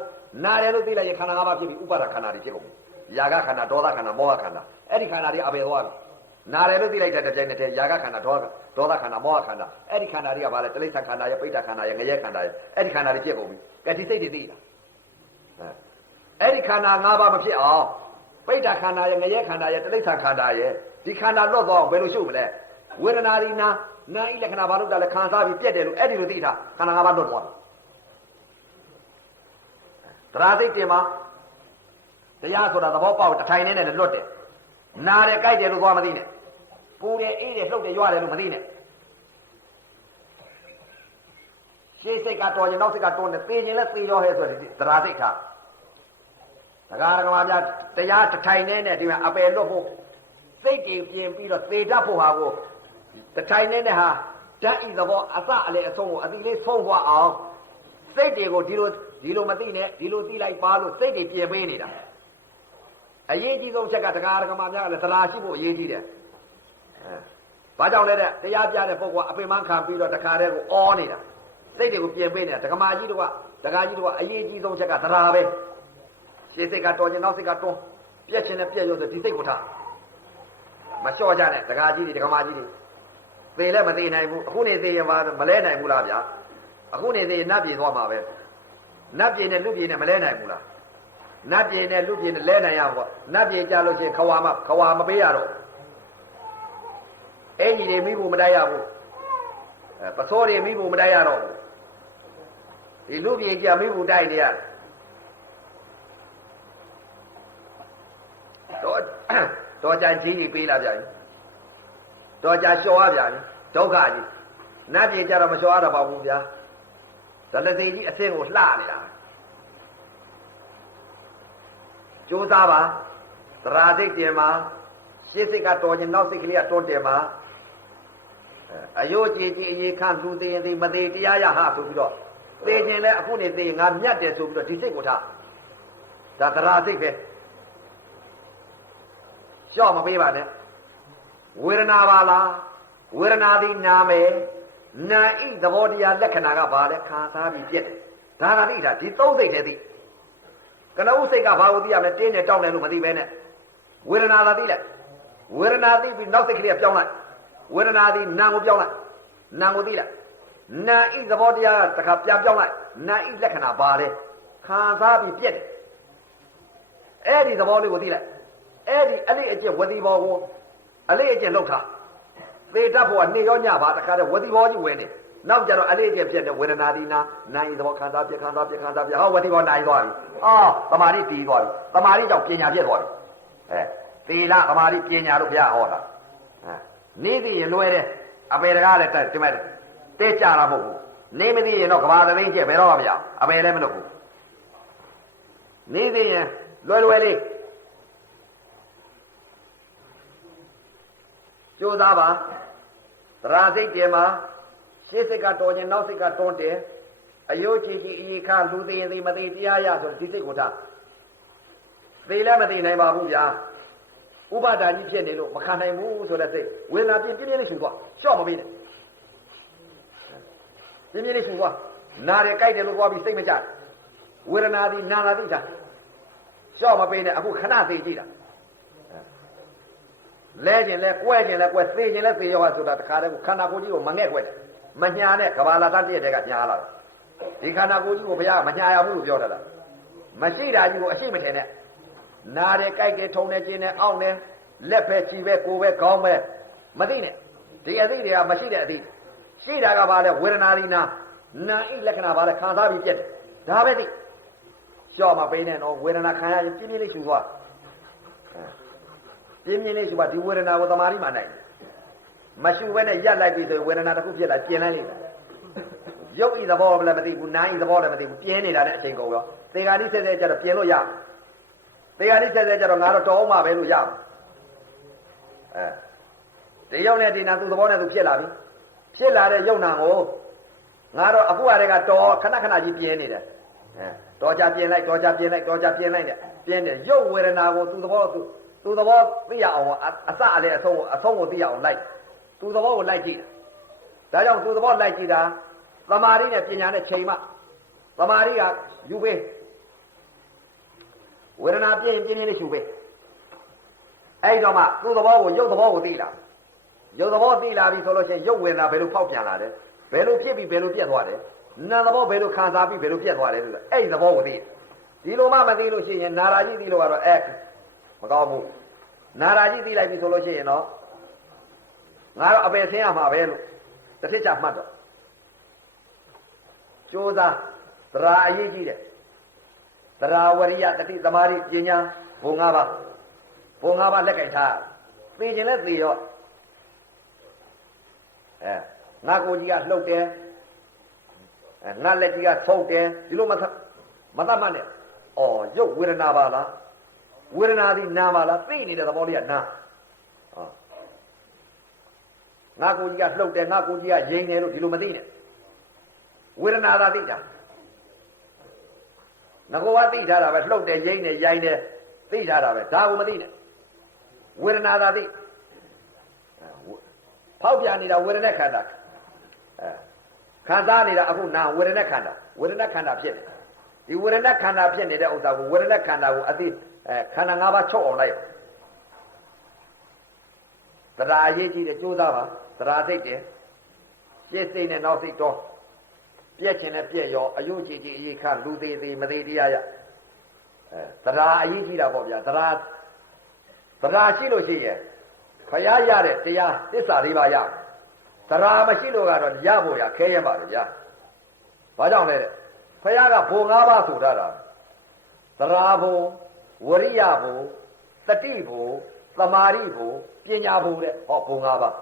နာတယ်လို့သိလိုက်ရင်ခန္ဓာ၅ပါးဖြစ်ပြီးဥပါဒခန္ဓာတွေဖြစ်ကုန်ပြီຢာကခန္ဓာဒေါသခန္ဓာမောဟခန္ဓာအဲ့ဒီခန္ဓာတွေအဘယ်သွားပြီနာတယ်လို့သိလိုက်တဲ့တစ်ပြိုင်နက်တည်းຢာကခန္ဓာဒေါသခန္ဓာမောဟခန္ဓာအဲ့ဒီခန္ဓာတွေကဘာလဲတိရစ္ဆာန်ခန္ဓာရဲ့ပိဋကခန္ဓာရဲ့ငရဲခန္ဓာရဲ့အဲ့ဒီခန္ဓာတွေဖြစ်ကုန်ပြီကဲဒီစိတ်တွေသိလားအဲ့ဒီခန္ဓာ၅ပါးမဖြစ်အောင်ပိဋကခန္ဓာရဲ့ငရဲခန္ဓာရဲ့တိရစ္ဆာန်ခန္ဓာရဲ့ဒီခန္ဓာလွတ်သွားအောင်ဘယ်လိုရှုမလဲဝေဒနာဒီနာဤလက္ခဏာဘာလို့တလဲခံစားပြီးပြက်တယ်လို့အဲ့ဒီလိုသိတာခန္ဓာ၅ပါးလွတ်သွားတယ်သရာစိတ်တင်မှာတရားဆိုတာသဘောပေါက်တထိုင်နဲ့လွတ်တယ်နာတယ်ကြိုက်တယ်လို့သွားမသိနဲ့ပူတယ်အေးတယ်လှုပ်တယ်ရွရတယ်လို့မသိနဲ့ရှေးစိတ်ကတော်ရင်နောက်စိတ်ကတွန်းတယ်သေခြင်းလဲသေရောဟဲဆိုတဲ့သရာစိတ်ထားတရားဓမ္မများတရားတထိုင်နဲ့ဒီမှာအပယ်လွတ်ဖို့စိတ်ကြီးပြင်ပြီးတော့သေတတ်ဖို့ဟာကိုတထိုင်နဲ့ဟာဓာတ်ဤသဘောအစအလေအဆုံးကိုအတိလေးဆုံးသွားအောင်စိတ်တွေကိုဒီလိုမသိနဲ့ဒီလိုသိလိုက်ပါလို့စိတ်တွေပြင်ပေးနေတာအရေးကြီးဆုံးချက်ကတရားဓမ္မများကလည်းသရာရှိဖို့အရေးကြီးတယ်ဘာကြောင့်လဲတဲ့တရားပြတဲ့ပုဂ္ဂိုလ်ကအပင်မခံပြီးတော့တခါတည်းကိုအောနေတာစိတ်တွေကိုပြင်ပေးနေတာဓမ္မကြီးတို့ကအရေးကြီးဆုံးချက်ကသရာပဲရှင်းစိတ်ကတော်ခြင်းနောက်စိတ်ကတွန်းပြက်ခြင်းနဲ့ပြက်ရောဆိုဒီစိတ်ကိုထားမလျှော့ကြနဲ့တရားကြီးတွေဓမ္မကြီးတွေသေလည်းမသေနိုင်ဘူးအခုနေသေရင်မလဲနိုင်ဘူးလားဗျာအခုနေသေရင်နတ်ပြည်သွားမှာပဲနတ်ပြည်နဲ့လူပြည်နဲ့မလဲနိုင်ဘူးလားနတ်ပြည်နဲ့လူပြည်နဲ့လဲနိုင်ရပေါ့နတ်ပြည်ကြလို့ချင်းခဝါမပေးရတော့အဲ့ကြီးတွေမိဖို့မတိုက်ရဘူးပစောတွေမိဖို့မတိုက်ရတော့ဘူးဒီလူပြည်ကြမိဖို့တိုက်နေရတော့ကြကြီးကြီးပေးလာပြန်တော့ကြလျှော်ရပြန်ဒုက္ခကြီးနတ်ပြည်ကြတော့မလျှော်ရတော့ပါဘူးဗျာဇလသိကြီးအဆင့်ကိုလှနေတာကြိုးစားပါသရာစိတ်တင်မှာရှင်းစိတ်ကတော်ခြင်းနောက်စိတ်ကလေးကတွန်းတယ်မှာ အယိုးကြည်ကြည်အေးခန့်သူသေးရင်သေးမသေးတရားရဟာဆိုပြီးတော့သေခြင်းလဲအခုနေသေးငါမြတ်တယ်ဆိုပြီးတော့ဒီစိတ်ကိုထားဒါသရာစိတ်ပဲရှော့မပေးပါနဲ့ဝေဒနာပါလားဝေဒနာသည်နာမယ်နာဤသဘောတရားလက္ခဏာကဘာလဲခံစားပြီးပြက်တယ်ဒါကသိတာဒီသုံးစိတ်တည်းသိကနဦးစိတ်ကဘာကိုသိရမလဲတင်းနဲ့တောင်းတယ်လို့မသိပဲနဲ့ဝေဒနာသာသိလိုက်ဝေဒနာသိပြီးနောက်စိတ်ကလေးပြောင်းလိုက်ဝေဒနာသည်နာကိုပြောင်းလိုက်နာကိုသိလိုက်နာဤသဘောတရားကတခါပြန်ပြောင်းလိုက်နာဤလက္ခဏာဘာလဲခံစားပြီးပြက်တယ်အဲ့ဒီသဘောလေးကိုသိလိုက်အဲ့ဒီအလေးအကျင့်ဝတိဘောကိုအလေးအကျင့်လောက်ထားသေတတ်ဖို့ကနေရောညပါတခါတည်းဝတိဘောကြီးဝင်နေနောက်ကြတော့အလေးအကျင့်ပြက်တဲ့ဝေဒနာဒီနာနိုင်သဘောခံစားပြက်ခံစားပြက်ခံစားပြက်ဟောဝတိဘောနိုင်သွားပြီအော်သမာဓိတည်သွားပြီသမာဓိကြောင့်ပညာပြက်သွားပြီသီလသမာဓိပညာလို့ဘုရားဟောတာနေသိရင်လွယ်တယ်အပေတကားလည်းဒီမဲ့တဲကြတာမဟုတ်ဘူးနေမသိရင်တော့ကဘာသိန်းကျက်ဘယ်တော့မှမရအပေလည်းမလုပ်ဘူးနေသိရင်လွယ်လွယ်လေးကြိုးစားပါသရာစိတ်တယ်မှာရှေ့စိတ်ကတော်ရင်နောက်စိတ်ကတွန်းတယ်အယုတ်ကြည်ကြည်အေခါလူသေးသေးမသေးတရားရဆိုဒီစိတ်ကိုထားသေလည်းမသေးနိုင်ပါဘူးဗျာဥပါဒါကြီးဖြစ်နေလို့မခံနိုင်ဘူးဆိုတဲ့စိတ်ဝေဒနာပြင်းပြင်းလေးရှူသွားရှော့မပေးနဲ့ပြင်းပြင်းလေးရှူသွားနာတယ်ကြိုက်တယ်လို့ပြောပြီးစိတ်မကြဝေဒနာသည်နာလာသိတာရှော့မပေးနဲ့အခုခဏသိကြည့်တာလဲခြင်းလဲကွဲခြင်းလဲကွဲသေခြင်းလဲသေရောဆိုတာတခါတည်းကိုခန္ဓာကိုယ်ကြီးကိုမငဲ့ကွဲတယ်မညာနဲ့ကဘာလာတတ်တဲ့ကညာလာဒီခန္ဓာကိုယ်ကြီးကိုဘုရားမညာရဘူးလို့ပြောတာမရှိတာကြီးကိုအရှိမထင်နဲ့နာတယ်ကြိုက်တယ်ထုံတယ်ကျင်းတယ်အောင့်တယ်လက်ပဲချီပဲကိုယ်ပဲခေါင်းပဲမသိနဲ့ဒီအသိတွေကမရှိတဲ့အသိရှိတာကဘာလဲဝေဒနာဒီနာနာဤလက္ခဏာဘာလဲခံစားပြီးပြက်တယ်ဒါပဲသိလျှော့မပေးနဲ့တော့ဝေဒနာခံရရင်ပြင်းပြင်းလေးရှူသွားပြင်းပြင်းလေးရှူပါဒီဝေဒနာကိုသမာဓိမှနိုင်မရှူဘဲနဲ့ရက်လိုက်ပြီးဆိုဝေဒနာတစ်ခုဖြစ်လာကျင်လိုက်လိမ့်မယ်ရုပ်ဤသဘောလည်းမသိဘူးနာဤသဘောလည်းမသိဘူးပြင်းနေတာနဲ့အချိန်ကုန်ရောသေဂာတိဆက်ဆက်ကြတော့ပြင်လို့ရသေဂာတိဆက်ဆက်ကြတော့ငါတော့တော်အောင်မှပဲလို့ရဒီရုပ်နဲ့ဒီနာသူသဘောနဲ့သူဖြစ်လာပြီဖြစ်လာတဲ့ရုပ်နာကိုငါတော့အခုအရေကတော်ခဏခဏကြီးပြင်းနေတယ်တော်ကြပြင်းလိုက်တော်ကြပြင်းလိုက်တော်ကြပြင်းလိုက်နဲ့ပြင်းတယ်ရုပ်ဝေဒနာကိုသူသဘောသိရအောင်အစအလေအဆုံးကိုသိရအောင်လိုက်သူသဘောကိုလိုက်ကြည့်ဒါကြောင့်သူသဘောလိုက်ကြည့်တာသမာဓိနဲ့ပညာနဲ့ချိန်မှသမာဓိကယူပေးဝေဒနာပြင်းပြင်းလေးရှုပေးအဲ့တော့မှသူသဘောကိုရုပ်သဘောကိုသိလာရုပ်သဘောသိလာပြီဆိုလို့ချင်းရုပ်ဝေဒနာဘယ်လိုဖောက်ပြန်လာတယ်ဘယ်လိုဖြစ်ပြီးဘယ်လိုပြတ်သွားတယ်နာသဘောဘယ်လိုခံစားပြီးဘယ်လိုပြတ်သွားတယ်ဆိုတော့အဲ့ဒီသဘောကိုသိဒီလိုမှမသိလို့ရှိရင်နာရာကြီးသိလို့ကတော့မကောင်းဘူးနာရာကြီးသိလိုက်ပြီဆိုလို့ရှိရင်တော့ငါတော့အပယ်ဆင်းရမှာပဲလို့တစ်ထစ်ချမှတ်တော့ကြိုးစားသရာအရေးကြီးတယ်သရာဝရိယတတိသမာဓိပညာဘုံ၅ပါးလက်ကင်ထားသိခြင်းနဲ့သိရောငါကိုကြီးကလှုပ်တယ်ငါလက်ကြီးကထုတ်တယ်ဒီလိုမသတ်မှတ်နဲ့ရုပ်ဝေဒနာပါလားဝေဒနာသည်နာပါလားသိနေတဲ့သဘောလေးကနာငါကိုကြီးကလှုပ်တယ်ငါကိုကြီးကရိမ်တယ်လို့ဒီလိုမသိနဲ့ဝေဒနာသာသိတာငါကသိထားတာပဲလှုပ်တယ်ရိမ်တယ်ရိုင်းတယ်သိထားတာပဲဒါကိုမသိနဲ့ဝေဒနာသာသိဖောက်ပြန်နေတာဝေဒနာခန္ဓာခံစားနေတာအခုနာဝေဒနာခန္ဓာဖြစ်နေဒီဝေဒနာခန္ဓာဖြစ်နေတဲ့ဥစ္စာကိုဝေဒနာခန္ဓာကိုအသိခန္ဓာ၅ပါးချုပ်အောင်လိုက်သရာအရေးကြီးတယ်ကြိုးစားပါသရာစိတ်တယ်ပြည့်စိတ်နဲ့နောက်စိတ်တော့ပြည့်ခြင်းနဲ့ပြည့်ရောအယုတ်ကြည်ကြည်အေးခါလူသေးသေးမသေးတရားရသရာအရေးကြီးတာပေါ့ဗျာသရာရှိလို့ရှိရဲ့ခရရတဲ့တရားသစ္စာလေးပါရသရာမရှိလို့ကတော့ရဖို့ရခဲရပါလေဗျာဘာကြောင့်လဲတဲ့ခရကဘုံ၅ပါးဆိုထားတာသရာဘုံဝရိယဘုံတတိဘုံသမာဓိဘုံပညာဘုံတဲ့ဟောဘုံ၅ပါး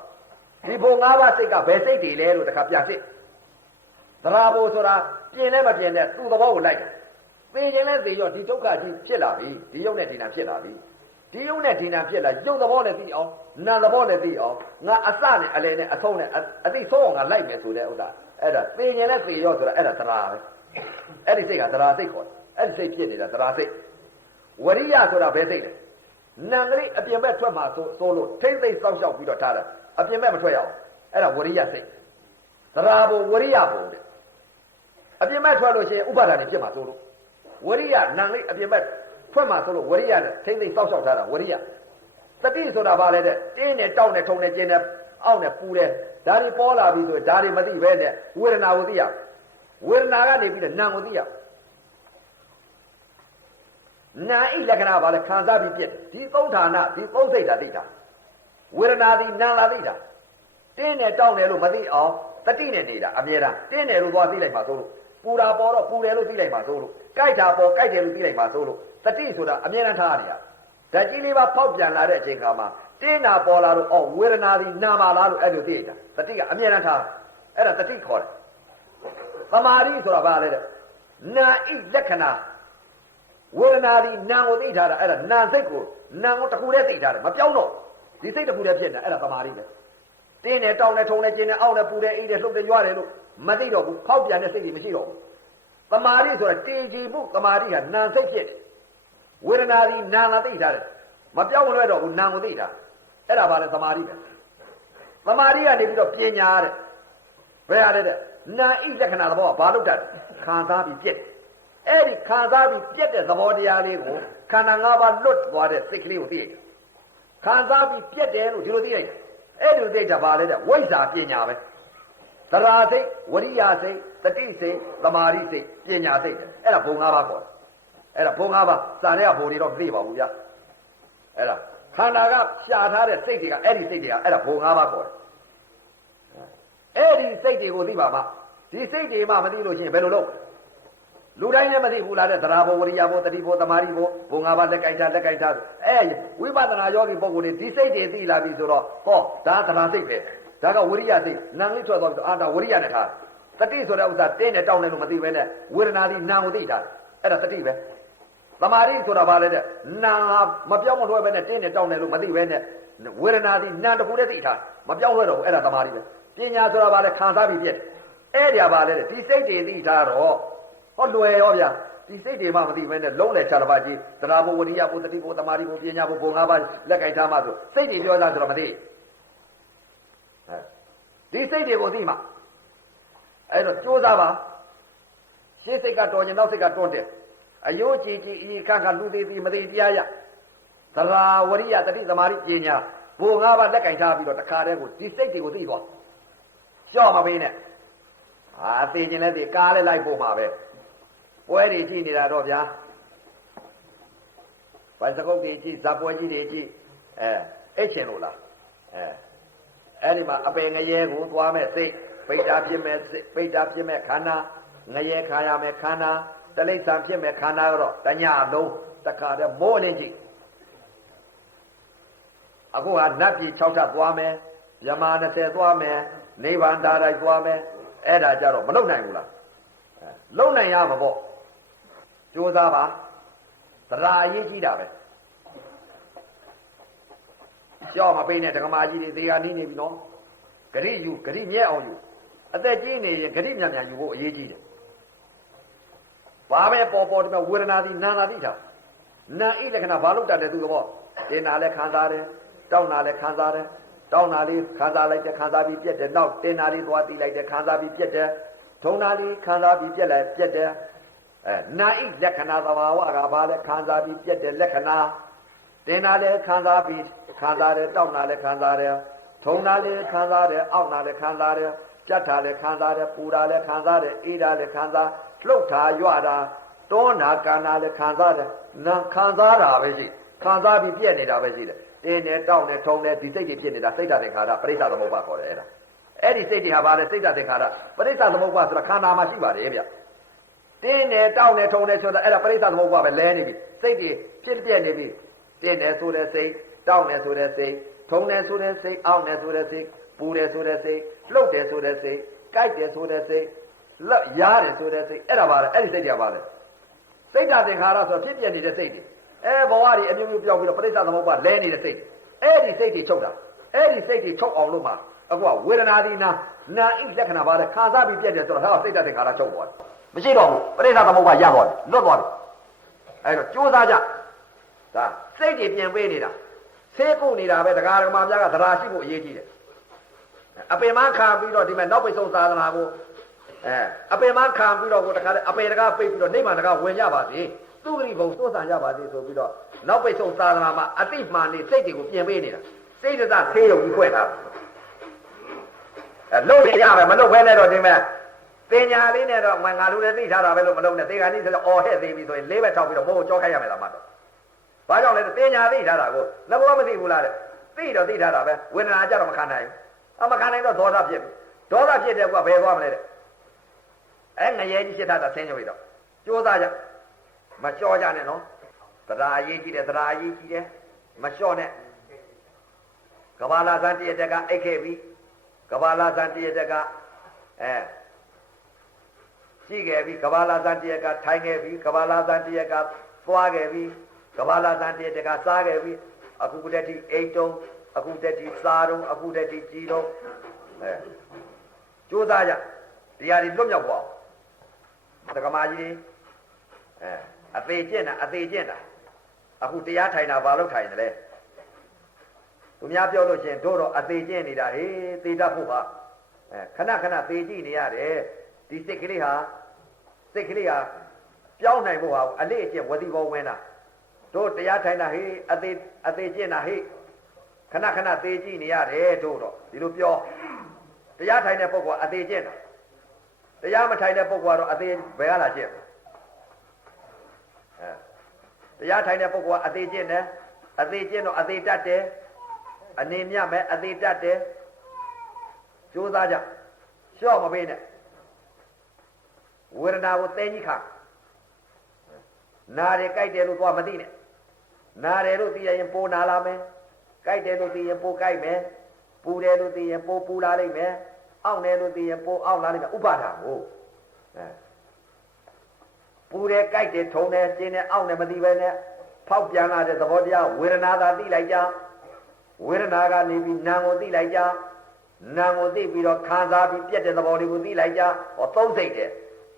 ဒီဘုံ၅ပါးစိတ်ကဘယ်စိတ်တွေလဲလို့တခါပြန်စစ်သရာဘုံဆိုတာပြင်းလည်းမပြင်းတဲ့သူ့သဘောကိုလိုက်တယ်သိခြင်းနဲ့သိရောဒီဒုက္ခကြီးဖြစ်လာပြီဒီရုပ်နဲ့ဒီနာဖြစ်လာပြီ ဒီယုံနဲ့ဒီနာဖြစ်လာယုံသဘောနဲ့သိအောင်နာသဘောနဲ့သိအောင်ငါအစနဲ့အလယ်နဲ့အဆုံးနဲ့အသိဆုံးအောင်ငါလိုက်မယ်ဆိုတဲ့ဥစ္စာအဲ့ဒါသိရင်လည်းသိရောဆိုတာအဲ့ဒါသရာပဲအဲ့ဒီစိတ်ကသရာစိတ်ခေါ်အဲ့ဒီစိတ်ဖြစ်နေတာသရာစိတ်ဝရိယဆိုတာဘယ်စိတ်လဲနာကလေးအပြင်ဘက်ထွက်မှာဆိုလို့ထိမ့်သိမ့်စောက်ရှောက်ပြီးတော့ထားတာအပြင်ဘက်မထွက်ရအောင်အဲ့ဒါဝရိယစိတ်သရာဘုံဝရိယဘုံတဲ့အပြင်ဘက်ထွက်လို့ရှိရင်ဥပါဒာနဲ့ဖြစ်မှာဆိုလို့ဝရိယနာလေးအပြင်ဘက်ထွက်မှာဆိုလို့ဝရိယနဲ့ထိမ့်သိမ့်စောက်ရှောက်ထားတာဝရိယတတိဆိုတာဘာလဲတဲ့တင်းနဲ့တောက်နဲ့ထုံနဲ့ကျင်းနဲ့အောက်နဲ့ပူတယ်ဒါတွေပေါ်လာပြီဆိုရင်ဒါတွေမသိပဲနဲ့ဝေဒနာကိုသိရဝေဒနာကနေပြီးတော့နာကိုသိရနာဣလက္ခဏာဘာလဲခံစားပြီးပြည့်ဒီသုံးဌာနဒီသုံးစိတ်ဓာတ်သိတာဝေဒနာဒီနာလာသိတာတင်းနဲ့တောက်တယ်လို့မသိအောင်တတိနဲ့နေတာအမြဲတမ်းတင်းတယ်လို့သွားသိလိုက်မှာဆိုလို့ပူတာပေါ်တော့ပူတယ်လို့သိလိုက်မှာဆိုလို့ကြိုက်တာပေါ်ကြိုက်တယ်လို့သိလိုက်မှာဆိုလို့တတိဆိုတာအမြဲတမ်းထားရတာဓာတ်ကြီးလေးပါဖောက်ပြန်လာတဲ့အချိန်ခါမှာတင်းနာပေါ်လာလို့အော်ဝေဒနာဒီနာပါလားလို့အဲ့လိုသိတာတတိကအမြဲတမ်းထားအဲ့ဒါတတိခေါ်တယ်သမာဓိဆိုတာဘာလဲတဲ့နာဣလက္ခဏာဝေဒနာဒီနာကိုသိထားတာအဲ့ဒါနာစိတ်ကိုနာကိုတစ်ခုတည်းသိထားတယ်မပြောင်းတော့ဒီစိတ်တစ်ခုတည်းဖြစ်နေအဲ့ဒါသမာဓိပဲတင်းနဲ့တောင်းနဲ့ထုံနဲ့ကျင်းနဲ့အောက်နဲ့ပူနဲ့အိတ်နဲ့လှုပ်နဲ့ကြွားတယ်လို့မသိတော့ဘူးဖောက်ပြန်တဲ့စိတ်ကြီးမရှိတော့ဘူးသမာဓိဆိုတာတည်ကြည်မှုသမာဓိကနာစိတ်ဖြစ်တယ်ဝေဒနာဒီနာလာသိထားတယ်မပြောင်းလွဲတော့ဘူးနာကိုသိတာအဲ့ဒါဘာလဲသမာဓိပဲသမာဓိကနေပြီးတော့ပညာတဲ့ဘယ်ရလဲတဲ့နာဣလက္ခဏာသဘောကဘာလို့တတ်ခံစားပြီးပြက်အဲ့ဒီခံစားပြီးပြက်တဲ့သဘောတရားလေးကိုခန္ဓာ၅ပါးလွတ်သွားတဲ့စိတ်ကလေးကိုသိရတယ်ခံစားပြီးပြက်တယ်လို့ဒီလိုသိရတယ်အဲ့ဒီသိတာဘာလဲတဲ့ဝိဇ္ဇာပညာပဲသရာစိတ်ဝရိယစိတ်တတိစိတ်သမာဓိစိတ်ပညာစိတ်အဲ့ဒါဘုံ၅ပါးခေါ်တယ်အဲ့ဒါဘုံ၅ပါးစာထဲကဘုံတွေတော့မသိပါဘူးဗျာအဲ့ဒါခန္ဓာကရှာထားတဲ့စိတ်တွေကအဲ့ဒီစိတ်တွေကအဲ့ဒါဘုံ၅ပါးခေါ်တယ်အဲ့ဒီစိတ်တွေကိုသိပါမှဒီစိတ်တွေမှမသိလို့ရှိရင်ဘယ်လိုလုပ်လူတိုင်းလည်းမသိဘူးလားတဲ့သရာဘုံဝရိယဘုံတတိဘုံသမာဓိဘုံဘုံ၅ပါးလက်ကိုက်ထားအဲ့ဝိပဿနာယောဂီပုဂ္ဂိုလ်တွေဒီစိတ်တွေသိလာပြီဆိုတော့ဟောဒါသရာစိတ်ပဲဒါကဝရိယစိတ်နာလေးထွက်သွားပြီးတော့အာဒါဝရိယနဲ့ထားတတိဆိုတဲ့ဥစ္စာတင်းနဲ့တောင်းတယ်လို့မသိပဲနဲ့ဝေဒနာဒီနာကိုသိတာအဲ့ဒါတတိပဲသမာဓိဆိုတာဘာလဲတဲ့နာမပြောင်းမလွှဲပဲနဲ့တင်းနဲ့တောင်းတယ်လို့မသိပဲနဲ့ဝေဒနာဒီနာတခုတည်းသိထားမပြောင်းလွှဲတော့ဘူးအဲ့ဒါသမာဓိပဲပညာဆိုတာဘာလဲခံစားပြီးပြည့်အဲ့ဒီဘာလဲတဲ့ဒီစိတ်တွေသိထားတော့ဟောလွယ်ရောဗျာဒီစိတ်တွေမှမသိပဲနဲ့လုံးလေခြားတစ်ပါးကြီးသရာဘုဝရိယဘုတတိဘုသမာဓိဘုပညာဘုဘုံ၅ပါးလက်ကိုက်ထားမှဆိုစိတ်တွေပြောသားဆိုတော့မသိဒီစိတ်တွေကိုသိမှအဲ့တော့ကြိုးစားပါရှင်းစိတ်ကတော်ရင်နောက်စိတ်ကတွန်းတယ်အယိုးကြည်ကြည်ဤခန့်ခလူသေးသေးမသေးတရားရသရာဝရိယတတိသမာဓိပညာဘုံ၅ပါးလက်ကင်ထားပြီးတော့တခါတည်းကိုဒီစိတ်တွေကိုသိသွားကြော့မပေးနဲ့ဟာသိခြင်းလည်းသိကားလည်းလိုက်ဖို့မှာပဲပွဲတွေကြည့်နေတာတော့ဗျာဘိုင်စကုတ်တွေကြည့်ဇာပွဲကြီးတွေကြည့်အဲ့ချင်လို့လားအဲ့ဒီမှာအပယ်ငရဲကိုသွားမဲ့စိတ်ပိဋ္ဌာဖြစ်မဲ့စိတ်ပိဋ္ဌာဖြစ်မဲ့ခန္ဓာငရဲခါရမဲ့ခန္ဓာတလိ္ဆာဖြစ်မဲ့ခန္ဓာတော့တညလုံးတခါတည်းမိုးနေကြည့်အခုဟာနတ်ပြည်6ထပ်သွားမယ်ယမ20သွားမယ်နိဗ္ဗာန်တရားတိုက်သွားမယ်အဲ့ဒါကြတော့မလုံနိုင်ဘူးလားလုံနိုင်ရမှာပေါ့ကြိုးစားပါသရာအရေးကြီးတာပဲကြောက်မပိနဲ့ဓမ္မကြီးတွေသေကနီးနေပြီနော်ဂရိယူဂရိညက်အောင်ယူအသက်ကြီးနေရင်ဂရိမြန်မြန်ယူဖို့အရေးကြီးတယ်ဘာပဲပေါ်ပေါ်ဒီမှာဝေဒနာသည်နာနာသည်ထားနာဣလက္ခဏာဘာလို့တတ်တယ်သူတော့တင်နာလည်းခံစားတယ်တောင်းနာလည်းခံစားတယ်တောင်းနာလေးခံစားလိုက်တယ်ခံစားပြီးပြက်တယ်နောက်တင်နာလေးသွားတီးလိုက်တယ်ခံစားပြီးပြက်တယ်ထုံနာလေးခံစားပြီးပြက်လိုက်ပြက်တယ်နာဣလက္ခဏာသဘာဝကဘာလဲခံစားပြီးပြက်တယ်လက္ခဏာတင်နာလည်းခံစားပြီးခံစားတယ်တောင်းနာလည်းခံစားတယ်ထုံနာလည်းခံစားတယ်အောက်နာလည်းခံစားတယ်ကြက်တာလည်းခံစားတယ်ပူတာလည်းခံစားတယ်အေးတာလည်းခံစားလှုပ်တာရွတာတွန်းတာကန္နာလည်းခံစားတယ်နာခံစားတာပဲရှိခံစားပြီးပြက်နေတာပဲရှိတယ်တင်းနဲ့တောင်းနဲ့ထုံနဲ့ဒီစိတ်တွေဖြစ်နေတာစိတ်ဓာတ်သင်္ခါရပရိစ္ဆာသမုပ္ပါခေါ်တယ်အဲ့ဒီစိတ်တွေဟာဘာလဲစိတ်ဓာတ်သင်္ခါရပရိစ္ဆာသမုပ္ပါဆိုတာခန္ဓာမှာရှိပါတယ်ဗျတင်းနဲ့တောင်းနဲ့ထုံနဲ့ဆိုတာအဲ့ဒါပရိစ္ဆာသမုပ္ပါပဲလဲနေပြီစိတ်တွေဖြစ်ပြက်နေပြီတင်းနဲ့ဆိုတဲ့စိတ်တောင်းနဲ့ဆိုတဲ့စိတ်ထုံနဲ့ဆိုတဲ့စိတ်အောင်းနဲ့ဆိုတဲ့စိတ်ပူတယ်ဆိုတဲ့စိတ်လှုပ်တယ်ဆိုတဲ့စိတ်ကြိုက်တယ်ဆိုတဲ့စိတ်လက်ရားတယ်ဆိုတဲ့စိတ်အဲ့ဒါပါလေအဲ့ဒီစိတ်တွေကပါလေစိတ်ဓာတ်သင်္ခါရဆိုဖြစ်ပြနေတဲ့စိတ်တွေ ဘဝတွေအမျိုးမျိုးပြောင်းပြီးတော့ပရိစ္ဆသမုပ္ပါလဲနေတဲ့စိတ်အဲ့ဒီစိတ်တွေချုပ်တာအဲ့ဒီစိတ်တွေချုပ်အောင်လို့မှအခုကဝေဒနာဒီနာဣလက္ခဏာပါလေခံစားပြီးပြည့်တယ်ဆိုတော့ဟောစိတ်တသင်္ခါရချုပ်သွားတယ်မရှိတော့ဘူးပရိစ္ဆသမုပ္ပါရသွားတယ်လွတ်သွားတယ်အဲ့တော့ကြိုးစားကြဒါစိတ်တွေပြင်ပေးနေတာဆေးကုတ်နေတာပဲတရားဓမ္မများကသရာရှိဖို့အရေးကြီးတယ်အပင်မခံပြီးတော့ဒီမဲ့နောက်ပိတ်ဆုံးသာသနာကိုအပင်မခံပြီးတော့ကိုတခါတည်းအပင်တကားပိတ်ပြီးတော့နိဗ္ဗာန်တကားဝင်ကြပါစေသူဂရိဘုံသွတ်ဆန်ကြပါစေဆိုပြီးတော့နောက်ပိတ်ဆုံးသာသနာမှာအတိမှန်နေစိတ်တွေကိုပြင်ပေးနေတာစိတ်တသဆေးရုံကြီးခွဲထားလို့ရမယ်မလို့ခွဲနဲ့တော့ဒီမဲ့တင်ညာလေးနဲ့တော့ငါလူလည်းသိထားတာပဲလို့မလုံးနဲ့သေခါကြီးဆိုတော့အော်ဟဲ့သေးပြီဆိုရင်လေးဘက်ထောက်ပြီးတော့မိုးကြောက်ခိုင်းရမယ်လားမတော့ဘာကြောင့်လဲတင်ညာသိထားတာကိုငါဘောမသိဘူးလားတဲ့သိတော့သိထားတာပဲဝေဒနာကြတော့မခံနိုင်ဘူးမခံနိုင်တော့ဒေါသဖြစ်ပြီဒေါသဖြစ်တဲ့ကွာဘယ်သွားမလဲတဲ့ငရဲကြီးဖြစ်တာဆင်းကြပြီတော့ကြိုးစားကြမလျှော့ကြနဲ့နော်တရားအရေးကြီးတယ်တရားအရေးကြီးတယ်မလျှော့နဲ့ကဘာလာဇန်တရတက်ကအိတ်ခဲ့ပြီကဘာလာဇန်တရတက်ကရှိခဲ့ပြီကဘာလာဇန်တရက်ကထိုင်ခဲ့ပြီကဘာလာဇန်တရက်ကသွားခဲ့ပြီကဘာလာဇန်တရတက်ကစားခဲ့ပြီအခုတည်းကအိတ်တုံးအခုတည်းကစားတုံးအခုတည်းကကြီးတုံးကြိုးစားကြတရားတွေလွတ်မြောက်သွားအောင်တက္ကမကြီးအသေးကျင့်တာအခုတရားထိုင်တာဘာလို့ထိုင်တယ်လဲသူများပြောလို့ချင်းတို့တော့အသေးကျင့်နေတာဟေးသေတတ်ဖို့ပါခဏခဏသေကြည့်နေရတယ်ဒီစိတ်ကလေးဟာပြောင်းနိုင်ဖို့ဟာအလေးအကျင့်ဝတိဘောဝင်တာတို့တရားထိုင်တာဟေးအသေးကျင့်တာဟေးခဏခဏသေကြည့်နေရတယ်တို့တော့ဒီလိုပြောတရားထိုင်တဲ့ပုဂ္ဂိုလ်အသေးကျင့်တာတရားမထိုင်တဲ့ပုဂ္ဂိုလ်ကတော့အသေးဘယ်ကလာကျင့်တရားထိုင်တဲ့ပုဂ္ဂိုလ်ကအသေးကျင့်တယ်အသေးကျင့်တော့အသေးတတ်တယ်အနေမြတ်မဲ့အသေးတတ်တယ်ကြိုးစားကြလျှော့မပေးနဲ့ဝေဒနာကိုသိကြီးခါနာတယ်ကြိုက်တယ်လို့သွားမသိနဲ့နာတယ်လို့သိရင်ပိုနာလာမယ်ကြိုက်တယ်လို့သိရင်ပိုကြိုက်မယ်ပူတယ်လို့သိရင်ပိုပူလာလိမ့်မယ်အောင့်တယ်လို့သိရင်ပိုအောင့်လာလိမ့်မယ်ဥပါဒာကိုပူတယ်ကြိုက်တယ်ထုံတယ်ကျင်းတယ်အောင့်တယ်မသိပဲနဲ့ဖောက်ပြန်လာတဲ့သဘောတရားဝေဒနာသာသိလိုက်ကြဝေဒနာကနေပြီးနာကိုသိလိုက်ကြနာကိုသိပြီးတော့ခံစားပြီးပြက်တဲ့သဘောလေးကိုသိလိုက်ကြဟောသုံးစိတ်တယ်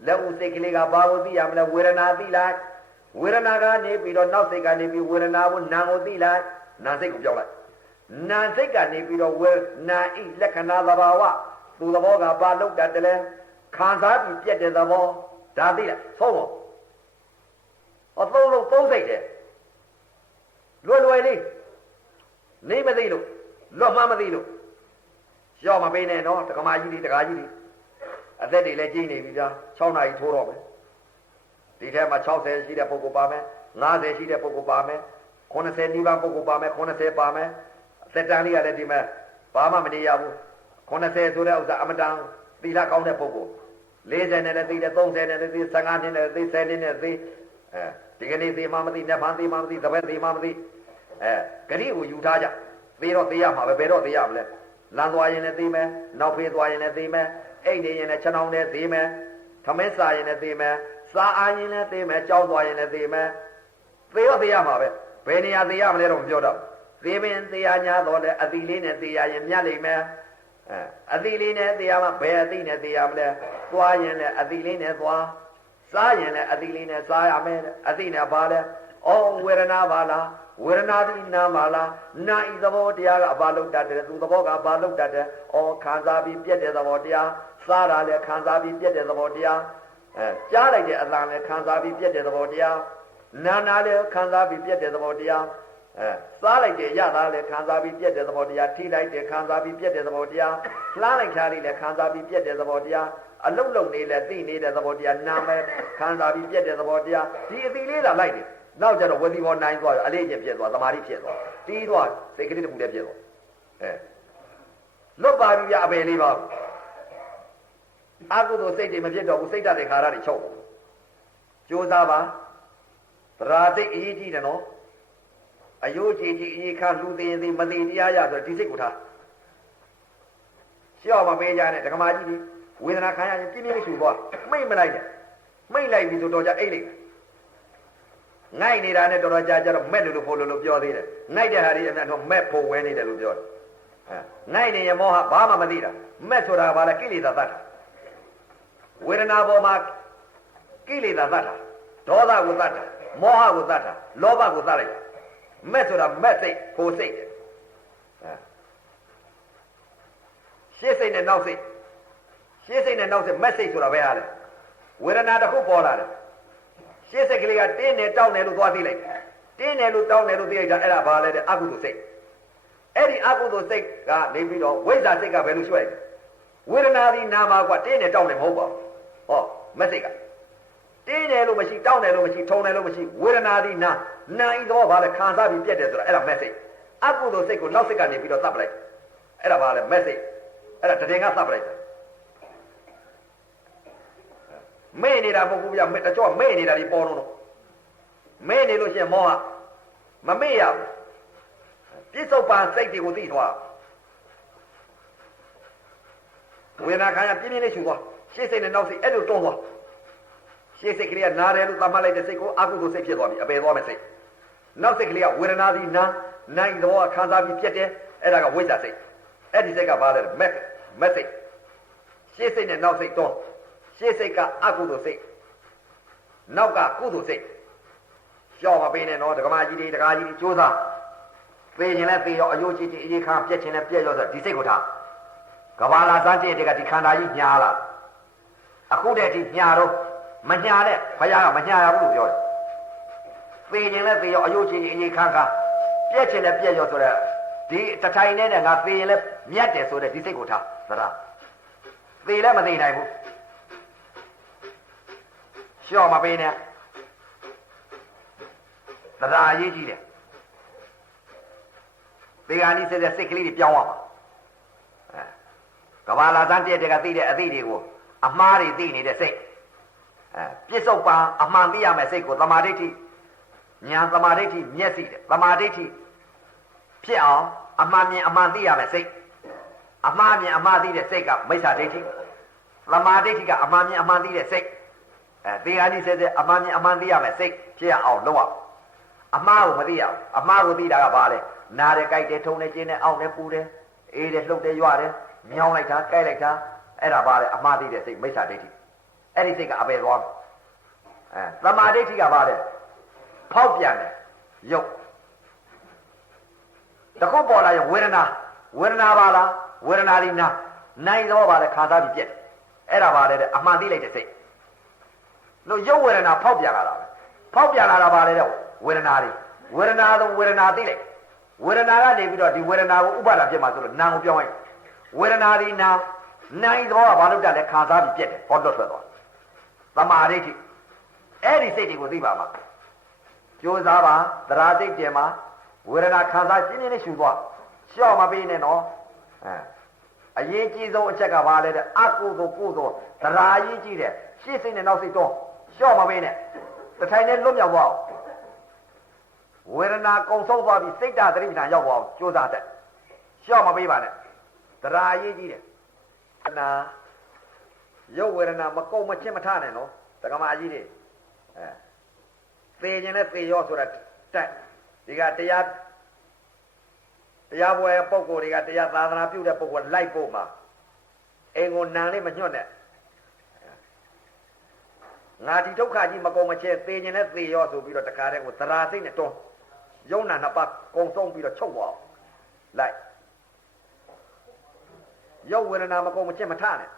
လက်ဦးစိတ်ကလေးကဘာကိုသိရမလဲဝေဒနာသိလိုက်ဝေဒနာကနေပြီးတော့နောက်စိတ်ကနေပြီးဝေဒနာကိုနာကိုသိလိုက်နာစိတ်ကိုပြောင်းလိုက်နာစိတ်ကနေပြီးတော့ဝေနာဤလက္ခဏာသဘာဝသူသဘောကဘာလောက်တတ်တယ်လဲခံစားပြီးပြက်တဲ့သဘောဒါသိလိုက်သုံးဖို့ဟောသုံးလို့သုံးစိတ်တယ်လွယ်လေးနေမသိလို့လွတ်မှမသိလို့ရောက်မပေးနဲ့နော်တက္ကမကြီးတွေတက္ကကြီးတွေအသက်တွေလည်းကြီးနေပြီဗျာ6နာရီထိုးတော့မယ်ဒီထဲမှာ60ရှိတဲ့ပုဂ္ဂိုလ်ပါမယ်50ရှိတဲ့ပုဂ္ဂိုလ်ပါမယ်90နီးပါးပုဂ္ဂိုလ်ပါမယ်90ပါမယ်အသက်တန်းလေးကလည်းဒီမဲ့ဘာမှမနေရဘူး90ဆိုတဲ့ဥစ္စာအမတန်သီလကောင်းတဲ့ပုဂ္ဂိုလ်40နဲ့လည်းသိတယ်30နဲ့လည်းသိ15နဲ့လည်းသိ10နဲ့လည်းသိဒီကနေ့သိမှမသိနှစ်ဖန်သိမှမသိတပည့်သိမှမသိဂရိကိုယူထားကြသေတော့သေရမှာပဲဘယ်တော့သေရမလဲလမ်းသွားရင်လည်းသေမယ်နောက်ဖေးသွားရင်လည်းသေမယ်အိတ်နေရင်လည်းခြံအောင်လည်းသေမယ်ထမင်းစားရင်လည်းသေမယ်စားအားရင်လည်းသေမယ်ကြောက်သွားရင်လည်းသေမယ်သေတော့သေရမှာပဲဘယ်နေရာသေရမလဲတော့မပြောတော့သေပင်သေရညာတော့လည်းအတိလေးနဲ့သေရရင်မြတ်လိမ့်မယ်အတိလေးနဲ့သေရမှာဘယ်အတိနဲ့သေရမလဲသွားရင်လည်းအတိလေးနဲ့သွားစားရင်လည်းအတိလေးနဲ့စားရမယ်အတိနဲ့ဘာလဲဩဝေဒနာပါလားဝေဒနာတိနာပါလားနာဤသဘောတရားကဘာလို့တတ်တယ်သူသဘောကဘာလို့တတ်တယ်ဩခံစားပြီးပြက်တဲ့သဘောတရားစားတာလည်းခံစားပြီးပြက်တဲ့သဘောတရားကြားလိုက်တဲ့အသံလည်းခံစားပြီးပြက်တဲ့သဘောတရားနာလည်းခံစားပြီးပြက်တဲ့သဘောတရားစားလိုက်တဲ့ရတာလည်းခံစားပြီးပြက်တဲ့သဘောတရားထိလိုက်တဲ့ခံစားပြီးပြက်တဲ့သဘောတရားလှမ်းလိုက်ချားလေးလည်းခံစားပြီးပြက်တဲ့သဘောတရားအလုံးလုံးနေလည်းသိနေတဲ့သဘောတရားနာမယ်ခံစားပြီးပြက်တဲ့သဘောတရားဒီအသီလေးလာလိုက်တယ်နောက်ကျတော့ဝတိဘောနိုင်သွားအလေးအကျင့်ဖြစ်သွားသမာဓိဖြစ်သွားတီးသွားစိတ်ကလေးတစ်ခုတည်းဖြစ်သွားလွတ်ပါပြီဗျအပယ်လေးပါအကုသိုလ်စိတ်တွေမဖြစ်တော့ဘူးစိတ်ဓာတ်တွေခါရတွေချုပ်ကြိုးစားပါသရာတိတ်အရေးကြီးတယ်နော်အယိုးကြည်ကြည်အရေးခါလူသေးသေးမသေးတရားရဆိုဒီစိတ်ကိုထားရှော့မပေးကြနဲ့ဓမ္မကြီးဒီဝေဒနာခံရရင်ပြင်းပြင်းရှူသွားမိတ်မလိုက်နဲ့မိတ်လိုက်ပြီဆိုတော့ကြအိတ်လိုက် ง่ายနေတာနဲ့တော်တော်ကြာကြတော့မက်လို့ဖို့လို့ပြောသေးတယ်ง่ายတဲ့ဟာကြီးအများတော့မက်ဖို့ဝဲနေတယ်လို့ပြောတယ်ง่ายနေရင်မောဟဘာမှမသိတာမက်ဆိုတာဘာလဲကိလေသာတတ်တာဝေဒနာပေါ်မှာကိလေသာတတ်တာဒေါသကိုတတ်တာမောဟကိုတတ်တာလောဘကိုတတ်လိုက်မက်ဆိုတာမက်စိတ်ကိုစိတ်ရှေ့စိတ်နဲ့နောက်စိတ်ရှေ့စိတ်နဲ့နောက်စိတ်မက်စိတ်ဆိုတာပဲဟာလဲဝေဒနာတစ်ခုပေါ်လာတယ်ရှေ့စိတ်ကလေးကတင်းနေတောင်းနေလို့သွားသိလိုက်တင်းနေလို့တောင်းနေလို့သိလိုက်တာအဲ့ဒါဘာလဲတဲ့အကုသိုလ်စိတ်အဲ့ဒီအကုသိုလ်စိတ်ကနေပြီးတော့ဝိဇ္ဇာစိတ်ကဘယ်လိုရွှဲ့ဝေဒနာသည်နာမှာကွာတင်းနေတောင်းနေမဟုတ်ပါဘူးဟောမက်စိတ်ကတင်းနေလို့မရှိတောင်းနေလို့မရှိထုံနေလို့မရှိဝေဒနာသည်နာဤတော့ဘာလဲခံစားပြီးပြက်တယ်ဆိုတာအဲ့ဒါမက်စိတ်အကုသိုလ်စိတ်ကိုနောက်စိတ်ကနေပြီးတော့သတ်ပလိုက်အဲ့ဒါဘာလဲမက်စိတ်အဲ့ဒါတည်ငါသတ်ပလိုက်မဲနေတာမဟုတ်ဘူးဗျမဲတချို့မဲနေတာဒီပေါ်တော့မဲနေလို့ရှိရင်မောဟမမေ့ရဘူးပြစ္ဆုတ်ပန်စိတ်တွေကိုသိသွားဝေဒနာခံရပြင်းပြင်းလေးရှူသွားရှေ့စိတ်နဲ့နောက်စိတ်အဲ့လိုတွန်းသွားရှေ့စိတ်ကလေးကနားတယ်လို့သတ်မှတ်လိုက်တဲ့စိတ်ကိုအကုသိုလ်စိတ်ဖြစ်သွားပြီအပယ်သွားမယ်စိတ်နောက်စိတ်ကလေးကဝေဒနာသည်နိုင်တော့ခံစားပြီးပြက်တယ်အဲ့ဒါကဝိဇ္ဇာစိတ်အဲ့ဒီစိတ်ကဘာလဲမက်စိတ်ရှေ့စိတ်နဲ့နောက်စိတ်တွန်းရှေ့စိတ်ကအကုသိုလ်စိတ်နောက်ကကုသိုလ်စိတ်ရှော့မပေးနဲ့နော်ဒကမာကြီးတွေဒကာကြီးတွေကြိုးစားပေးခြင်းလဲပေးရောအယိုးကြီးကြီးအေးခါပြက်ခြင်းလဲပြက်ရောဆိုဒီစိတ်ကိုထားကဘာလာစမ်းတဲ့ကဒီခန္ဓာကြီးညားလာအခုတည်းဒီညာတော့မညာနဲ့ဖယားကမညာရဘူးလို့ပြောတယ်ပေးခြင်းလဲပေးရောအယိုးကြီးကြီးအေးခါပြက်ခြင်းလဲပြက်ရောဆိုတော့ဒီတထိုင်နဲ့ငါပေးရင်လဲမြတ်တယ်ဆိုတဲ့ဒီစိတ်ကိုထားသလားပေးလဲမသိနိုင်ဘူးရှော့မပေးနဲ့တရားရေးကြည့်တယ်ဒီကနေ့ဆက်စိတ်ကလေးတွေပြောင်းသွားပါကဘာလာတန်းတဲ့ကသိတဲ့အသိတွေကိုအမှားတွေသိနေတဲ့စိတ်ပြစ္ဆုတ်ပံအမှန်သိရမယ်စိတ်ကိုသမာဓိဋ္ဌိဉာဏ်သမာဓိဋ္ဌိမျက်စိတဲ့သမာဓိဋ္ဌိဖြစ်အောင်အမှန်မြင်အမှန်သိရမယ်စိတ်အမှားမြင်အမှားသိတဲ့စိတ်ကမိစ္ဆာဒိဋ္ဌိသမာဓိဋ္ဌိကအမှန်မြင်အမှန်သိတဲ့စိတ်ဒီဟာဒီဆက်အမှန်မြင်အမှန်သိရမယ်စိတ်ဖြစ်အောင်လုပ်အောင်အမှားကိုမသိရဘူးအမှားကိုသိတာကဘာလဲနားတယ်ကြိုက်တယ်ထုံတယ်ကျင်းတယ်အောင့်တယ်ပူတယ်အေးတယ်လှုပ်တယ်ရွတယ်မြောင်းလိုက်တာကြိုက်လိုက်တာအဲ့ဒါဘာလဲအမှားသိတဲ့စိတ်မိစ္ဆာဒိဋ္ဌိအဲ့ဒီစိတ်ကအပယ်သွားတယ်သမာဓိဋ္ဌိကဘာလဲဖောက်ပြန်တယ်ရုပ်တခုပေါ်လာရင်ဝေဒနာပါလားဝေဒနာဒီနိုင်တော့ပါလေခါသားပြီးပြက်အဲ့ဒါပါလေတဲ့အမှန်သိလိုက်တဲ့စိတ်လို့ရုပ်ဝေဒနာဖောက်ပြန်လာတာပဲဖောက်ပြန်လာတာပါလေတဲ့ဝေဒနာတွေဝေဒနာသိလိုက်ဝေဒနာကနေပြီးတော့ဒီဝေဒနာကိုဥပါဒာဖြစ်မှာဆိုလို့နာကိုပြောင်းလိုက်ဝေဒနာဒီနိုင်တော့ဘာလို့တက်လဲခါသားပြီးပြက်တယ်ဟောတော့ထွက်သွားသမာဓိဋ္ဌိအဲ့ဒီစိတ်တွေကိုသိပါမှာကြိုးစားပါသရာစိတ်ပြင်မှာဝေဒနာခံစားပြင်းပြင်းနဲ့ရှူသွားရှော့မပေးနဲ့နော်အရေးကြီးဆုံးအချက်ကဘာလဲတဲ့အကုသိုလ်ကုသိုလ်သရာရေးကြီးတယ်ရှေ့စိတ်နဲ့နောက်စိတ်တော့ရှော့မပေးနဲ့တထိုင်နဲ့လွတ်မြောက်သွားအောင်ဝေဒနာကုံဆုံးသွားပြီးစိတ်ဓာတ်သတိပဋ္ဌာန်ရောက်သွားအောင်ကြိုးစားတဲ့ရှော့မပေးပါနဲ့သရာရေးကြီးတယ်နာရုပ်ဝေဒနာမကုံမချင်းမထနဲ့နော်တက္ကမကြီးတွေသေခြင်းနဲ့သေရောဆိုတာတက်ဒီကတရားပွဲပုံကိုယ်တွေကတရားသာသနာပြုတဲ့ပုံကိုလိုက်ဖို့မှာအိမ်ကိုနံလေးမညွတ်နဲ့ငါဒီဒုက္ခကြီးမကုံမချဲသေခြင်းနဲ့သေရောဆိုပြီးတော့တခါတည်းကိုသရာစိတ်နဲ့တွန်းယုံနာနှစ်ပါးကုံဆုံးပြီးတော့ချုပ်သွားအောင်လိုက်ရုပ်ဝေဒနာမကုံမချဲမထနဲ့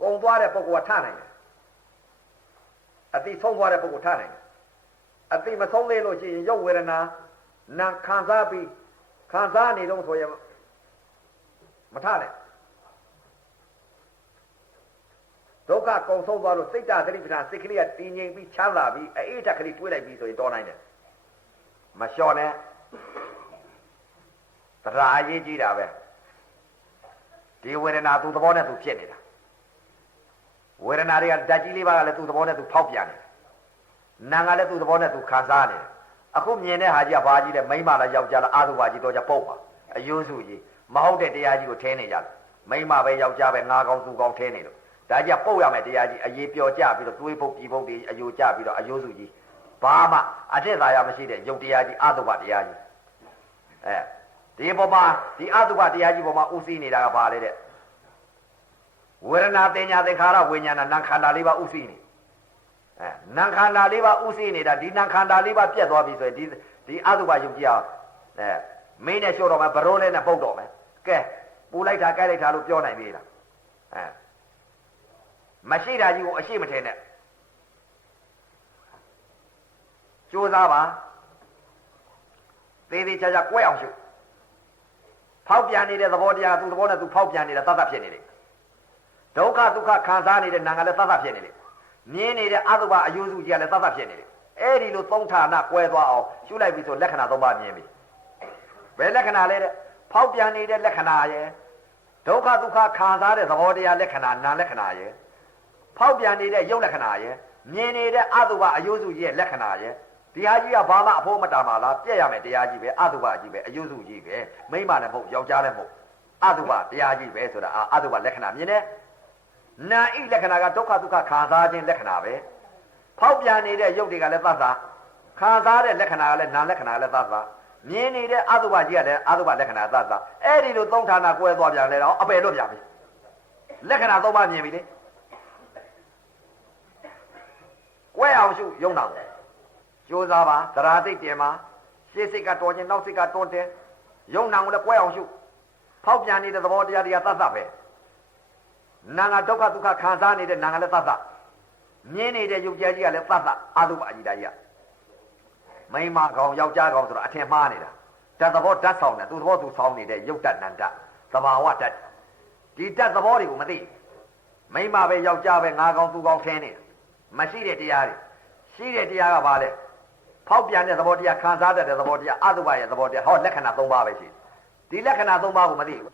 ကုံသွားတဲ့ပုဂ္ဂိုလ်ကထနိုင်တယ်အတိဆုံးသွားတဲ့ပုဂ္ဂိုလ်ထနိုင်တယ်အတိမဆုံးသေးလို့ရှိရင်ရုပ်ဝေဒနာနာခံစားပြီးခံစားနေတော့ဆိုရင်မထနဲ့ဒုက္ခကုံဆုံးသွားလို့စိတ်ဓာတ်သတိပဋ္ဌာန်စိတ်ကလေးကတည်ငြိမ်ပြီးချမ်းသာပြီးအေးဓာတ်ကလေးတွေးလိုက်ပြီးဆိုရင်တော်နိုင်တယ်မလျှော့နဲ့တရားအရေးကြီးတာပဲဒီဝေဒနာသူ့သဘောနဲ့သူဖြစ်နေတာဝေဒနာတွေကဓာတ်ကြီးလေးပါးကလည်းသူ့သဘောနဲ့သူဖောက်ပြန်နေနာကလည်းသူ့သဘောနဲ့သူခံစားနေတယ်အခုမြင်တဲ့ဟာကြီးကဘာကြီးလဲမိမလားယောက်ျားလားအာသုဘာကြီးတော့ကြပုတ်ပါအယိုးစုကြီးမဟုတ်တဲ့တရားကြီးကိုထဲနေကြတယ်မိမပဲယောက်ျားပဲငါကောင်းသူကောင်းထဲနေလို့ဒါကြီးပုတ်ရမယ်တရားကြီးအရေးပျော်ကြပြီးတော့တွေးပုတ်ပြီးပုတ်တွေအယိုးကြပြီးတော့အယိုးစုကြီးဘ ဘာမှအထက်သာရမရှိတဲ့ယုတ်တရားကြီးအတုပတရားကြီးဒီပေါ်မှာဒီအတုပတရားကြီးပေါ်မှာဥသိနေတာကဘာလဲတဲ့ဝေဒနာတင်ညာသင်္ခါရဝိညာဏနာခန္ဓာ၄ပါးဥသိနေနာခန္ဓာ၄ပါးဥသိနေတာဒီနာခန္ဓာ၄ပါးပြတ်သွားပြီဆိုရင်ဒီအတုပယုတ်ကြီးအောင်မင်းနဲ့လျှော့တော့မယ်ဘရိုးလေးနဲ့ပုတ်တော့မယ်ကဲပူလိုက်တာကြိုက်လိုက်တာလို့ပြောနိုင်သေးလားမရှိတာကြီးကိုအရှိမထင်နဲ့ကြိုးစားပါသေးသေးချာချာကွဲအောင်ရှုဖောက်ပြန်နေတဲ့သဘောတရားသူ့သဘောနဲ့သူဖောက်ပြန်နေတာသတ်သတ်ဖြစ်နေလေဒုက္ခဒုက္ခခံစားနေတဲ့နာငါလည်းသတ်သတ်ဖြစ်နေလေမြင်နေတဲ့အတုပအယုစုကြီးကလည်းသတ်သတ်ဖြစ်နေလေအဲ့ဒီလိုသုံးဌာနကွဲသွားအောင်ရှုလိုက်ပြီဆိုလက္ခဏာ၃ပါးမြင်ပြီဘယ်လက္ခဏာလဲတဲ့ဖောက်ပြန်နေတဲ့လက္ခဏာရယ်ဒုက္ခဒုက္ခခံစားတဲ့သဘောတရားလက္ခဏာနာလက္ခဏာရယ်ဖောက်ပြန်နေတဲ့ရုပ်လက္ခဏာရယ်မြင်နေတဲ့အတုပအယုစုကြီးရဲ့လက္ခဏာရယ်ဒီဟာကြီးကဘာမှအဖို့မတားပါလားပြက်ရမယ်တရားကြီးပဲအတုပကြီးပဲအယုစုကြီးပဲမိမနဲ့မဟုတ်ယောက်ျားနဲ့မဟုတ်အတုပတရားကြီးပဲဆိုတာအတုပလက္ခဏာမြင်တဲ့နာဣလက္ခဏာကဒုက္ခဒုက္ခခံစားခြင်းလက္ခဏာပဲဖောက်ပြန်နေတဲ့ရုပ်တွေကလည်းသတ်သာခံစားတဲ့လက္ခဏာကလည်းနာလက္ခဏာလည်းသတ်သာမြင်နေတဲ့အတုပကြီးကလည်းအတုပလက္ခဏာသတ်သာအဲ့ဒီလိုသုံးဌာနကွဲသွားပြန်လဲတော့အပယ်လွတ်ပြန်ပြီလက္ခဏာ၃ပါးမြင်ပြီလေကွဲအောင်ရှုယုံတော့ကြိုးစားပါသရာသိတယ်မှာရှေ့စိတ်ကတော်ခြင်းနောက်စိတ်ကတွန်းတယ်ယုံနာကိုလည်းကွဲအောင်ရှုဖောက်ပြန်နေတဲ့သဘောတရားတွေကသတ်သတ်ပဲနာငါဒုက္ခဒုက္ခခံစားနေတဲ့နာငါလည်းသတ်သတ်မြင်နေတဲ့ယုတ်ကြကြီးကလည်းသတ်သတ်အတုပအကြီးတိုင်းကမိမကောင်ယောက်ျားကောင်ဆိုတော့အထင်မှားနေတာဓာတ်သဘောဓာတ်ဆောင်တယ်သူသဘောသူဆောင်နေတဲ့ယုတ်တနန္တသဘာဝဓာတ်ဒီဓာတ်သဘောတွေကိုမသိမိမပဲယောက်ျားပဲငါကောင်သူကောင်ထင်းနေမရှိတဲ့တရားတွေရှိတဲ့တရားကဘာလဲဖောက်ပြန်တဲ့သဘောတရားခံစားတတ်တဲ့သဘောတရားအတုပရဲ့သဘောတရားဟောလက္ခဏာ၃ပါးပဲရှိဒီလက္ခဏာ၃ပါးကိုမသိဘူး